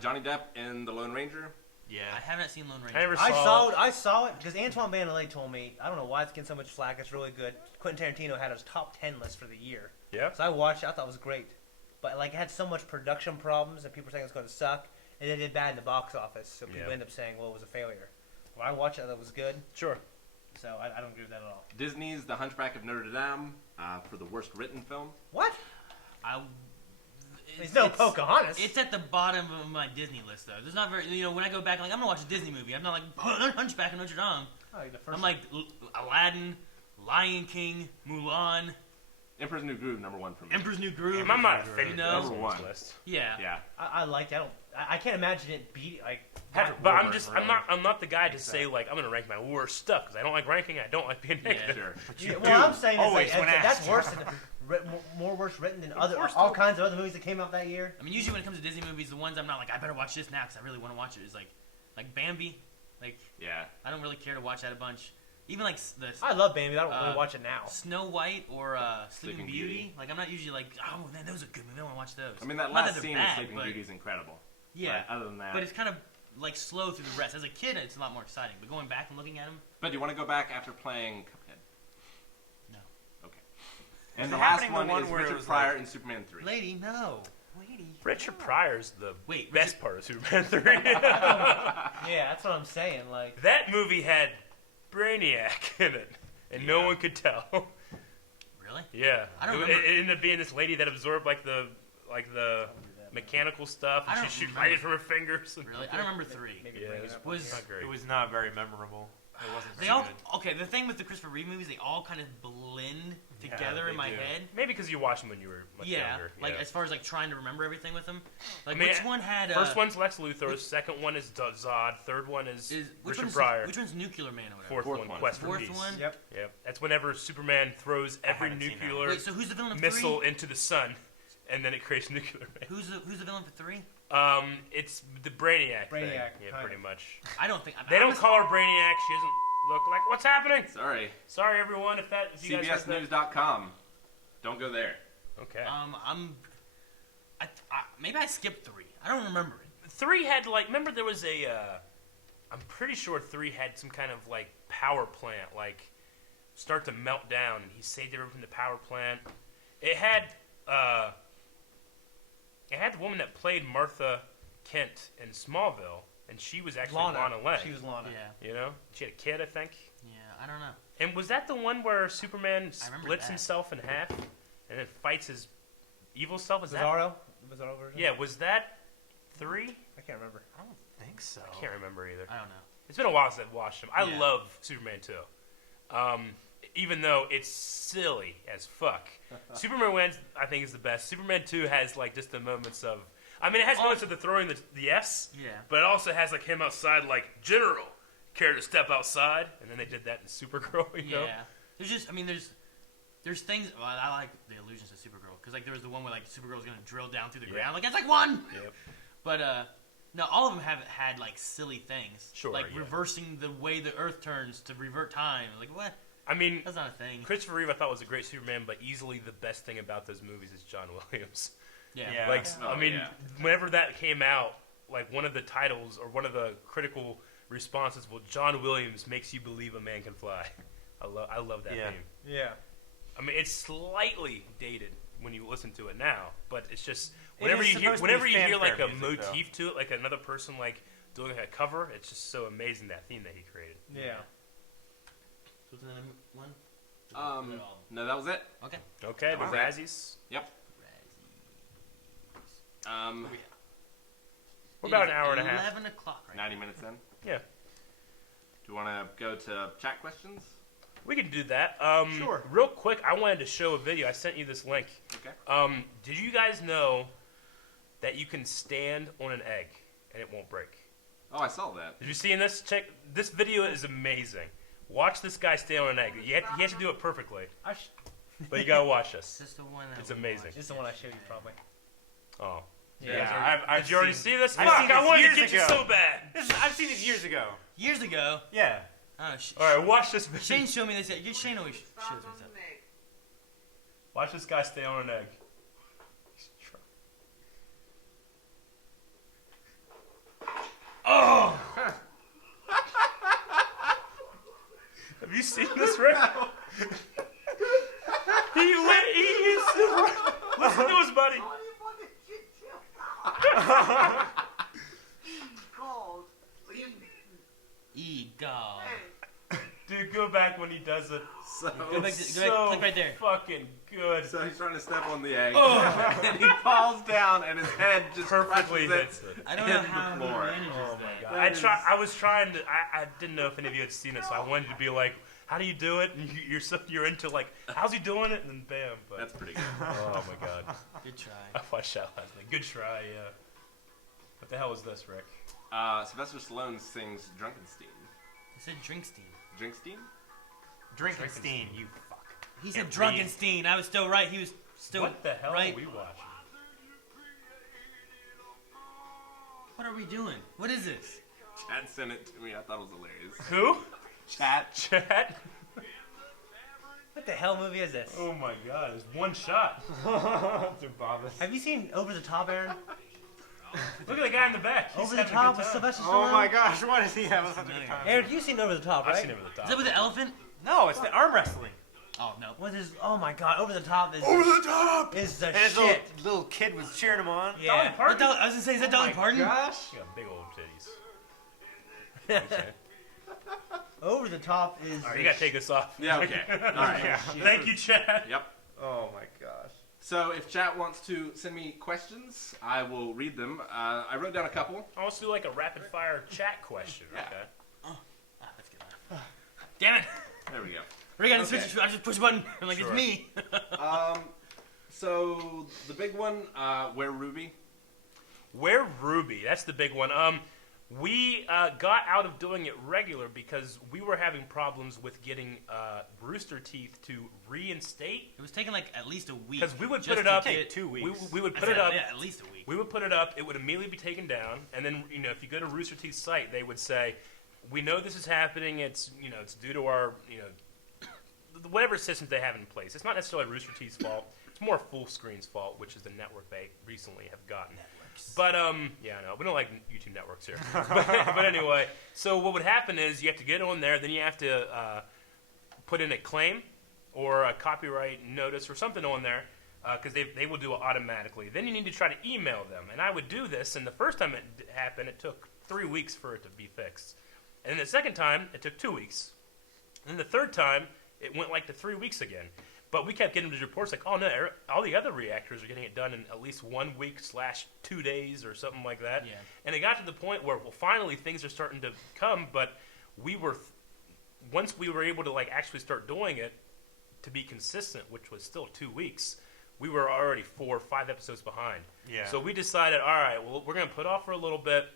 Johnny Depp in The Lone Ranger. Yeah. I haven't seen Lone Ranger. I never I saw it because Antoine Vandelay told me, I don't know why it's getting so much flack, it's really good. Quentin Tarantino had his top 10 list for the year. Yeah. So I watched it, I thought it was great. But like it had so much production problems and people were saying it was going to suck, and it did bad in the box office, so people Yeah. end up saying, well, it was a failure. When I watched it, I thought it was good, Sure. so I don't agree with that at all. Disney's The Hunchback of Notre Dame for the worst written film. What? It's It's no Pocahontas. It's at the bottom of my Disney list, though. There's not very, when I go back, like I'm gonna watch a Disney movie. I'm not like Hunchback of Notre Dame. Oh, the first I'm like Aladdin, Lion King, Mulan, Emperor's New Groove, #1 for me. Emperor's New Groove. I'm not offended No. with this Number one. list. Yeah. Yeah. I liked it. I can't imagine it beat like. But I'm not the guy to say like I'm gonna rank my worst stuff because I don't like ranking. I don't like being negative. Sure. Yeah, well, I'm saying is always like, when that's asked. worse than more worse written than course, all kinds of other movies that came out that year. I mean, usually when it comes to Disney movies, the ones I'm not like I better watch this now because I really want to watch it is like Bambi. Like Yeah. I don't really care to watch that a bunch. Even like the I love Bambi. I don't really watch it now. Snow White or Sleeping Sleeping Beauty. Beauty. Like I'm not usually like, oh man, those are good movies. I want to watch those. I mean, that Not last they're scene bad, in Sleeping but- Beauty is incredible. Yeah, But other than that. but it's kind of like slow through the rest. As a kid, it's a lot more exciting. But going back and looking at them, But do you want to go back after playing Cuphead? And Is the it last happening one the one is where it Richard was Pryor like- in Superman 3. Lady, no. Lady. Richard Pryor's the Wait, best part of Superman 3. Yeah, that's what I'm saying. Like, That movie had Brainiac in it, and no one could tell. Really? Yeah, I don't it, remember. it ended up being this lady that absorbed like the mechanical stuff, I and don't she shoot remember. right from her fingers. Really? I don't remember 3. maybe Yeah, bring it it up. Was Not great. It was not very memorable. It wasn't they very all good. okay? The thing with the Christopher Reeve movies, they all kind of blend together they in my do. head. Maybe because you watched them when you were much Yeah, younger. like yeah. as far as like trying to remember everything with them. Like I mean, which one had First one's Lex Luthor, second one is Zod, third one is which Richard one's, Pryor, which one's Nuclear Man or whatever? fourth Fourth one, one. Quest for Fourth Peace. one? Yep. Yep, that's whenever Superman throws every haven't seen that. nuclear Wait, so who's the villain of missile 3? into the sun, and then it creates nuclear man. Who's the villain for 3? It's the Brainiac. thing. Brainiac, Yeah, kind pretty of. much. I don't think They don't call her Brainiac. She doesn't look like. What's happening? Sorry. Sorry, everyone. If you guys heard that. CBSnews.com. Don't go there. Okay. Maybe I skipped 3. I don't remember it. 3 had like. Remember there was a. I'm pretty sure 3 had some kind of like power plant like start to melt down. He saved everyone from the power plant. It had. It had the woman that played Martha Kent in Smallville, and she was actually Lana Lang. She was Lana. Yeah, You know, she had a kid, I think. yeah. I don't know. And was that the one where Superman I remember splits that. himself in half and then fights his evil self? Is that? Bizarro? Bizarro version? Yeah, was that 3? I can't remember. I don't think so. I can't remember either. I don't know. It's been a while since I've watched him. I Yeah. love Superman 2. Even though it's silly as fuck. Superman wins, I think, is the best. Superman 2 has like just the moments of. I mean, it has moments of the throwing the Fs, Yeah. but it also has like him outside, like General, care to step outside, and then they did that in Supergirl. You know? Yeah. There's just, I mean, there's things. Well, I like the allusions to Supergirl because like there was the one where like Supergirl's gonna drill down through the ground. Like that's like one. Yep. But no, all of them have had like silly things. Sure, Like yeah. reversing the way the Earth turns to revert time. Like what? I mean, That's not a thing. Christopher Reeve I thought was a great Superman, but easily the best thing about those movies is John Williams. Yeah. Yeah. Like, Oh, I mean, yeah. whenever that came out, like one of the titles or one of the critical responses was John Williams makes you believe a man can fly. I love that Yeah. theme. Yeah. I mean, it's slightly dated when you listen to it now, but it's just It whenever is you hear supposed to be like a fanfare music, motif to it, like another person like doing a cover, it's just so amazing that theme that he created. Yeah. So what's another one? No, that was it. Okay. Okay, the Alright. Razzies. Yep. We're about an hour and a half. 11 o'clock right 90 minutes in. Yeah, Do you want to go to chat questions? we can do that. Sure. Real quick, I wanted to show a video. I sent you this link. Okay. Did you guys know that you can stand on an egg and it won't break? Oh, I saw that. Did you see this? Check. This video is amazing. Watch this guy stand on an egg. He has to do it perfectly, but you gotta watch this. This is the one that It's we amazing. watched. This is the one I showed you, probably. Oh. Yeah. Did you already see this? I've Fuck, seen I this wanted to years get you ago. so bad. I've seen this years ago. Years ago. Yeah. Oh, All right, watch this video. Shane showed me this. Shane always shows me stuff. Watch this guy stay on an egg. Oh! Have you seen this, Rick? He is listen to his buddy. E-God. Dude, go back when he does it. So, Go back, So click right there. fucking good. so he's trying to step on the egg, Oh. and he falls down, and his head just Perfectly crushes hits it. I don't know in the how he floor. manages Oh that. my god! I was trying to. I didn't know if any of you had seen it, so I wanted to be like, "How do you do it?" And you're into like, "How's he doing it?" And then bam! But That's pretty good. oh my god! Good try. I watched that last night. Good try. Yeah. What the hell is this, Rick? Sylvester Stallone sings Drunkenstein. He said Drinkstein. Drinkstein? Drinkenstein, you fuck. He said Can't read. Drunkenstein. I was still right. He was still What the hell right. are we watching? What are we doing? What is this? Chad sent it to me. I thought it was hilarious. Who? Chat. Chat? What the hell movie is this? Oh my god! It's one shot. Have you seen Over the Top, Aaron? Look at the guy in the back. He's Over the having a Top good with time. Sylvester Stallone? Oh my gosh, why does he have such a good time? Aaron, you've seen Over the Top, right? I've seen him at the top. Is that with the elephant? No, it's the arm wrestling. Oh no. What is? Oh my God! Over the top is is the And his shit. little kid was cheering him on. Yeah. I was gonna say, is that Dolly Parton? Gosh. You got big old titties. Okay. Over the top is. All right, you gotta take us off. Yeah, okay. All right. Yeah. Thank you, Chad. Yep. Oh my gosh. So if chat wants to send me questions, I will read them. I wrote down a couple. I'll also do like a rapid fire chat question. Yeah. Okay. Let's get on. Damn it! There we go. Rick, I Okay. just push a button. I'm like, Sure. it's me. So the big one, where Ruby? Where Ruby? That's the big one. We got out of doing it regular because we were having problems with getting Rooster Teeth to reinstate. It was taking like at least a week. Because we would just put it to up. get- 2 weeks. We would I put it said, up. Yeah, at least a week. We would put it up. It would immediately be taken down, and then if you go to Rooster Teeth's site, they would say, "We know this is happening. It's it's due to our whatever systems they have in place. It's not necessarily Rooster Teeth's fault. It's more Full Screen's fault, which is the network they recently have gotten. But yeah, no, we don't like YouTube networks here. but anyway, so what would happen is you have to get on there, then you have to put in a claim or a copyright notice or something on there because they will do it automatically. Then you need to try to email them, and I would do this. And the first time it happened, it took 3 weeks for it to be fixed, and then the second time it took 2 weeks, and then the third time it went like to 3 weeks again. But we kept getting these reports like, oh no, all the other reactors are getting it done in at least 1 week / 2 days or something like that. Yeah. And it got to the point where, well, finally things are starting to come, but once we were able to like actually start doing it to be consistent, which was still 2 weeks, we were already 4 or 5 episodes behind. Yeah. So we decided, all right, well, we're going to put off for a little bit.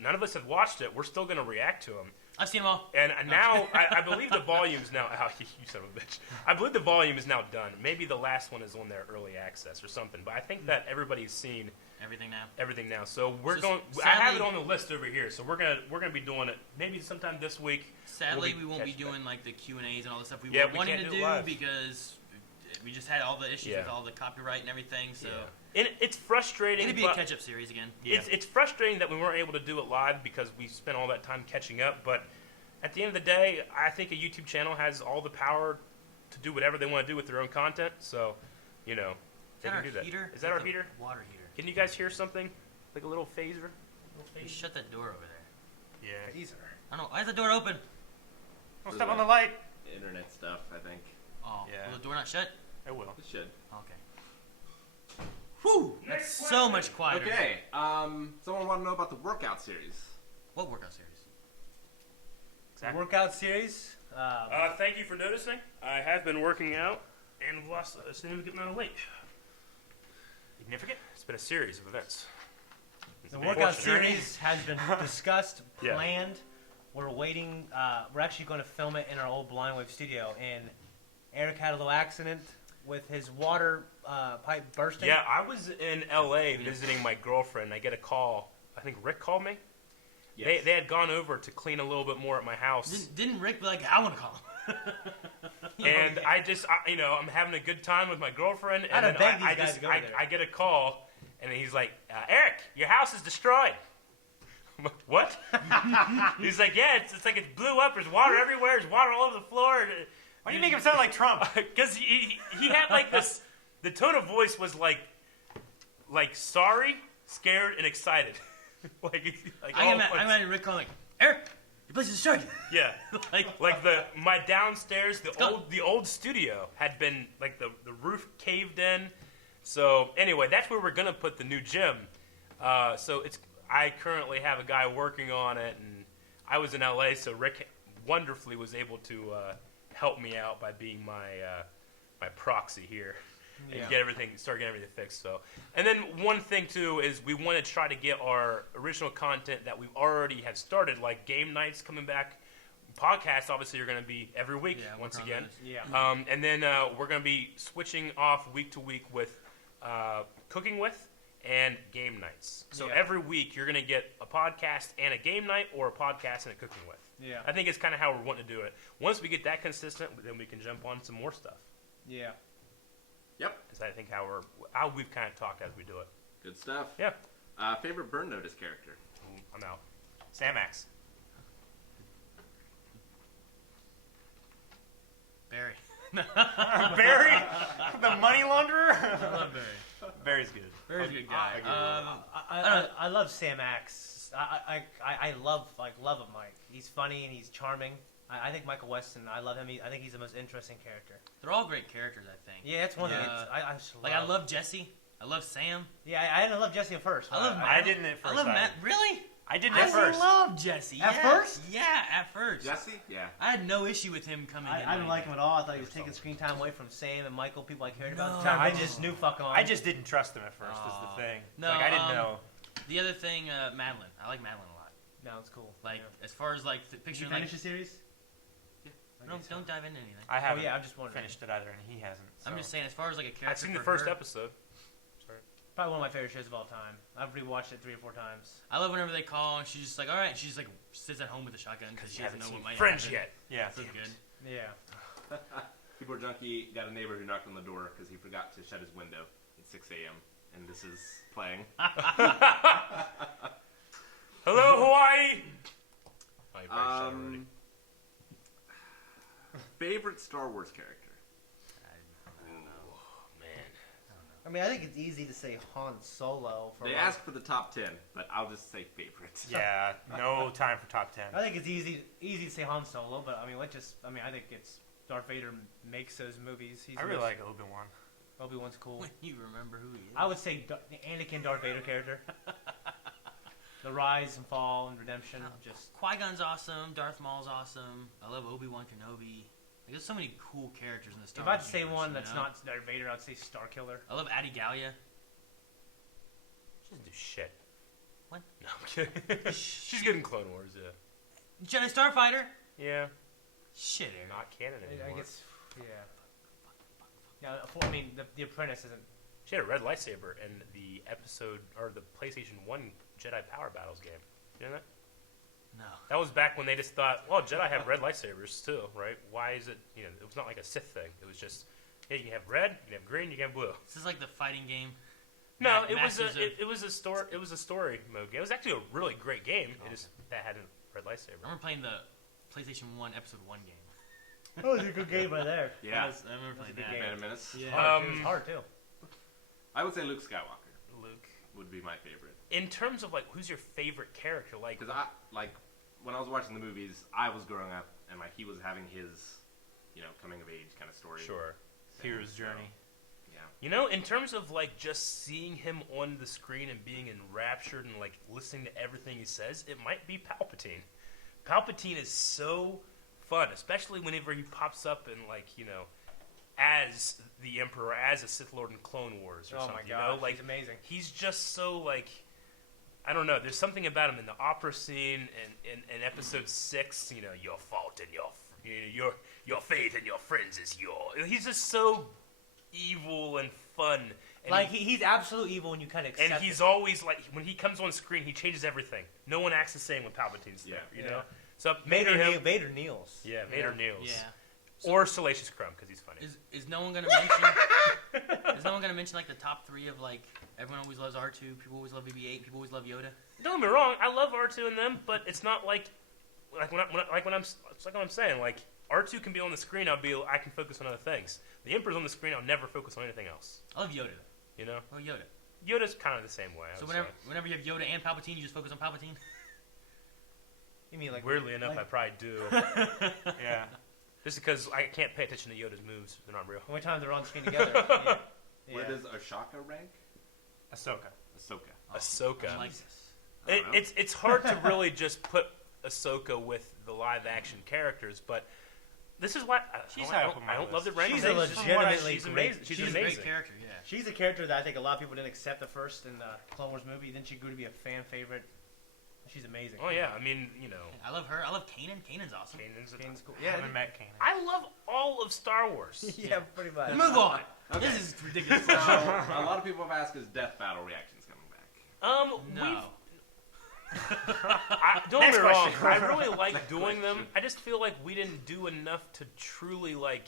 None of us had watched it. We're still going to react to them. I've seen them all. And now, I believe the volume's now out. You son of a bitch. I believe the volume is now done. Maybe the last one is on their early access or something. But I think that everybody's seen Everything now. So we're So going. I have it sadly- on the list over here. So we're gonna be doing it maybe sometime this week. Sadly, We'll be we won't be catching doing like the Q&As and all the stuff we Yeah, were we wanting can't to do it do live. because we just had all the issues Yeah. with all the copyright and everything. So And it's frustrating. it'll be a but catch-up series again. Yeah. It's frustrating that we weren't able to do it live because we spent all that time catching up. But at the end of the day, I think a YouTube channel has all the power to do whatever they want to do with their own content. So, they Is that can our do that. heater? Is that our That's a heater? Water heater. Can you guys hear something? Like a little phaser? You shut that door over there. Yeah. I don't know. Why is the door open? Don't step on the light. Internet stuff, I think. Oh, Yeah. will the door not shut? It will. It should. Okay. Whew! That's so much quieter. Okay. Someone want to know about the workout series? What workout series? The workout series. Thank you for noticing. I have been working out and lost a significant amount of weight. Significant? It's been a series of events. The workout Unfortunate. series has been discussed, Yeah. planned. We're waiting. We're actually going to film it in our old Blind Wave studio. And Eric had a little accident with his water pipe bursting. Yeah, I was in LA visiting my girlfriend. I get a call. I think Rick called me. Yes. They had gone over to clean a little bit more at my house. Didn't Rick be like, I want to call him? And I just, I'm having a good time with my girlfriend. I'd And have then begged these guys to go over there. I get a call, and he's like, Eric, your house is destroyed. I'm like, what? He's like, yeah, it's like it blew up. There's water everywhere. There's water all over the floor. Why do you make him sound like Trump? Because he had like this, the tone of voice was like sorry, scared, and excited. I imagine Rick calling, Eric, your place is destroyed. Yeah, like my downstairs, gone. the old studio had been like the roof caved in. So anyway, that's where we're gonna put the new gym. So I currently have a guy working on it, and I was in LA, so Rick wonderfully was able to help me out by being my proxy here. And start getting everything fixed. So, and then one thing too is we want to try to get our original content that we already have started, like game nights coming back. Podcasts obviously are going to be every week once again. And then we're going to be switching off week to week with cooking with and game nights. So every week you're going to get a podcast and a game night, or a podcast and a cooking with. Yeah. I think it's kind of how we're wanting to do it. Once we get that consistent, then we can jump on some more stuff. Yeah. Yep. Is I think how we've kind of talked as we do it. Good stuff. Yeah. Favorite Burn Notice character? I'm out. Samax. Barry. Barry, the money launderer. I love Barry. Barry's good. Barry's a good guy. I love Sam Axe. I love him. Like he's funny and he's charming. I think Michael Weston. I love him. I think he's the most interesting character. They're all great characters, I think. Yeah, that's one thing. I love Jesse. I love Sam. Yeah, I didn't love Jesse at first. I love Matt. I didn't at first. I love Matt. Really? I didn't at first. I love Jesse. At first? Yeah, at first. Jesse? Yeah. I had no issue with him coming in. I didn't like him at all. I thought he was taking screen time away from Sam and Michael, people I cared about. No. I just knew fuck on. I just didn't trust him at first. Is the thing. No, Like I didn't know. The other thing, Madeline. I like Madeline a lot. No, it's cool. Like as far as like Did picture, you like finish the series? don't dive into anything. I haven't. I'm just wondering. Finished it either, and he hasn't. So. I'm just saying, as far as like a character. I've seen the for first her, episode. Sorry. Probably one of my favorite shows of all time. I've rewatched it 3 or 4 times. I love whenever they call and she's just like, all right, and she just like sits at home with a shotgun because she doesn't know what might Fringe happen. yet. Yeah. So good. Yeah. Keyboard Junkie got a neighbor who knocked on the door because he forgot to shut his window at 6 a.m. and this is playing. Hello, Hawaii. Oh, you probably shut it already. Favorite Star Wars character? I mean, I think it's easy to say Han Solo. They asked for the top 10, but I'll just say favorite. Yeah. No time for top 10. I think it's easy to say Han Solo, but I mean, I think it's Darth Vader makes those movies. I really like Obi-Wan. Obi-Wan's cool. When you remember who he is. I would say the Anakin Darth Vader character. The rise and fall and redemption. Just Qui-Gon's awesome. Darth Maul's awesome. I love Obi-Wan Kenobi. Like, there's so many cool characters in the Star if I had Wars to say universe, one you that's know? not Darth Vader, I'd say Starkiller. I love Adi Gallia. She doesn't do shit. What? No, I'm kidding. She's good in Clone Wars, yeah. Jedi Starfighter. Yeah. Shit, Aaron. Not canon anymore. I guess, yeah. Yeah, I mean, the Apprentice isn't. She had a red lightsaber in the episode, or the PlayStation 1 Jedi Power Battles game. You know that? No. That was back when they just thought, well, Jedi have red lightsabers too, right? Why is it, it was not like a Sith thing. It was just, hey, you can have red, you can have green, you can have blue. This is like the fighting game. No, Masters it was a story mode game. It was actually a really great game. It just, that had a red lightsaber. I remember playing the PlayStation 1 Episode 1 game. Oh, it's a good game right there. Yeah. I remember playing that. Phantom Menace. Yeah. Um, It was hard too. I would say Luke Skywalker Luke. would be my favorite. In terms of, like, who's your favorite character? Like, Because when I was watching the movies, I was growing up, and he was having his, coming of age kind of story. sure. Hero's journey. Yeah. In terms of, like, just seeing him on the screen and being enraptured and, like, listening to everything he says, it might be Palpatine. Palpatine is so fun, especially whenever he pops up and, like, as the Emperor, as a Sith Lord in Clone Wars or Oh something. my god, Like, he's amazing. he's just so, like, I don't know. There's something about him in the opera scene in Episode 6. Your fault and your faith and your friends is your. He's just so evil and fun. And Like he's absolute evil when you kind of accept. and he's always like, when he comes on screen, he changes everything. No one acts the same when Palpatine's there. You know. So maybe him. Vader kneels. Yeah, Vader kneels. Yeah. Or Salacious Crumb because he's funny. Is no one gonna mention? Is no one gonna mention like the top 3 of like everyone always loves R2, people always love BB-8, people always love Yoda? Don't get me wrong, I love R2 and them, but it's not like it's like what I'm saying. Like R2 can be on the screen, I can focus on other things. The Emperor's on the screen, I'll never focus on anything else. I love Yoda. You know, Oh, Yoda. Yoda's kind of the same way. I So would whenever you have Yoda and Palpatine, you just focus on Palpatine. You mean say. like Weirdly enough, like- I probably do. Yeah. Just because I can't pay attention to Yoda's moves, they're not real. How many times they're on screen together? Yeah. Where does Ashoka rank? Ahsoka. Ahsoka. Ahsoka. I like I don't know. It's hard to really just put Ahsoka with the live action characters, but this is why She's high up on my I don't love the list. ranking. She's a legitimately she's great- amazing. She's She's a amazing. great character. Yeah. She's a character that I think a lot of people didn't accept at first in the Clone Wars movie. Then she grew to be a fan favorite. She's amazing. Oh yeah, I mean, I love her. I love Kanan. Kanan's awesome. Kanan's cool. I Yeah, haven't met Kanan. I love all of Star Wars. yeah, pretty much. Move on. Okay. This is ridiculous. So, a lot of people have asked, is Death Battle reactions coming back? No. Don't Next get me wrong. question. I really like Next doing them. question. I just feel like we didn't do enough to truly like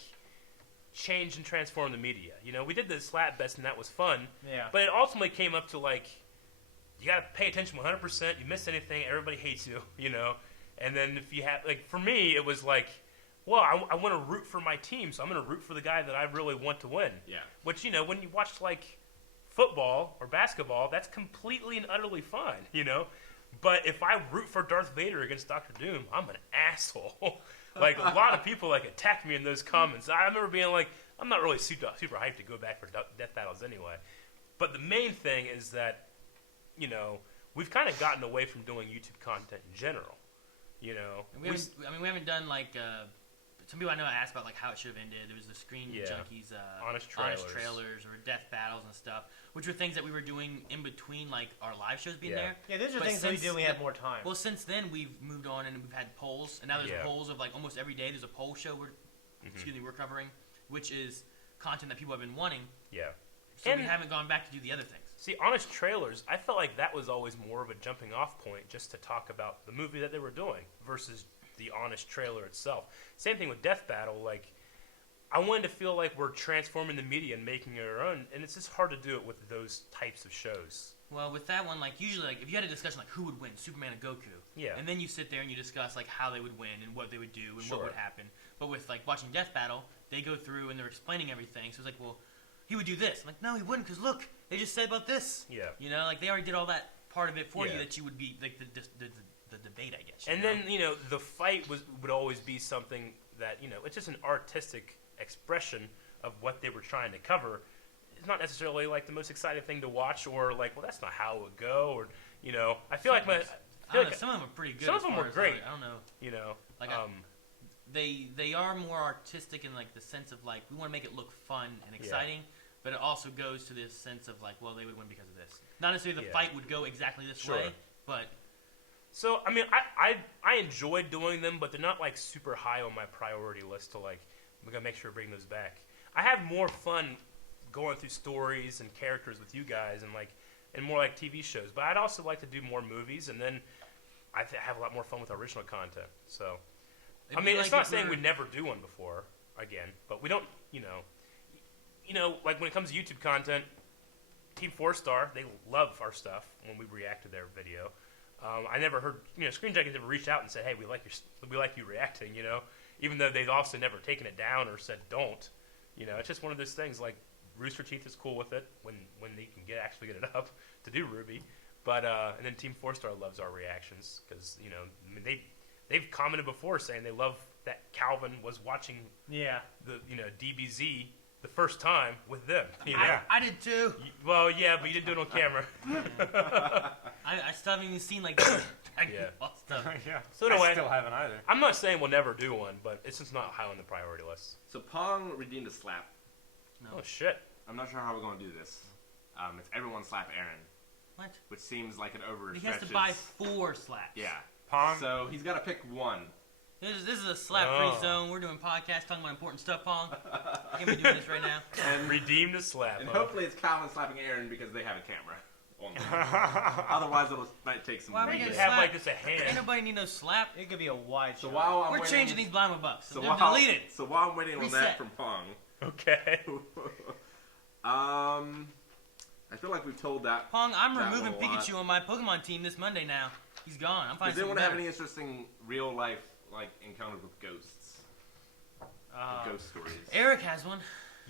change and transform the media. We did the Slapfest and that was fun, Yeah. but it ultimately came up to like you got to pay attention 100%. You miss anything, everybody hates you. And then if you have like for me, it was like well, I want to root for my team, so I'm going to root for the guy that I really want to win. Yeah. Which, you know, when you watch, like, football or basketball, that's completely and utterly fine, you know? But if I root for Darth Vader against Dr. Doom, I'm an asshole. Like, a lot of people, like, attack me in those comments. I remember being like, I'm not really super hyped to go back for death battles anyway. But the main thing is that, you know, we've kind of gotten away from doing YouTube content in general. You know, we haven't done like some people I know asked about like how it should have ended. There was the Screen Junkies, honest trailers, or death battles and stuff, which were things that we were doing in between like our live shows being there. Yeah, those are But things that we do when we have more time. Well, since then we've moved on and we've had polls, and now there's polls of like almost every day. There's a poll show we're covering, which is content that people have been wanting. Yeah. So we haven't gone back to do the other things. See, honest trailers, I felt like that was always more of a jumping off point just to talk about the movie that they were doing versus the honest trailer itself. Same thing with Death Battle. Like, I wanted to feel like we're transforming the media and making it our own, and it's just hard to do it with those types of shows. Well, with that one, like usually, like if you had a discussion like who would win, Superman and Goku, and then you sit there and you discuss like how they would win and what they would do and what would happen. But with like watching Death Battle, they go through and they're explaining everything. So it's like, well, he would do this. I'm like, no, he wouldn't, because look, they just said about this. Yeah. You know, like they already did all that part of it for you that you would be like the debate, I guess. And then, you know, the fight would always be something that, you know, it's just an artistic expression of what they were trying to cover. It's not necessarily like the most exciting thing to watch, or like, well, that's not how it would go, or, you know, I feel like some of them are pretty good. Some of them were great. I don't know. You know, like they are more artistic in like the sense of like we want to make it look fun and exciting, but it also goes to this sense of like, well, they would win because of this. Not necessarily the fight would go exactly this way, but. So I mean, I enjoyed doing them, but they're not like super high on my priority list to like we're gonna make sure to bring those back. I have more fun going through stories and characters with you guys and more like TV shows. But I'd also like to do more movies, and then I have a lot more fun with original content. So I mean, it's not saying we'd never do one before again, but we don't, you know, like when it comes to YouTube content, Team 4-Star, they love our stuff when we react to their video. I never heard, you know, Screen Junkies never reached out and said, hey, we like you reacting, you know, even though they've also never taken it down or said don't. You know, it's just one of those things. Like Rooster Teeth is cool with it when they can actually get it up to do Ruby, but and then Team 4-Star loves our reactions because, you know, I mean they've commented before saying they love that Calvin was watching the, you know, DBZ the first time with them. Yeah, I did too. Well, yeah, but you didn't do it on camera. I still haven't even seen like stuff. Yeah. So anyway, I still haven't either. I'm not saying we'll never do one, but it's just not high on the priority list. So Pong redeemed a slap. No. Oh shit! I'm not sure how we're going to do this. It's everyone slap Aaron. What? Which seems like an overstretch. He has to buy 4 slaps. Yeah. Pong. So he's got to pick one. This is a slap-free zone. We're doing podcasts talking about important stuff, Pong. You can be doing this right now. And redeem the slap. And hopefully it's Calvin slapping Aaron because they have a camera on them. Otherwise, it might take some. Why we could gonna have slap? like just a hand. Ain't nobody need no slap. It could be a wide So shot. while I'm We're waiting, changing these Blima bucks. So They're while, deleted. So while I'm waiting on Reset. that from Pong, Okay. I feel like we've told that. Pong, I'm that removing one a lot. Pikachu on my Pokemon team this Monday now. He's gone. I'm finding Does anyone something have better. any interesting real life like encounters with ghosts? Ghost stories. Eric has one.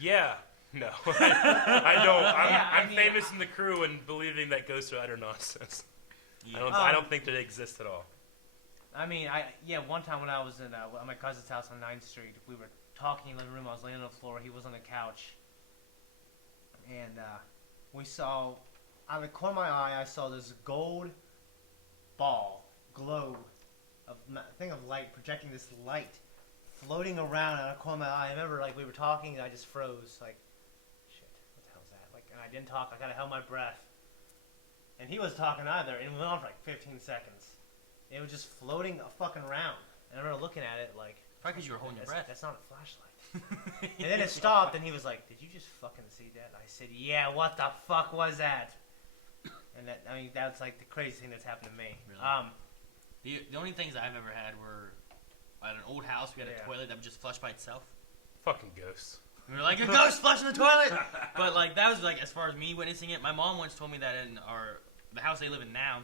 Yeah. No, I don't. I'm mean, famous in the crew and believing that ghosts are utter nonsense. Yeah. I don't think they exist at all. I mean, one time when I was in at my cousin's house on 9th Street, we were talking in the living room. I was laying on the floor. He was on the couch. And we saw, out of the corner of my eye, I saw this gold globe, thing of light, projecting this light, floating around out of the corner of my eye. I remember, like, we were talking, and I just froze, like, shit, what the hell is that? Like, and I didn't talk. I kind of held my breath. And he was talking either, and it went on for like 15 seconds. It was just floating fucking around. And I remember looking at it like... Probably because you were holding your breath. That's not a flashlight. And then it stopped, and he was like, did you just fucking see that? And I said, yeah, what the fuck was that? And that, I mean, that's like the craziest thing that's happened to me. Really? The only things I've ever had were at an old house, we had a toilet that would just flush by itself. Fucking ghosts. We were like, a ghost flushing the toilet! But like, that was like, as far as me witnessing it, my mom once told me that in the house they live in now,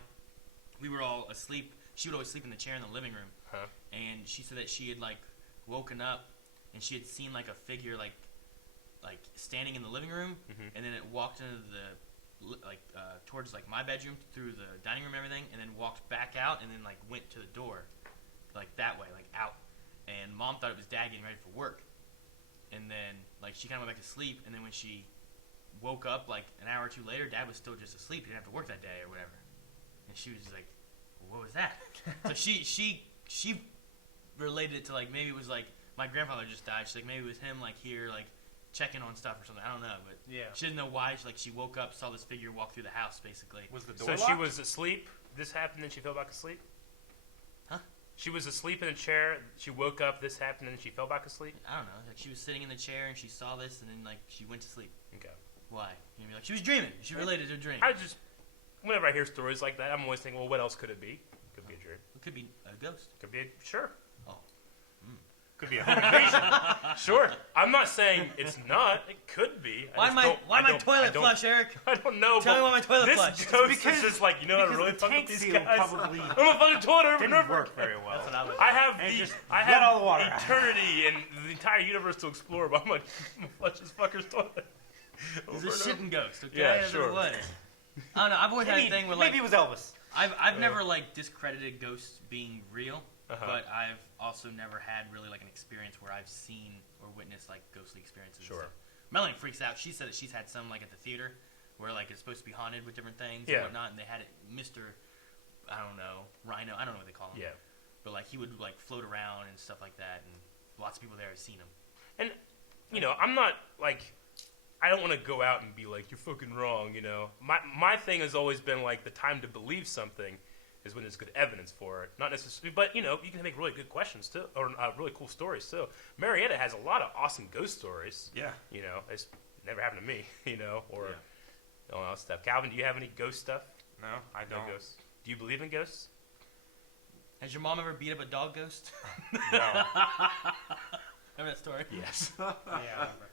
we were all asleep. She would always sleep in the chair in the living room. Huh. And she said that she had like woken up, and she had seen like a figure like standing in the living room, and then it walked into the towards like my bedroom through the dining room and everything, and then walked back out, and then like went to the door, like that way, like out. And Mom thought it was Dad getting ready for work, and then like she kind of went back to sleep, and then when she woke up like an hour or two later, Dad was still just asleep. He didn't have to work that day or whatever, and she was just like, "What was that?" So she related it to like maybe it was like my grandfather just died. She's like maybe it was him like here like checking on stuff or something. I don't know, but she didn't know why. She woke up, saw this figure walk through the house basically. Was the door So locked? she was asleep. This happened, and she fell back asleep. Huh? She was asleep in a chair. She woke up. This happened, and she fell back asleep. I don't know. Like she was sitting in the chair and she saw this, and then like she went to sleep. Okay. Why? You know, like she was dreaming. She related to a dream. Whenever I hear stories like that, I'm always thinking, well, what else could it be? Could be a dream. It could be a ghost. Could be sure. Oh. Could be a home invasion. Sure. I'm not saying it's not. It could be. Why my toilet flush, Eric? I don't know. Tell me why my toilet this flush. Ghost is just like, you know, I really the fuck tank with these seal guys. probably I'm a fucking toilet didn't work very well. That's what I would. I have all the water out. eternity and the entire universe to explore, but I'm like, flush this fucker's toilet. He's a shitting ghost. Okay, Yeah, that's sure. what it was. I don't know. I've always had a thing where like maybe it was Elvis. I've never like discredited ghosts being real, Uh-huh. but I've also never had really like an experience where I've seen or witnessed like ghostly experiences. Sure. Melanie freaks out. She said that she's had some like at the theater where like it's supposed to be haunted with different things Yeah. and whatnot, and they had it, Mr. I don't know, Rhino. I don't know what they call him. Yeah. But like he would like float around and stuff like that, and lots of people there have seen him. And, you know, I'm not like, I don't want to go out and be like, you're fucking wrong, you know. My thing has always been like the time to believe something is when there's good evidence for it. Not necessarily, but, you know, you can make really good questions too, or really cool stories too. Marietta has a lot of awesome ghost stories. Yeah. You know, it's never happened to me, you know, or all that stuff. Calvin, do you have any ghost stuff? No, I No don't. ghosts. Do you believe in ghosts? Has your mom ever beat up a dog ghost? No. Remember that story? Yes. Yeah, I remember.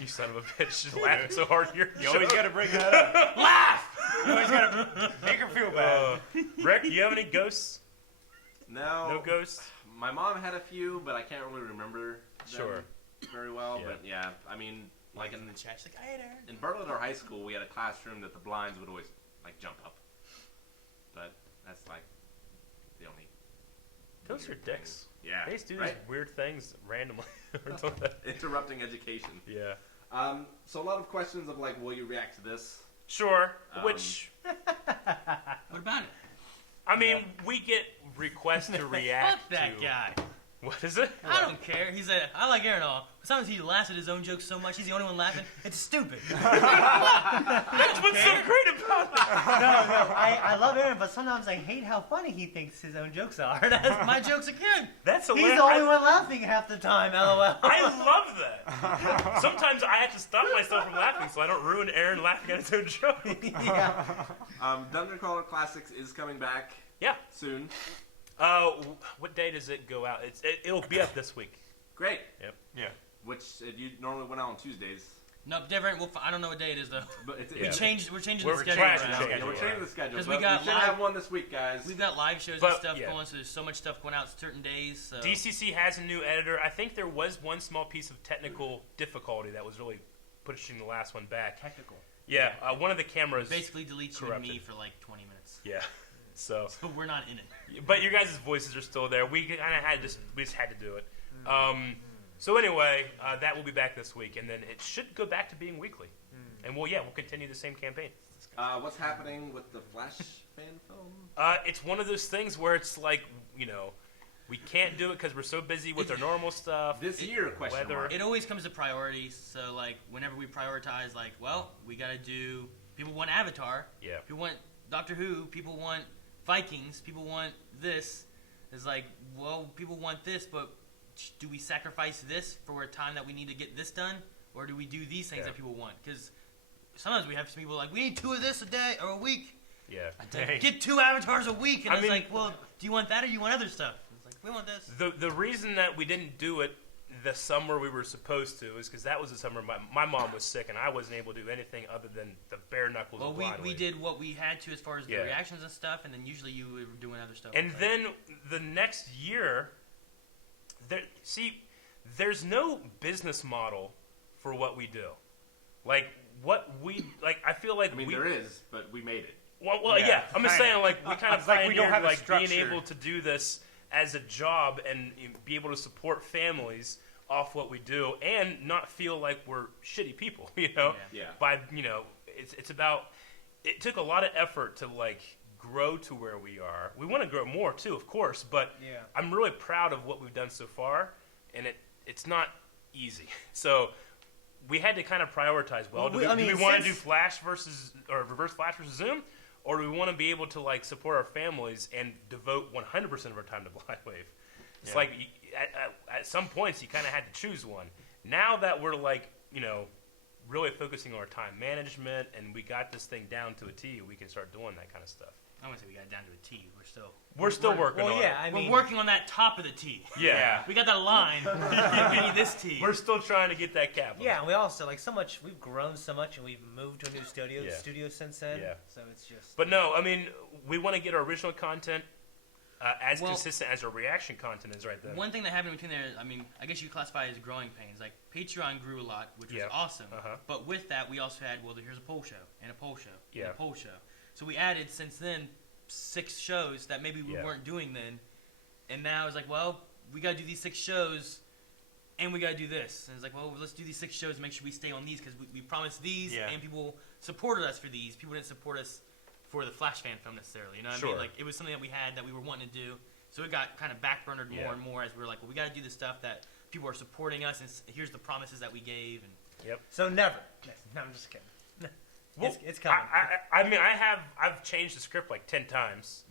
You son of a bitch, just laughing so hard here. You always got to bring that up. Laugh! You always got to make her feel bad. Rick, do you have any ghosts? No. No ghosts? My mom had a few, but I can't really remember them very well. Yeah. But yeah, I mean, like in the chat, she's like, I hate Aaron. in Berlin High School, we had a classroom that the blinds would always like jump up. But that's like the only. Ghosts are weird dicks. thing. Yeah. They just do right? these weird things randomly. Interrupting education. Yeah. So a lot of questions of like, will you react to this? Sure. Which, What about it? I mean, we get requests to react Fuck that to. guy. What is it? I don't care. He said, I like Aaron all. Sometimes he laughs at his own jokes so much, he's the only one laughing. It's stupid. That's what's so great about it. No, I love Aaron, but sometimes I hate how funny he thinks his own jokes are. My jokes are good. That's He's hilarious. the only one laughing half the time, LOL. I love that. Sometimes I have to stop myself from laughing so I don't ruin Aaron laughing at his own joke. Yeah. Dundercaller Classics is coming back Yeah. soon. What day does it go out? It'll be up this week. Great. Yep. Yeah. Which you normally went out on Tuesdays. Nope, different. I don't know what day it is though. But it's, Yeah. We're changing We're the schedule trying to around. change yeah, we're changing the schedule. 'Cause but we got should live- have one this week, guys. We've got live shows But, and stuff yeah. going, so there's so much stuff going out certain days. So. DCC has a new editor. I think there was one small piece of technical difficulty that was really pushing the last one back. Technical. Yeah, one of the cameras. Basically deletes you and corrupted. me for like 20 minutes. Yeah. So, So we're not in it. but your guys' voices are still there. We kind of we just had to do it. So anyway, that will be back this week, and then it should go back to being weekly. And we'll continue the same campaign. What's happening with the Flash fan film? It's one of those things where it's like, you know, we can't do it because we're so busy with our normal stuff. This year, question weather. mark. It always comes to priorities. So like whenever we prioritize, like, well, we got to do. People want Avatar. Yeah. People want Doctor Who. People want Vikings. People want this. It's like, well, people want this, but do we sacrifice this for a time that we need to get this done, or do we do these things that people want? Because sometimes we have some people like, we need 2 of this a day or a week. Yeah. Get 2 avatars a week, and I it's mean- like, well, do you want that or you want other stuff? It's like, we want this. The reason that we didn't do it the summer we were supposed to is because that was the summer my mom was sick and I wasn't able to do anything other than the bare knuckles. Well, of we Blindly. did what we had to as far as the Yeah. reactions and stuff, and then usually you were doing other stuff. And like- then the next year, there's no business model for what we do. Like I feel like there is, but we made it. Well, yeah. I'm just saying, like, we kind of It's like we don't have a like being structure. able to do this as a job and be able to support families off what we do and not feel like we're shitty people, you know? Yeah. By, it's about, it took a lot of effort to, like, grow to where we are. We want to grow more, too, of course, but I'm really proud of what we've done so far, and it's not easy. So we had to kind of prioritize. Do we want to do reverse Flash versus Zoom? Or do we want to be able to like support our families and devote 100% of our time to Blind Wave? It's like at some points you kind of had to choose one. Now that we're like really focusing on our time management and we got this thing down to a T, we can start doing that kind of stuff. I wouldn't say we got it down to a T. We're still working on it. We're working on that top of the T. Yeah. We got that line. We need this T. We're still trying to get that cap. Yeah, and we also we've grown so much and we've moved to a new studio since then. Yeah. So it's just. But no, I mean, we want to get our original content as consistent as our reaction content is right then. One thing that happened between there, I mean, I guess you classify it as growing pains. Like, Patreon grew a lot, which was awesome. But with that, we also had, here's a poll show, and a poll show, and a poll show. So we added, since then, 6 shows that maybe we weren't doing then. And now it's like, we got to do these 6 shows, and we got to do this. And it's like, let's do these 6 shows and make sure we stay on these, because we promised these, and people supported us for these. People didn't support us for the Flash fan film necessarily, you know what I mean? Like, it was something that we had that we were wanting to do, so it got kind of backburnered more and more as we were like, we got to do the stuff that people are supporting us, and here's the promises that we gave. And So never. No, I'm just kidding. It's coming. I mean, I've changed the script like 10 times,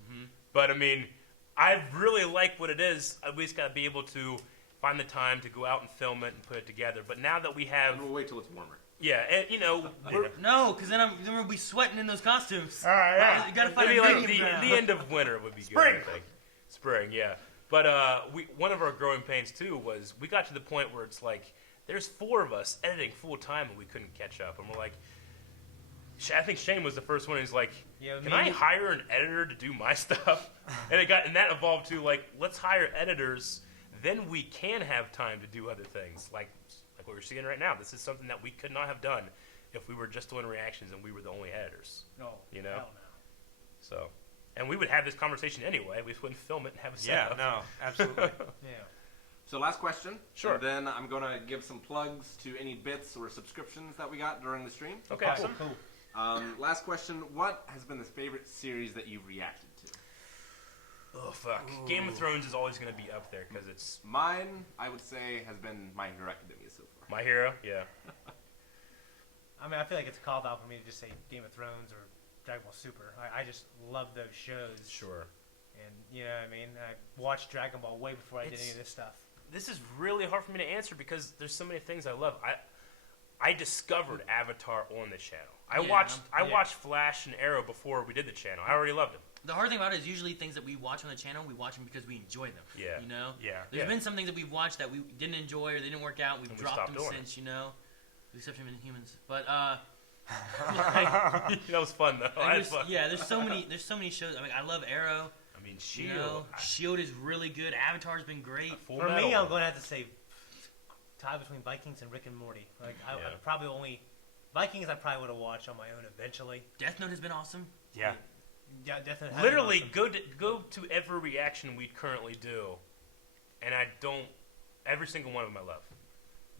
but I mean, I really like what it is. We just got to be able to find the time to go out and film it and put it together. But now that we have, And we'll wait till it's warmer. yeah, and no, because then we'll be sweating in those costumes. All right. You got to find maybe a like medium ground. the end of winter would be good. I think. Spring, yeah. But one of our growing pains too was we got to the point where it's like there's 4 of us editing full time and we couldn't catch up, and we're like. I think Shane was the first one who's like, can I hire an editor to do my stuff? And that evolved to like, let's hire editors, then we can have time to do other things. Like what we're seeing right now. This is something that we could not have done if we were just doing reactions and we were the only editors. No. You know? Hell no. So, and we would have this conversation anyway. We just wouldn't film it and have a set Yeah, up. no, absolutely. Yeah. So last question. Sure. And then I'm going to give some plugs to any bits or subscriptions that we got during the stream. Okay, Awesome. Cool. Last question. What has been the favorite series that you've reacted to? Oh, fuck. Ooh. Game of Thrones is always going to be up there because it's... Mine, I would say, has been My Hero Academia so far. My Hero? Yeah. I mean, I feel like it's a call out for me to just say Game of Thrones or Dragon Ball Super. I just love those shows. Sure. And, you know what I mean? I watched Dragon Ball way before I did any of this stuff. This is really hard for me to answer because there's so many things I love. I discovered Avatar on the channel. I watched Flash and Arrow before we did the channel. I already loved them. The hard thing about it is usually things that we watch on the channel, we watch them because we enjoy them. Yeah. You know? Yeah. There's been some things that we've watched that we didn't enjoy or they didn't work out. We've dropped them since, you know? With the exception of Humans. But, that was fun, though. There's so many shows. I mean, I love Arrow. I mean, Shield. You know, Shield is really good. Avatar's been great. For me, I'm going to have to say tie between Vikings and Rick and Morty. Like, I probably only... Vikings I probably would have watched on my own eventually. Death Note has been awesome. Yeah. Yeah, Death Note has Literally, been awesome. go to every reaction we currently do, and every single one of them I love.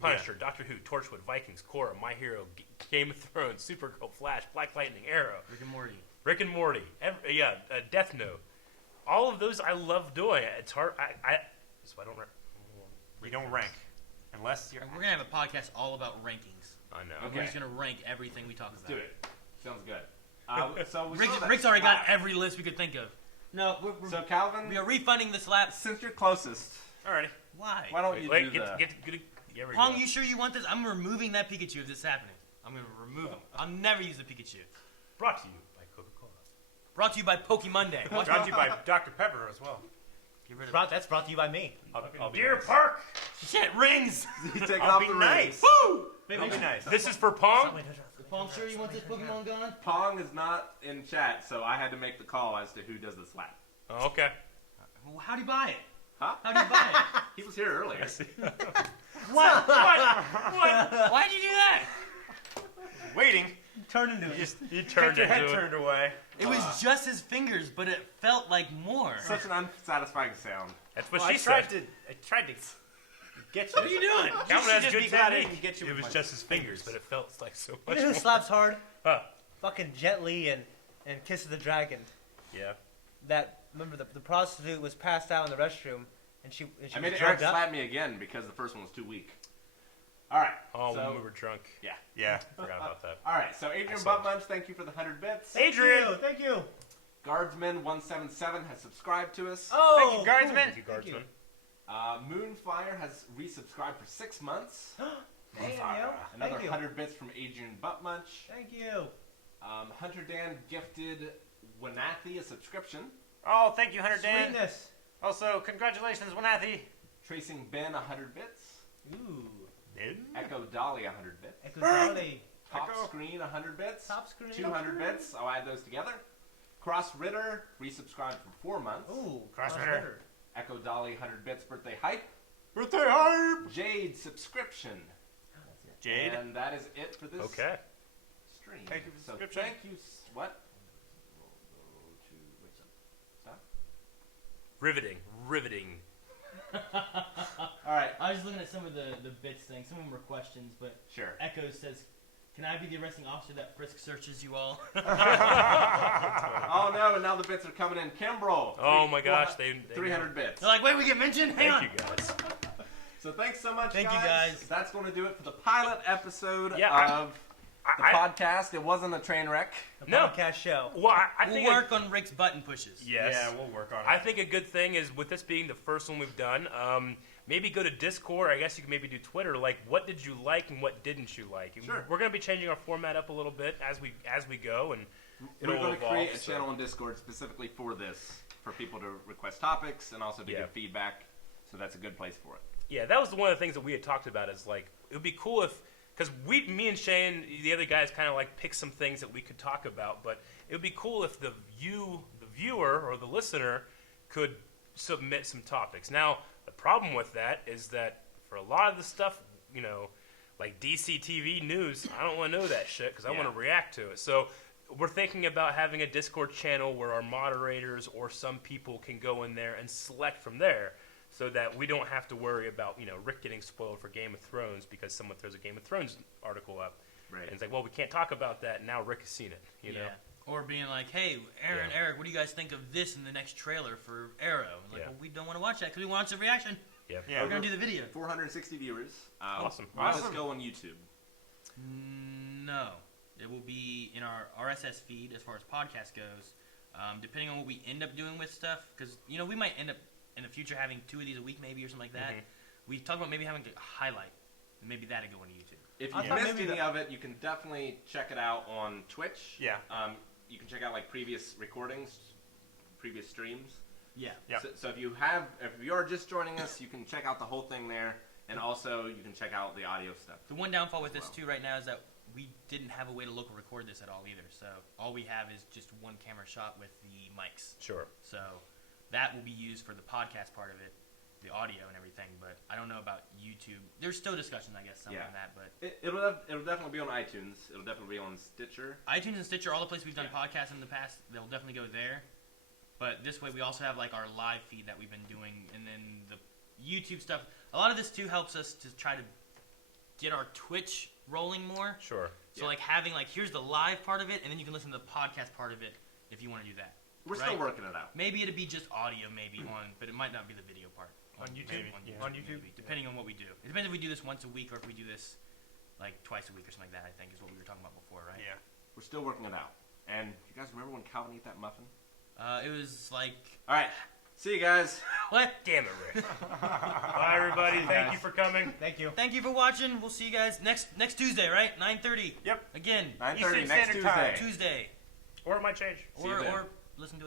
Punisher, Doctor Who, Torchwood, Vikings, Korra, My Hero, Game of Thrones, Supergirl, Flash, Black Lightning, Arrow. Rick and Morty. Death Note. All of those I love doing. It's hard. So I don't rank. You don't rank. Unless you're... We're going to have a podcast all about rankings. I know. We're just going to rank everything we talk about. Let's do it. Sounds good. So Rick's already got every list we could think of. No, so Calvin, we are refunding the slap. Since you're closest, alrighty. Why? Why don't you do Pong, you sure you want this? I'm removing that Pikachu if this is happening. I'm going to remove him. I'll never use the Pikachu. Brought to you by Coca-Cola. Brought to you by Pokemonday. Brought to you by Dr. Pepper as well. Get rid of That's brought to you by me. I'll Deer nice. Park. Shit, rings. You take off the nice. rings. Woo! I'll be nice. This is for Pong. Pong, sure you want this Pokemon gone? Pong is not in chat, so I had to make the call as to who does the slap. Oh, okay. Well, how do you buy it? Huh? How'd you buy it? He was here earlier. What? Why'd you do that? Waiting. Turn into You Kept turned your head into it. turned away. It was just his fingers, but it felt like more. Such an unsatisfying sound. That's what Well, she said. I tried to get you. What are you doing? Calvin has just good be glad I technique. didn't get you It with was my just his fingers, but it felt like so You much know who more. slaps hard? Huh. Fucking Jet Li and Kiss of the Dragon. Yeah. Remember the prostitute was passed out in the restroom, and she I was made Eric drugged up. slap me again because the first one was too weak. All right. Oh, so, when we were drunk. Yeah. Forgot about that. All right. So Adrian saw Buttmunch, thank you for the 100 bits. Adrian! Thank you. Guardsman177 has subscribed to us. Oh, Thank you, Guardsman. Thank you, Guardsman. Moonfire has resubscribed for 6 months. Damn, yo. Another Thank you. 100 bits from Adrian Buttmunch. Thank you. Hunter Dan gifted Wanathi a subscription. Oh, thank you, Hunter Dan. Sweetness. Also, congratulations, Wanathi. Tracing Ben 100 bits. Ooh. Echo Dolly 100 bits. Echo Dolly. Top Echo. Screen 100 bits. Top screen. 200 bits. I'll add those together. Cross Ritter resubscribed for 4 months. Ooh. Cross Cross Ritter. Ritter. Echo Dolly 100 bits birthday hype. Birthday hype. Jade subscription. Jade. And that is it for this Okay. stream. Thank you for So subscription. thank you. What? Stop. Riveting. All right. I was just looking at some of the bits things. Some of them were questions, but Sure. Echo says, "Can I be the arresting officer that frisk searches you all?" Oh no! And now the bits are coming in. Kimbrough. Oh my gosh, they 300 bits. They're like, "Wait, we get mentioned? Hang on." Thank you guys. So thanks so much, Thank you, guys. That's going to do it for the pilot episode Yeah, of the I- podcast. It wasn't a train wreck. The No. podcast show. Well, I We'll think work on Rick's button pushes. yes. Yeah, we'll work on it. I think a good thing is with this being the first one we've done, maybe go to Discord. I guess you can maybe do Twitter. Like, what did you like and what didn't you like? And Sure. We're going to be changing our format up a little bit as we go, and it'll We're going to evolve, create a so- channel on Discord specifically for this, for people to request topics and also to Yeah. give feedback. So that's a good place for it. Yeah, that was one of the things that we had talked about. Is like it would be cool if, because me and Shane, the other guys, kind of like picked some things that we could talk about. But it would be cool if the viewer or the listener could submit some topics. Now the problem with that is that for a lot of the stuff, like DC TV news, I don't want to know that shit because I want to react to it. So we're thinking about having a Discord channel where our moderators or some people can go in there and select from there, so that we don't have to worry about Rick getting spoiled for Game of Thrones because someone throws a Game of Thrones article up, Right. and it's like, well, we can't talk about that, and now Rick has seen it. You know. Or being like, "Hey, Aaron, Yeah. Eric, what do you guys think of this in the next trailer for Arrow?" And like, Yeah. well, we don't want to watch that because we want some reaction. Yeah. Yeah. We're gonna do the video. 460 viewers. Awesome. Let us Awesome. go on YouTube. No, it will be in our RSS feed as far as podcast goes. Depending on what we end up doing with stuff, because we might end up in the future having 2 of these a week, maybe, or something like that. We talked about maybe having a highlight, and maybe that'll go on YouTube. If I you thought missed maybe any of it, you can definitely check it out on Twitch. Yeah. You can check out like previous recordings, previous streams. Yeah. Yep. So if you are just joining us, you can check out the whole thing there, and also you can check out the audio stuff. The one downfall with this Wow. too right now is that we didn't have a way to local record this at all either. So all we have is just one camera shot with the mics. Sure. So that will be used for the podcast part of it, the audio and everything. But I don't know about YouTube. There's still discussion, I guess, somewhere Yeah. on that. But It'll definitely be on iTunes. It'll definitely be on Stitcher. iTunes and Stitcher, all the places we've done Yeah. podcasts in the past, they'll definitely go there. But this way, we also have like our live feed that we've been doing, and then the YouTube stuff. A lot of this too helps us to try to get our Twitch rolling more. Sure. So like having here's the live part of it, and then you can listen to the podcast part of it if you want to do that. We're still Right. working it out. Maybe it'd be just audio, maybe but it might not be the video part On YouTube? maybe, Yeah. On YouTube? maybe, depending on what we do. It depends if we do this once a week or if we do this like twice a week or something like that. I think is what we were talking about before, right? Yeah. We're still working it out. And you guys remember when Calvin ate that muffin? It was like All right. See you guys. what? Damn it, Rick. Bye, everybody. Thank you for coming. Thank you. Thank you for watching. We'll see you guys next Tuesday, right? 9:30. Yep. Again, 9:30 Eastern next Standard Time. Tuesday. Tuesday. Or it might change. See you then. Or listen to it.